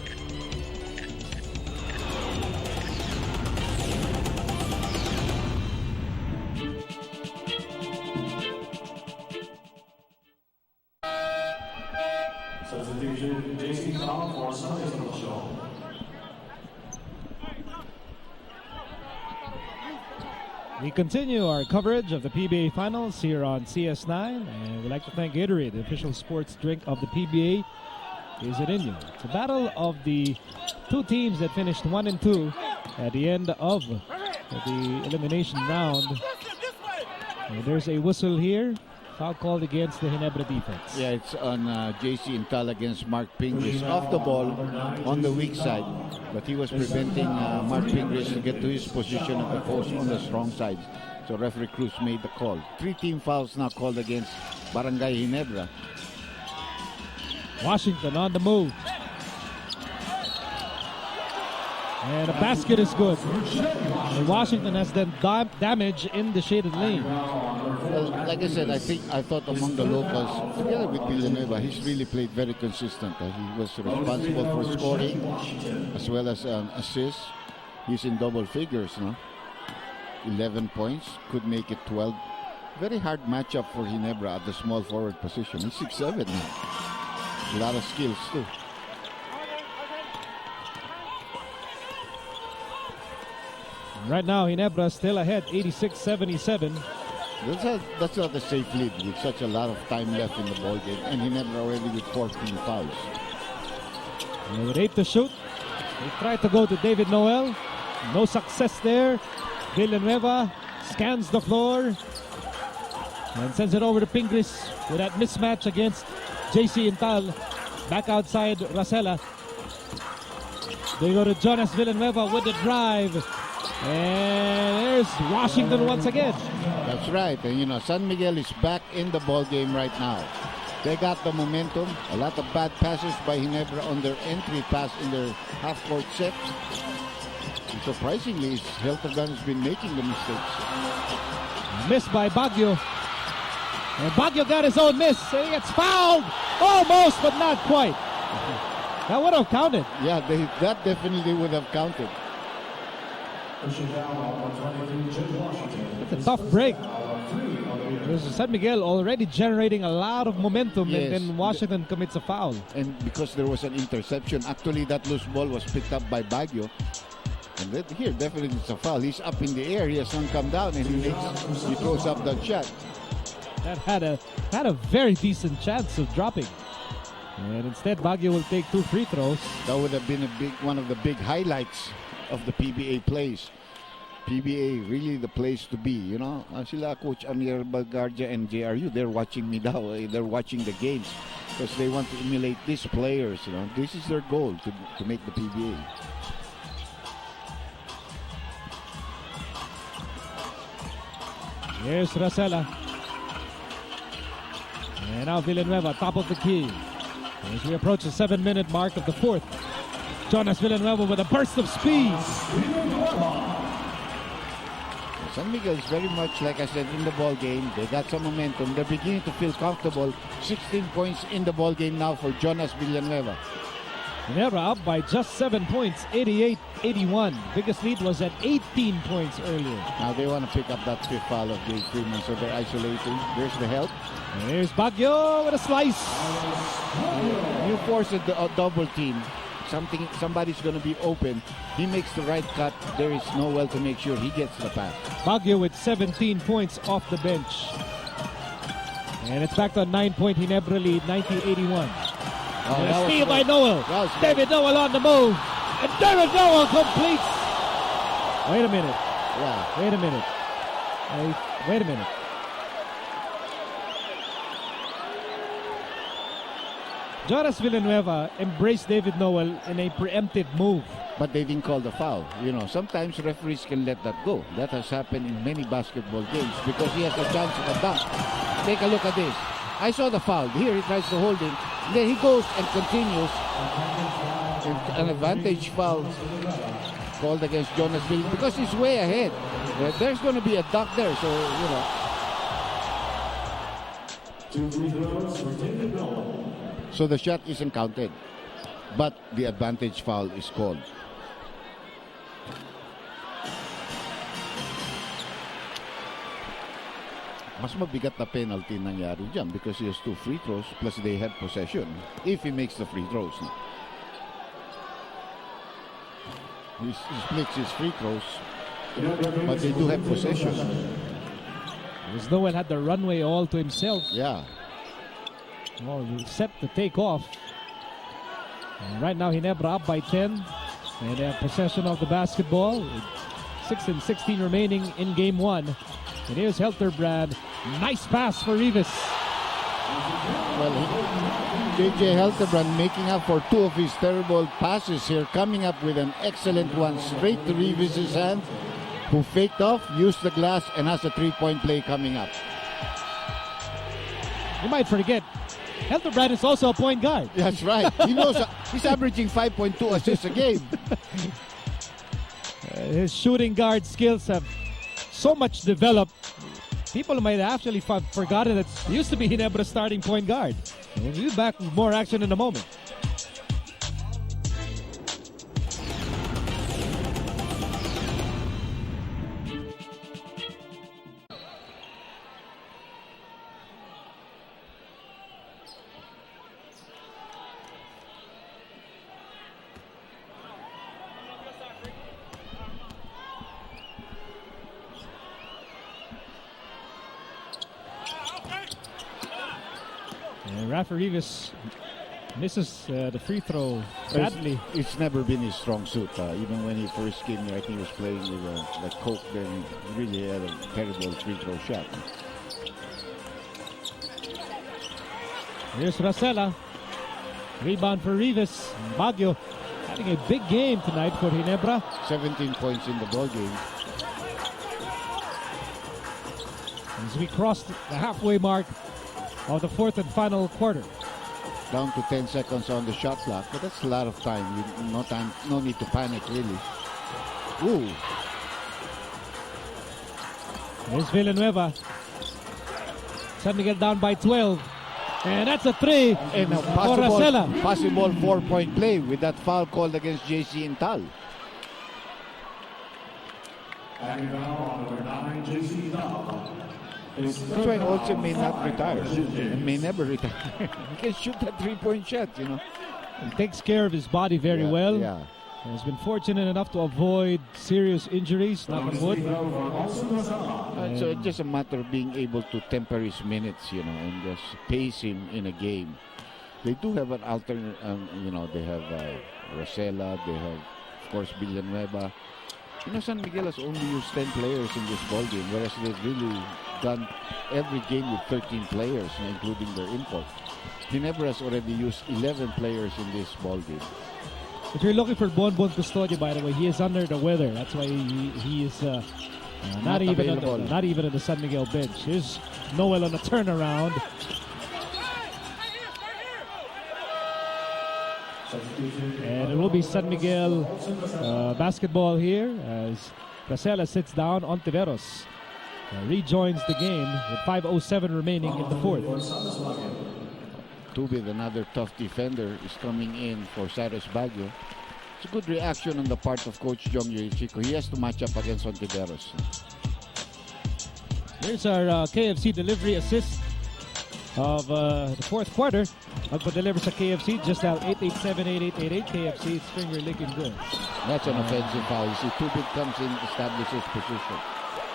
Substitution, JC Song for Sunday Show. We continue our coverage of the PBA Finals here on CS9, and we'd like to thank Gatorade, the official sports drink of the PBA. Is it in you? It's a battle of the two teams that finished 1 and 2 at the end of the elimination round. And there's a whistle here. Foul called against the Ginebra defense. Yeah, it's on JC Intal against Mark Pingris. Off the ball on the weak side, but he was preventing Mark Pingris to get to his position at the post on the strong side. So referee Cruz made the call. 3 team fouls now called against Barangay Ginebra. Washington on the move. And the basket is good. And Washington has done damage in the shaded lane. Well, like I said, I thought among the locals, together with Villanueva, he's really played very consistent. He was responsible for scoring as well as assists. He's in double figures now. 11 points, could make it 12. Very hard matchup for Ginebra at the small forward position. He's 6'7" now. A lot of skills too. Right now, Ginebra still ahead, 86-77. That's not a safe lead with such a lot of time left in the ball game, and Ginebra already with 14 fouls. And with 8 to shoot, they try to go to David Noel. No success there. Villanueva scans the floor and sends it over to Pingris with that mismatch against JC Intal. Back outside Rosella. They go to Jonas Villanueva with the drive. And there's Washington once again. That's right. And San Miguel is back in the ball game right now. They got the momentum. A lot of bad passes by Ginebra on their entry pass in their half-court sets. And surprisingly, Heltergun has been making the mistakes. Missed by Baguio. And Baguio got his own miss. And he gets fouled. Almost, but not quite. That would have counted. Yeah, that definitely would have counted. It's a tough break. There's San Miguel already generating a lot of momentum, Yes. and then Washington commits a foul. And because there was an interception, actually that loose ball was picked up by Baguio. And here, definitely it's a foul. He's up in the air. He has not come down, and he throws up that shot. That had a very decent chance of dropping. And instead, Baguio will take 2 free throws. That would have been one of the big highlights of the PBA plays. PBA, really the place to be, Sila Coach Amir Bagardia and JRU, they're watching me now. They're watching the games because they want to emulate these players, This is their goal, to make the PBA. Here's Rosella. And now Villanueva, top of the key. As we approach the 7-minute mark of the fourth. Jonas Villanueva with a burst of speed. San Miguel is very much, like I said, in the ball game. They got some momentum. They're beginning to feel comfortable. 16 points in the ball game now for Jonas Villanueva. Ginebra up by just 7 points, 88-81. Biggest lead was at 18 points earlier. Now they want to pick up that fifth foul of Jake Freeman, so they're isolating. There's the help. And here's Baguio with a slice. You force a double team. Somebody's going to be open. He makes the right cut. There is Noel to make sure he gets the pass. Baguio with 17 points off the bench. And it's back to a 9-point Ginebra lead, 90-81. Oh, steal by Noel. David Noel on the move. And David Noel completes. Wait a minute. Yeah. Wait a minute. Wait a minute. Jonas Villanueva embraced David Noel in a preemptive move. But they didn't call the foul. You know, sometimes referees can let that go. That has happened in many basketball games because he has a chance of a dunk. Take a look at this. I saw the foul. Here he tries to hold him. Then he goes and continues. An advantage foul called against Jonas Villanueva because he's way ahead. There's going to be a dunk there, so, you know. 2 free throws for David Noel. So the shot isn't counted, but the advantage foul is called. Mas mabigat na penalty nangyari dyan because he has 2 free throws plus they have possession if he makes the free throws. He splits his free throws, but they do have possession. Because Noel had the runway all to himself. Yeah. Oh, set to take off. And right now Ginebra up by 10. And they have possession of the basketball. 6:16 remaining in game 1. And here's Helterbrand. Nice pass for Rivas. Well, JJ Helterbrand making up for 2 of his terrible passes here, coming up with an excellent one straight to Rivas' hand, who faked off, used the glass, and has a 3-point play coming up. You might forget, Helterbrand is also a point guard. That's right. He knows he's averaging 5.2 assists a game. His shooting guard skills have so much developed. People might have actually forgotten that he used to be Ginebra's starting point guard. We'll be back with more action in a moment. Rafa Rivas misses the free throw badly. It's never been his strong suit. Even when he first came here, I think he was playing with like Coke. Then he really had a terrible free throw shot. Here's Rosella. Rebound for Rivas. Baguio having a big game tonight for Ginebra. 17 points in the ball game. As we cross the halfway mark of the fourth and final quarter. Down to 10 seconds on the shot clock, but that's a lot of time. No need to panic, really. Ooh. There's Villanueva. San Miguel down by 12. And that's a 3. And a possible 4-point play with that foul called against JC Intal. And now on number 9, JC Intal. That's why Olsen may not retire and may never retire. He can shoot that 3-point shot, you know. He takes care of his body very well. Yeah. He's been fortunate enough to avoid serious injuries, knock on wood. So it's just a matter of being able to temper his minutes, you know, and just pace him in a game. They do have an alternate, you know, they have Rosella, they have, of course, Villanueva. You know, San Miguel has only used 10 players in this ball game, whereas they've really done every game with 13 players, including their import. Ginebra has already used 11 players in this ball game. If you're looking for Bonbon Custodio, by the way, he is under the weather. That's why he is not even on the San Miguel bench. Here's Noel on a turnaround. And it will be San Miguel basketball here as Casella sits down. Ontiveros rejoins the game with 5:07 remaining in the fourth. Tubid, another tough defender, is coming in for Cyrus Baguio. It's a good reaction on the part of Coach Jong Yoichiko. He has to match up against Ontiveros. Here's our KFC delivery assist of the fourth quarter. Magpa-deliver sa KFC, just out 887-8888. KFC, it's finger licking good. That's an offensive foul. You see, Tubid comes in, establishes position.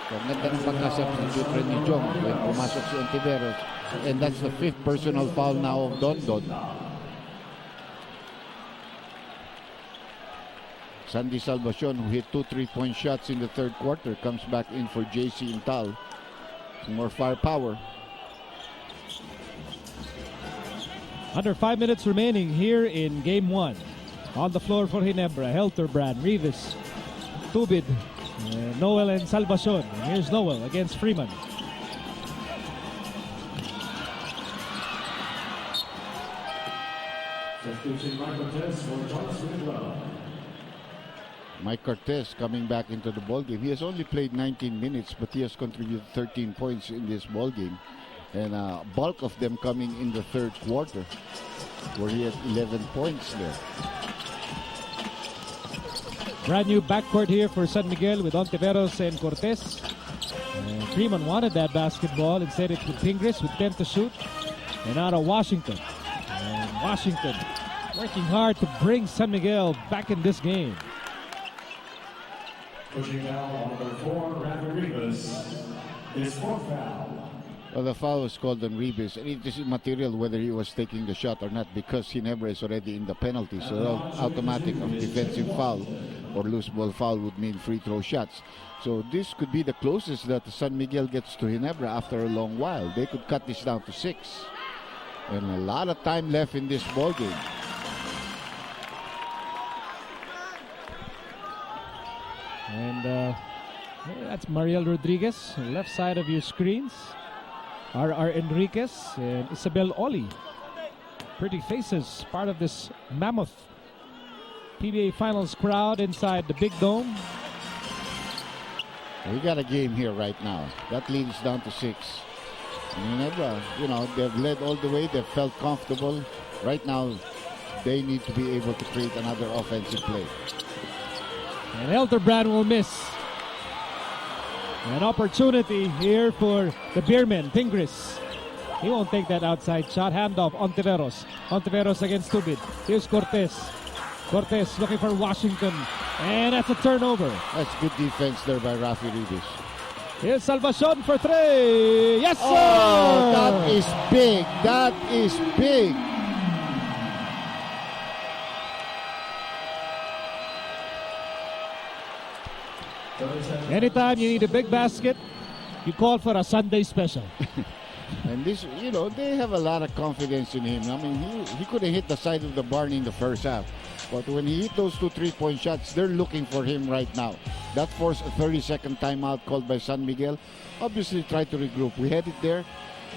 So, ang ganda ng pagka-substitute rin ni Jong when pumasok si Ontiveros. And that's the fifth personal foul now of Don Don. Sandy Salvacion, who hit 2 3-point shots in the third quarter, comes back in for JC Intal. More firepower. Under 5 minutes remaining here in game one. On the floor for Ginebra, Helterbrand, Rivas, Tubid, Noel and Salvacion. And here's Noel against Freeman. Mike Cortez coming back into the ballgame. He has only played 19 minutes, but he has contributed 13 points in this ballgame. And bulk of them coming in the third quarter, where he had 11 points there. Brand new backcourt here for San Miguel with Ontiveros and Cortez. Freeman wanted that basketball. Instead it's with Pingris with 10 to shoot. And out of Washington. And Washington working hard to bring San Miguel back in this game. Pushing now on number 4, Rafa Rivas. His fourth foul. Well, the foul was called on Ribas, and it is immaterial whether he was taking the shot or not because Ginebra is already in the penalty. So automatic of defensive foul or loose ball foul would mean free throw shots. So this could be the closest that San Miguel gets to Ginebra after a long while. They could cut this down to 6. And a lot of time left in this ball game. And that's Mariel Rodriguez, left side of your screens. R.R. Enriquez and Isabel Oli. Pretty faces, part of this mammoth PBA Finals crowd inside the Big Dome. We got a game here right now. That lead is down to 6. Ginebra, they've led all the way. They've felt comfortable. Right now, they need to be able to create another offensive play. And Helterbrand will miss. An opportunity here for the Beermen, Pingris. He won't take that outside shot. Handoff, Ontiveros. Ontiveros against Tubid. Here's Cortez. Cortez looking for Washington. And that's a turnover. That's good defense there by Rafi Ribas. Here's Salvacion for 3. Yes, sir! Oh, that is big. That is big. Anytime you need a big basket, you call for a Sunday special. And this, they have a lot of confidence in him. I mean, he could have hit the side of the barn in the first half. But when he hit those 2 3-point shots, they're looking for him right now. That forced a 30-second timeout called by San Miguel. Obviously, tried to regroup. We had it there.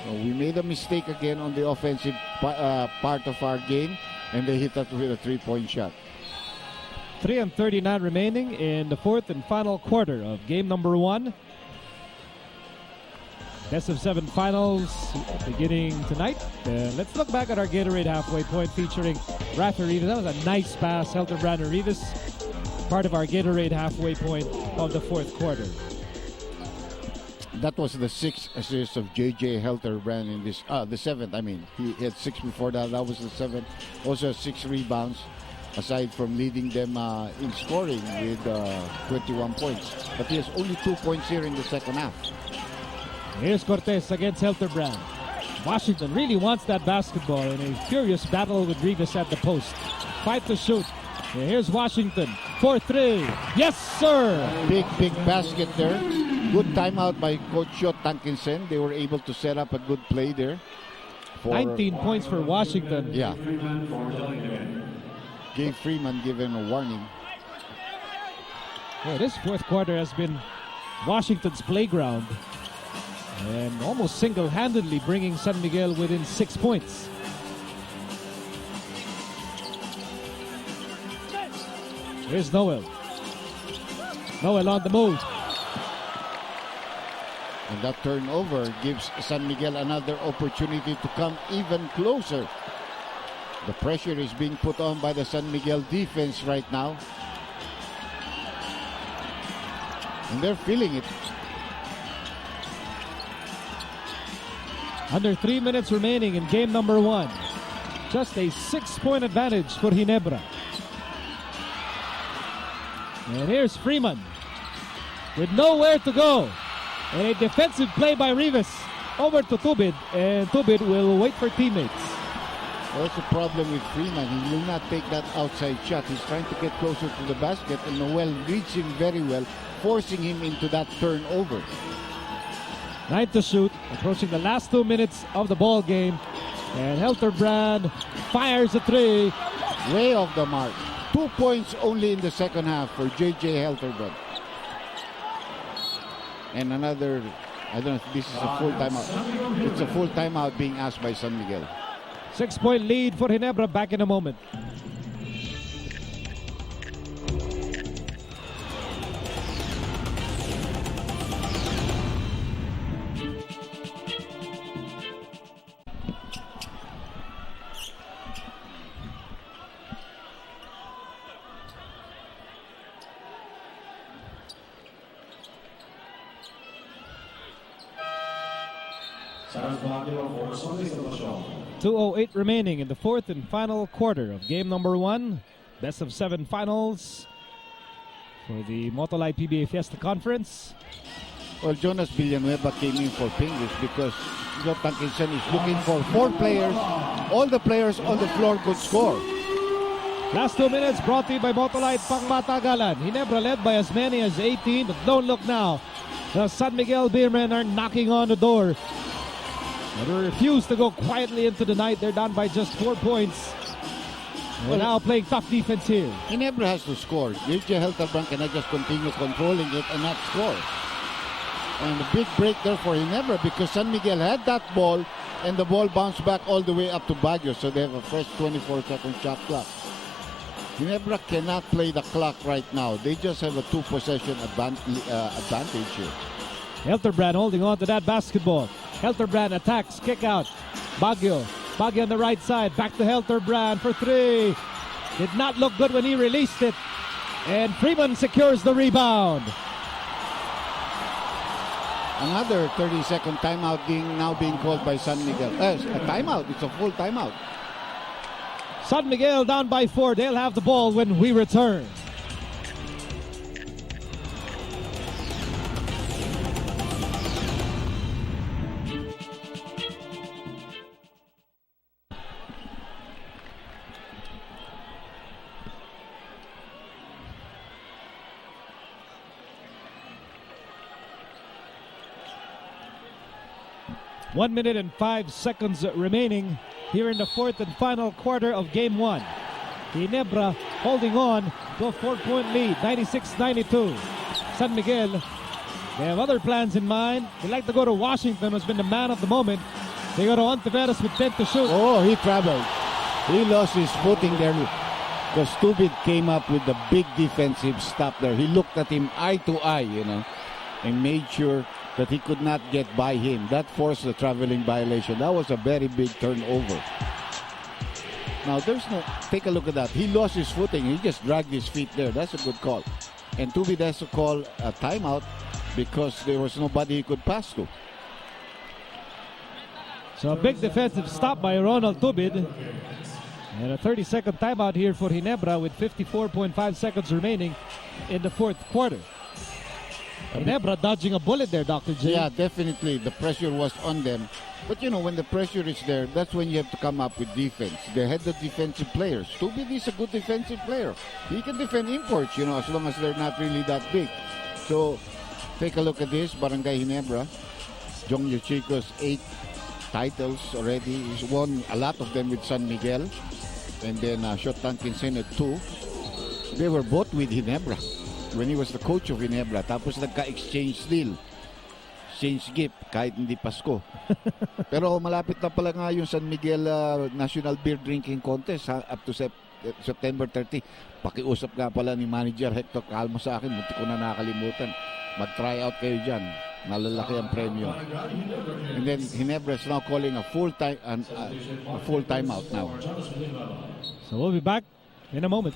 We made a mistake again on the offensive part of our game, and they hit that with a 3-point shot. 3:39 remaining in the fourth and final quarter of game number 1. Best of 7 finals beginning tonight. Let's look back at our Gatorade halfway point featuring Rafa Rivas. That was a nice pass, Helterbrand and Rivas. Part of our Gatorade halfway point of the fourth quarter. That was the 6th assist of J.J. Helterbrand in this, the 7th, I mean. He had 6 before that. That was the 7th. Also 6 rebounds, aside from leading them in scoring with 21 points. But he has only 2 points here in the second half. Here's Cortez against Helterbrand. Washington really wants that basketball in a furious battle with Rivas at the post. 5 to shoot. Here's Washington. 4-3. Yes, sir! Big basket there. Good timeout by Coach Shot Tankinson. They were able to set up a good play there. 19 points for Washington. Yeah. Gave Freeman given a warning. Well, this fourth quarter has been Washington's playground. And almost single-handedly bringing San Miguel within 6 points. Here's Noel. Noel on the move. And that turnover gives San Miguel another opportunity to come even closer. The pressure is being put on by the San Miguel defense right now. And they're feeling it. Under 3 minutes remaining in game number 1. Just a 6-point advantage for Ginebra. And here's Freeman with nowhere to go. And a defensive play by Rivas over to Tubid. And Tubid will wait for teammates. That's the problem with Freeman. He will not take that outside shot. He's trying to get closer to the basket, and Noel reads him very well, forcing him into that turnover. 9 to shoot, approaching the last 2 minutes of the ball game. And Helterbrand fires a 3. Way off the mark. 2 points only in the second half for J.J. Helterbrand. And another, I don't know if this is a full timeout. It's a full timeout being asked by San Miguel. 6-point lead for Ginebra. Back in a moment. .208 remaining in the fourth and final quarter of game number 1. Best of 7 finals for the Motolite PBA Fiesta Conference. Well, Jonas Villanueva came in for Pingles because Joe Tankinson is looking for 4 players. All the players on the floor could score. Last 2 minutes brought to you by Motolite Pangmatagalan. Ginebra led by as many as 18, but don't look now. The San Miguel Beermen are knocking on the door. They refuse to go quietly into the night. They're down by just 4 points. We're now playing tough defense here. Ginebra has to score. J.J. Helterbrand cannot just continue controlling it and not score. And a big break there for Ginebra because San Miguel had that ball and the ball bounced back all the way up to Baguio. So they have a fresh 24-second shot clock. Ginebra cannot play the clock right now. They just have a 2-possession advantage here. Helterbrand holding on to that basketball. Helterbrand attacks, kick out. Baguio on the right side. Back to Helterbrand for 3. Did not look good when he released it. And Freeman secures the rebound. Another 30-second timeout now being called by San Miguel. A timeout. It's a full timeout. San Miguel down by 4. They'll have the ball when we return. One minute and 5 seconds remaining here in the fourth and final quarter of game 1. Ginebra holding on to a 4-point lead, 96-92. San Miguel, they have other plans in mind. They like to go to Washington, who's been the man of the moment. They go to Ontiveros with 10 to shoot. Oh, he traveled. He lost his footing there because Tubid came up with the big defensive stop there. He looked at him eye to eye, and made sure that he could not get by him. That forced the traveling violation. That was a very big turnover. Now, take a look at that. He lost his footing. He just dragged his feet there. That's a good call. And Tubid has to call a timeout because there was nobody he could pass to. So a big defensive stop by Ronald Tubid. And a 30-second timeout here for Ginebra with 54.5 seconds remaining in the fourth quarter. Ginebra dodging a bullet there, Dr. J. Yeah, definitely. The pressure was on them. But, when the pressure is there, that's when you have to come up with defense. They had the defensive players. Tubid is a good defensive player. He can defend imports, as long as they're not really that big. So, take a look at this. Barangay Ginebra. Jong Yoshiko's 8 titles already. He's won a lot of them with San Miguel. And then Shot Tankinson at 2. They were both with Ginebra when he was the coach of Ginebra. Tapos nagka-exchange deal. Exchange gift kahit hindi Pasko. Pero malapit na pala nga yung San Miguel National Beer Drinking Contest up to September 30. Pakiusap nga pala ni Manager Hector Calmo sa akin, munti ko na nakalimutan. Mag-try out kayo dyan. Malalaki ang premyo. And then Ginebra is now calling a full timeout now. So we'll be back in a moment.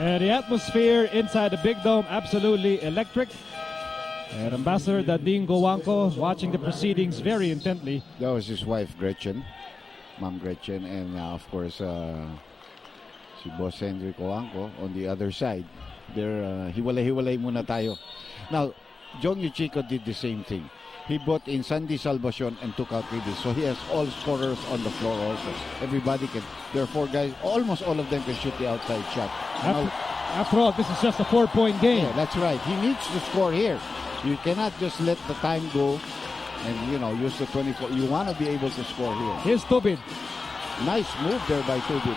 And the atmosphere inside the Big Dome, absolutely electric. And Ambassador Dading Gowanko watching the proceedings very intently. That was his wife, Gretchen, Ma'am Gretchen, and of course, si Boss Henry Gowanko on the other side. They're hiwalay-hiwalay muna tayo. Now, Jong Yuchiko did the same thing. He brought in Sandy Salvacion and took out Ribis. So he has all scorers on the floor also. Everybody can, there are 4 guys, almost all of them can shoot the outside shot. After all, this is just a 4-point game. Yeah, that's right. He needs to score here. You cannot just let the time go and, use the 24. You want to be able to score here. Here's Tubid. Nice move there by Tubid.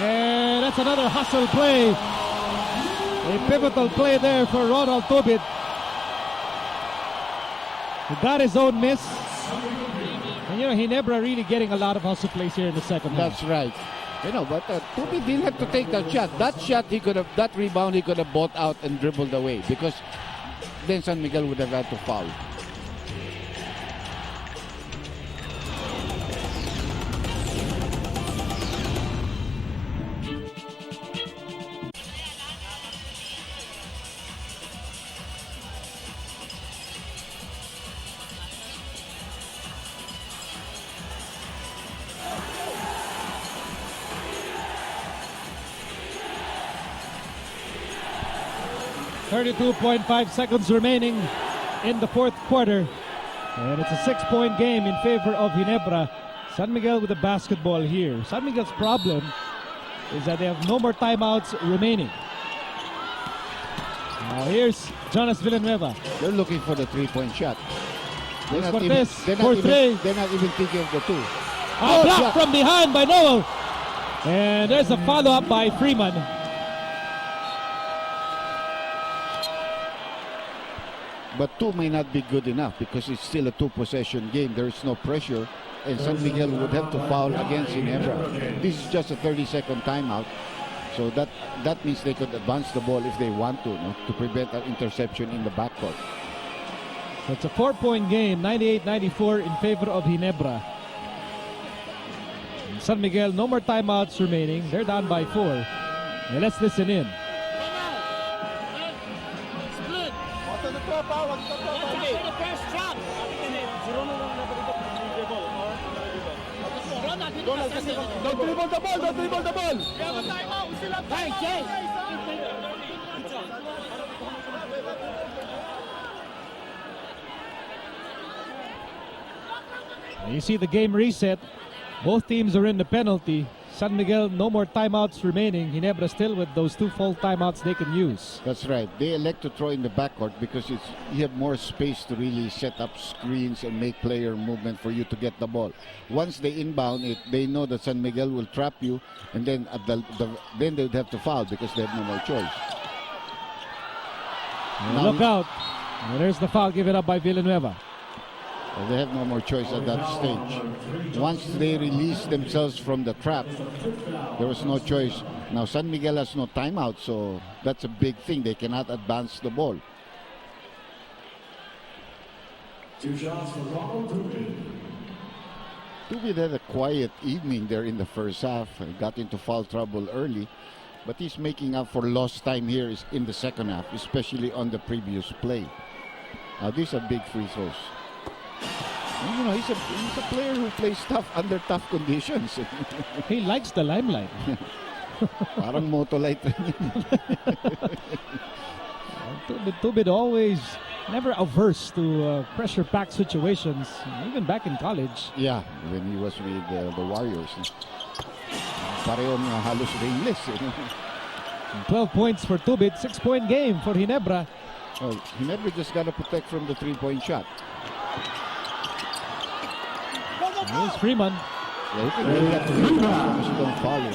And that's another hustle play. A pivotal play there for Ronald Tubid. He got his own miss. And Ginebra really getting a lot of hustle plays here in the second half. That's right. But Tubid didn't have to take that shot. That rebound he could have bought out and dribbled away, because then San Miguel would have had to foul. .5 seconds remaining in the fourth quarter. And it's a 6-point game in favor of Ginebra. San Miguel with the basketball here. San Miguel's problem is that they have no more timeouts remaining. Now here's Jonas Villanueva. They're looking for the 3-point shot. They're not even thinking of the 2. Blocked from behind by Noel. And there's a follow-up by Freeman. But 2 may not be good enough because it's still a 2-possession game. There is no pressure, and San Miguel would have to foul against Ginebra. This is just a 30-second timeout, so that means they could advance the ball if they want to prevent an interception in the backcourt. So it's a 4-point game, 98-94 in favor of Ginebra. And San Miguel, no more timeouts remaining. They're down by 4. And let's listen in. Don't dribble the ball! Don't dribble the ball! You see the game reset. Both teams are in the penalty. San Miguel, no more timeouts remaining. Ginebra still with those 2 full timeouts they can use. That's right. They elect to throw in the backcourt because you have more space to really set up screens and make player movement for you to get the ball. Once they inbound it, they know that San Miguel will trap you, and then then they would have to foul because they have no more choice. Look out. And there's the foul given up by Villanueva. They have no more choice at that stage. Once they release themselves from the trap, there was no choice. Now San Miguel has no timeout, so that's a big thing. They cannot advance the ball. 2 shots for Ronald Tubid. Tubid had a quiet evening there in the first half. He got into foul trouble early, but he's making up for lost time here in the second half, especially on the previous play. Now these are big free throws. He's a player who plays tough under tough conditions. He likes the limelight. Parang motolite. Tubid always never averse to pressure-packed situations, even back in college. Yeah, when he was with the Warriors. parehong halos ringless. 12 points for Tubid, 6-point game for Ginebra. Well, Ginebra just got to protect from the 3-point shot. Here's Freeman. Yeah, he can get that to him as long as you don't foul him.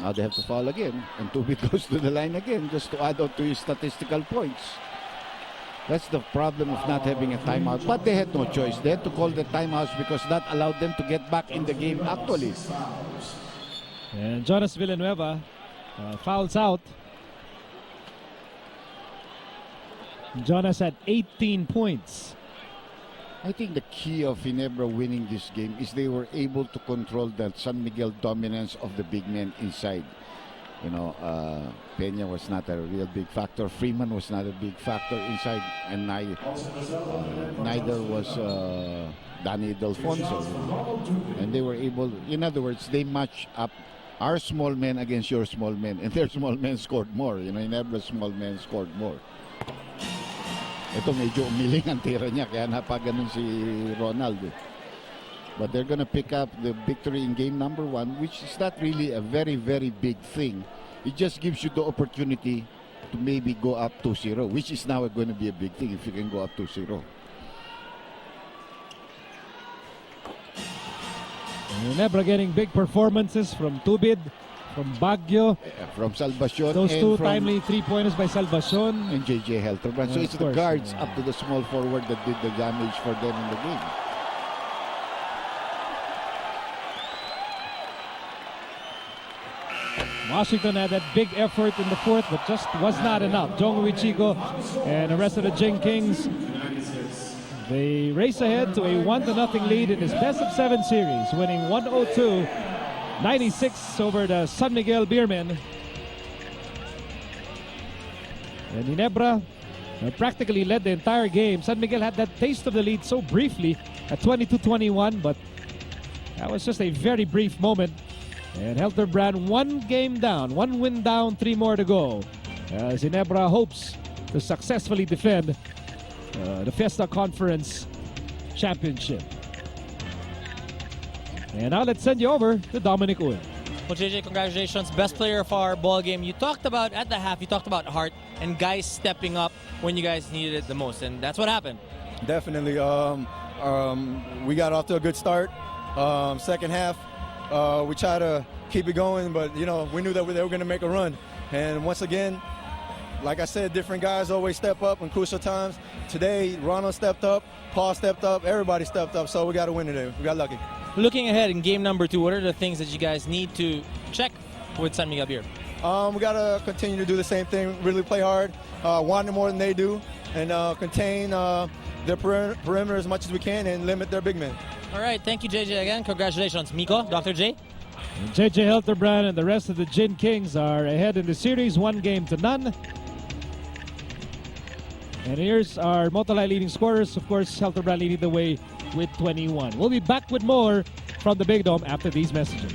Now they have to foul again, and Tubid goes to the line again just to add up to his statistical points. That's the problem of not having a timeout. But they had no choice. They had to call the timeouts because that allowed them to get back in the game actually. And Jonas Villanueva fouls out. Jonas had 18 points. I think the key of Ginebra winning this game is they were able to control the San Miguel dominance of the big men inside. You know, Peña was not a real big factor. Freeman was not a big factor inside, and neither was Danny Delfonso. And they were able, in other words, they matched up our small men against your small men, and their small men scored more. You know, Ginebra's small men scored more. Ito medyo umiling ang tira niya, kaya napaganon si Ronald. But they're gonna pick up the victory in game number 1, which is not really a very, very big thing. It just gives you the opportunity to maybe go up 2-0, which is now going to be a big thing if you can go up 2-0. Ginebra getting big performances from Tubid, from Baguio, from Salvacion. Those two timely 3-pointers by Salvacion. And JJ Helterbrand. So it's the guards up to the small forward that did the damage for them in the game. Washington had that big effort in the fourth, but just was not enough. Jong Wichigo and the rest of the Jing Kings, they race ahead to a 1-0 lead in this best-of-7 series, winning 102-96 over the San Miguel Beermen. And Ginebra practically led the entire game. San Miguel had that taste of the lead so briefly at 22-21, but that was just a very brief moment. And Helterbrand one game down, 1 win down, 3 more to go. As Ginebra hopes to successfully defend the Fiesta Conference Championship. And now let's send you over to Dominic Uy. Well, JJ, congratulations. Best player of our ball game. You talked about, at the half, you talked about heart and guys stepping up when you guys needed it the most. And that's what happened. Definitely. We got off to a good start. Second half, we tried to keep it going, but, you know, we knew that they were going to make a run. And once again, like I said, different guys always step up in crucial times. Today, Ronald stepped up, Paul stepped up, everybody stepped up, so we got to win today. We got lucky. Looking ahead in game number 2, what are the things that you guys need to check with San Miguel Beer? We got to continue to do the same thing, really play hard, want it more than they do, and contain their perimeter as much as we can and limit their big men. All right, thank you, JJ, again. Congratulations. Miko, Dr. J? And JJ Helterbrand and the rest of the Jin Kings are ahead in the series, 1-0. And here's our Motolai leading scorers. Of course, Helterbrand leading the way with 21. We'll be back with more from the Big Dome after these messages.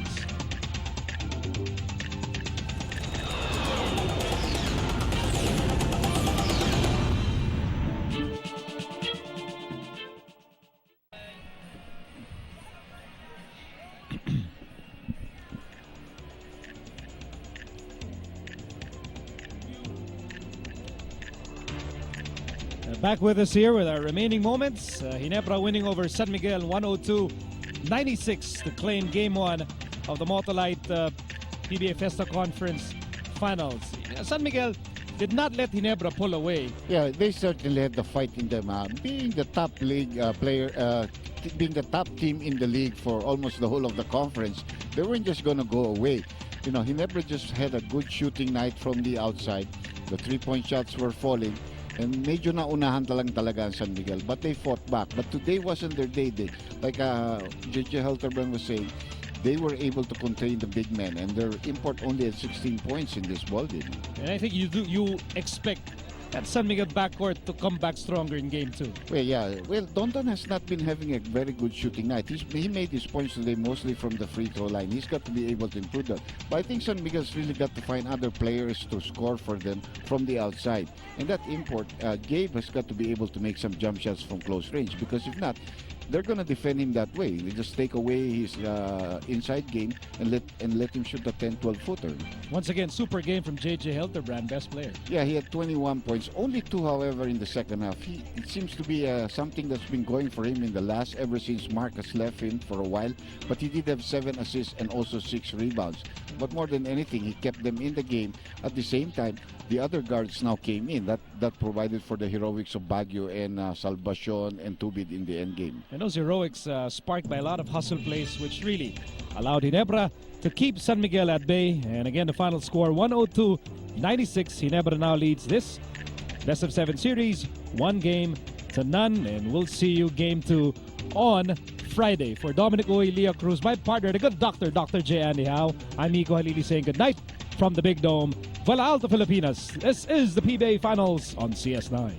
Back with us here with our remaining moments. Ginebra winning over San Miguel 102-96 to claim Game 1 of the Motolite PBA Fiesta Conference Finals. San Miguel did not let Ginebra pull away. Yeah, they certainly had the fight in them. Being the top league being the top team in the league for almost the whole of the conference, they weren't just going to go away. You know, Ginebra just had a good shooting night from the outside. The 3-point shots were falling. And medyo naunahan talaga ang San Miguel, but they fought back. But today wasn't their day. Like JJ Helterbrand was saying, they were able to contain the big men, and their import only had 16 points in this ball game. And I think you expect that San Miguel backcourt to come back stronger in Game 2. Well, yeah. Well, Dondon has not been having a very good shooting night. He made his points today mostly from the free throw line. He's got to be able to improve that. But I think San Miguel's really got to find other players to score for them from the outside. And that import, Gabe has got to be able to make some jump shots from close range, because if not, they're going to defend him that way. They just take away his inside game and let him shoot a 10-12 footer. Once again, super game from JJ Hildebrand, best player. Yeah, he had 21 points. Only 2, however, in the second half. It seems to be something that's been going for him in the last, ever since Marcus left him for a while. But he did have 7 assists and also 6 rebounds. But more than anything, he kept them in the game. At the same time, the other guards now came in. That provided for the heroics of Baguio and Salvacion and Tubid in the end game. And those heroics sparked by a lot of hustle plays, which really allowed Ginebra to keep San Miguel at bay. And again, the final score 102-96. Ginebra now leads this best of 7 series, 1-0. And we'll see you game 2 on Friday. For Dominic Uy, Leo Cruz, my partner, the good doctor, Dr. J. Andy Howe, I'm Nico Halili saying good night from the Big Dome, Vala Alta, Filipinas. This is the PBA Finals on CS9.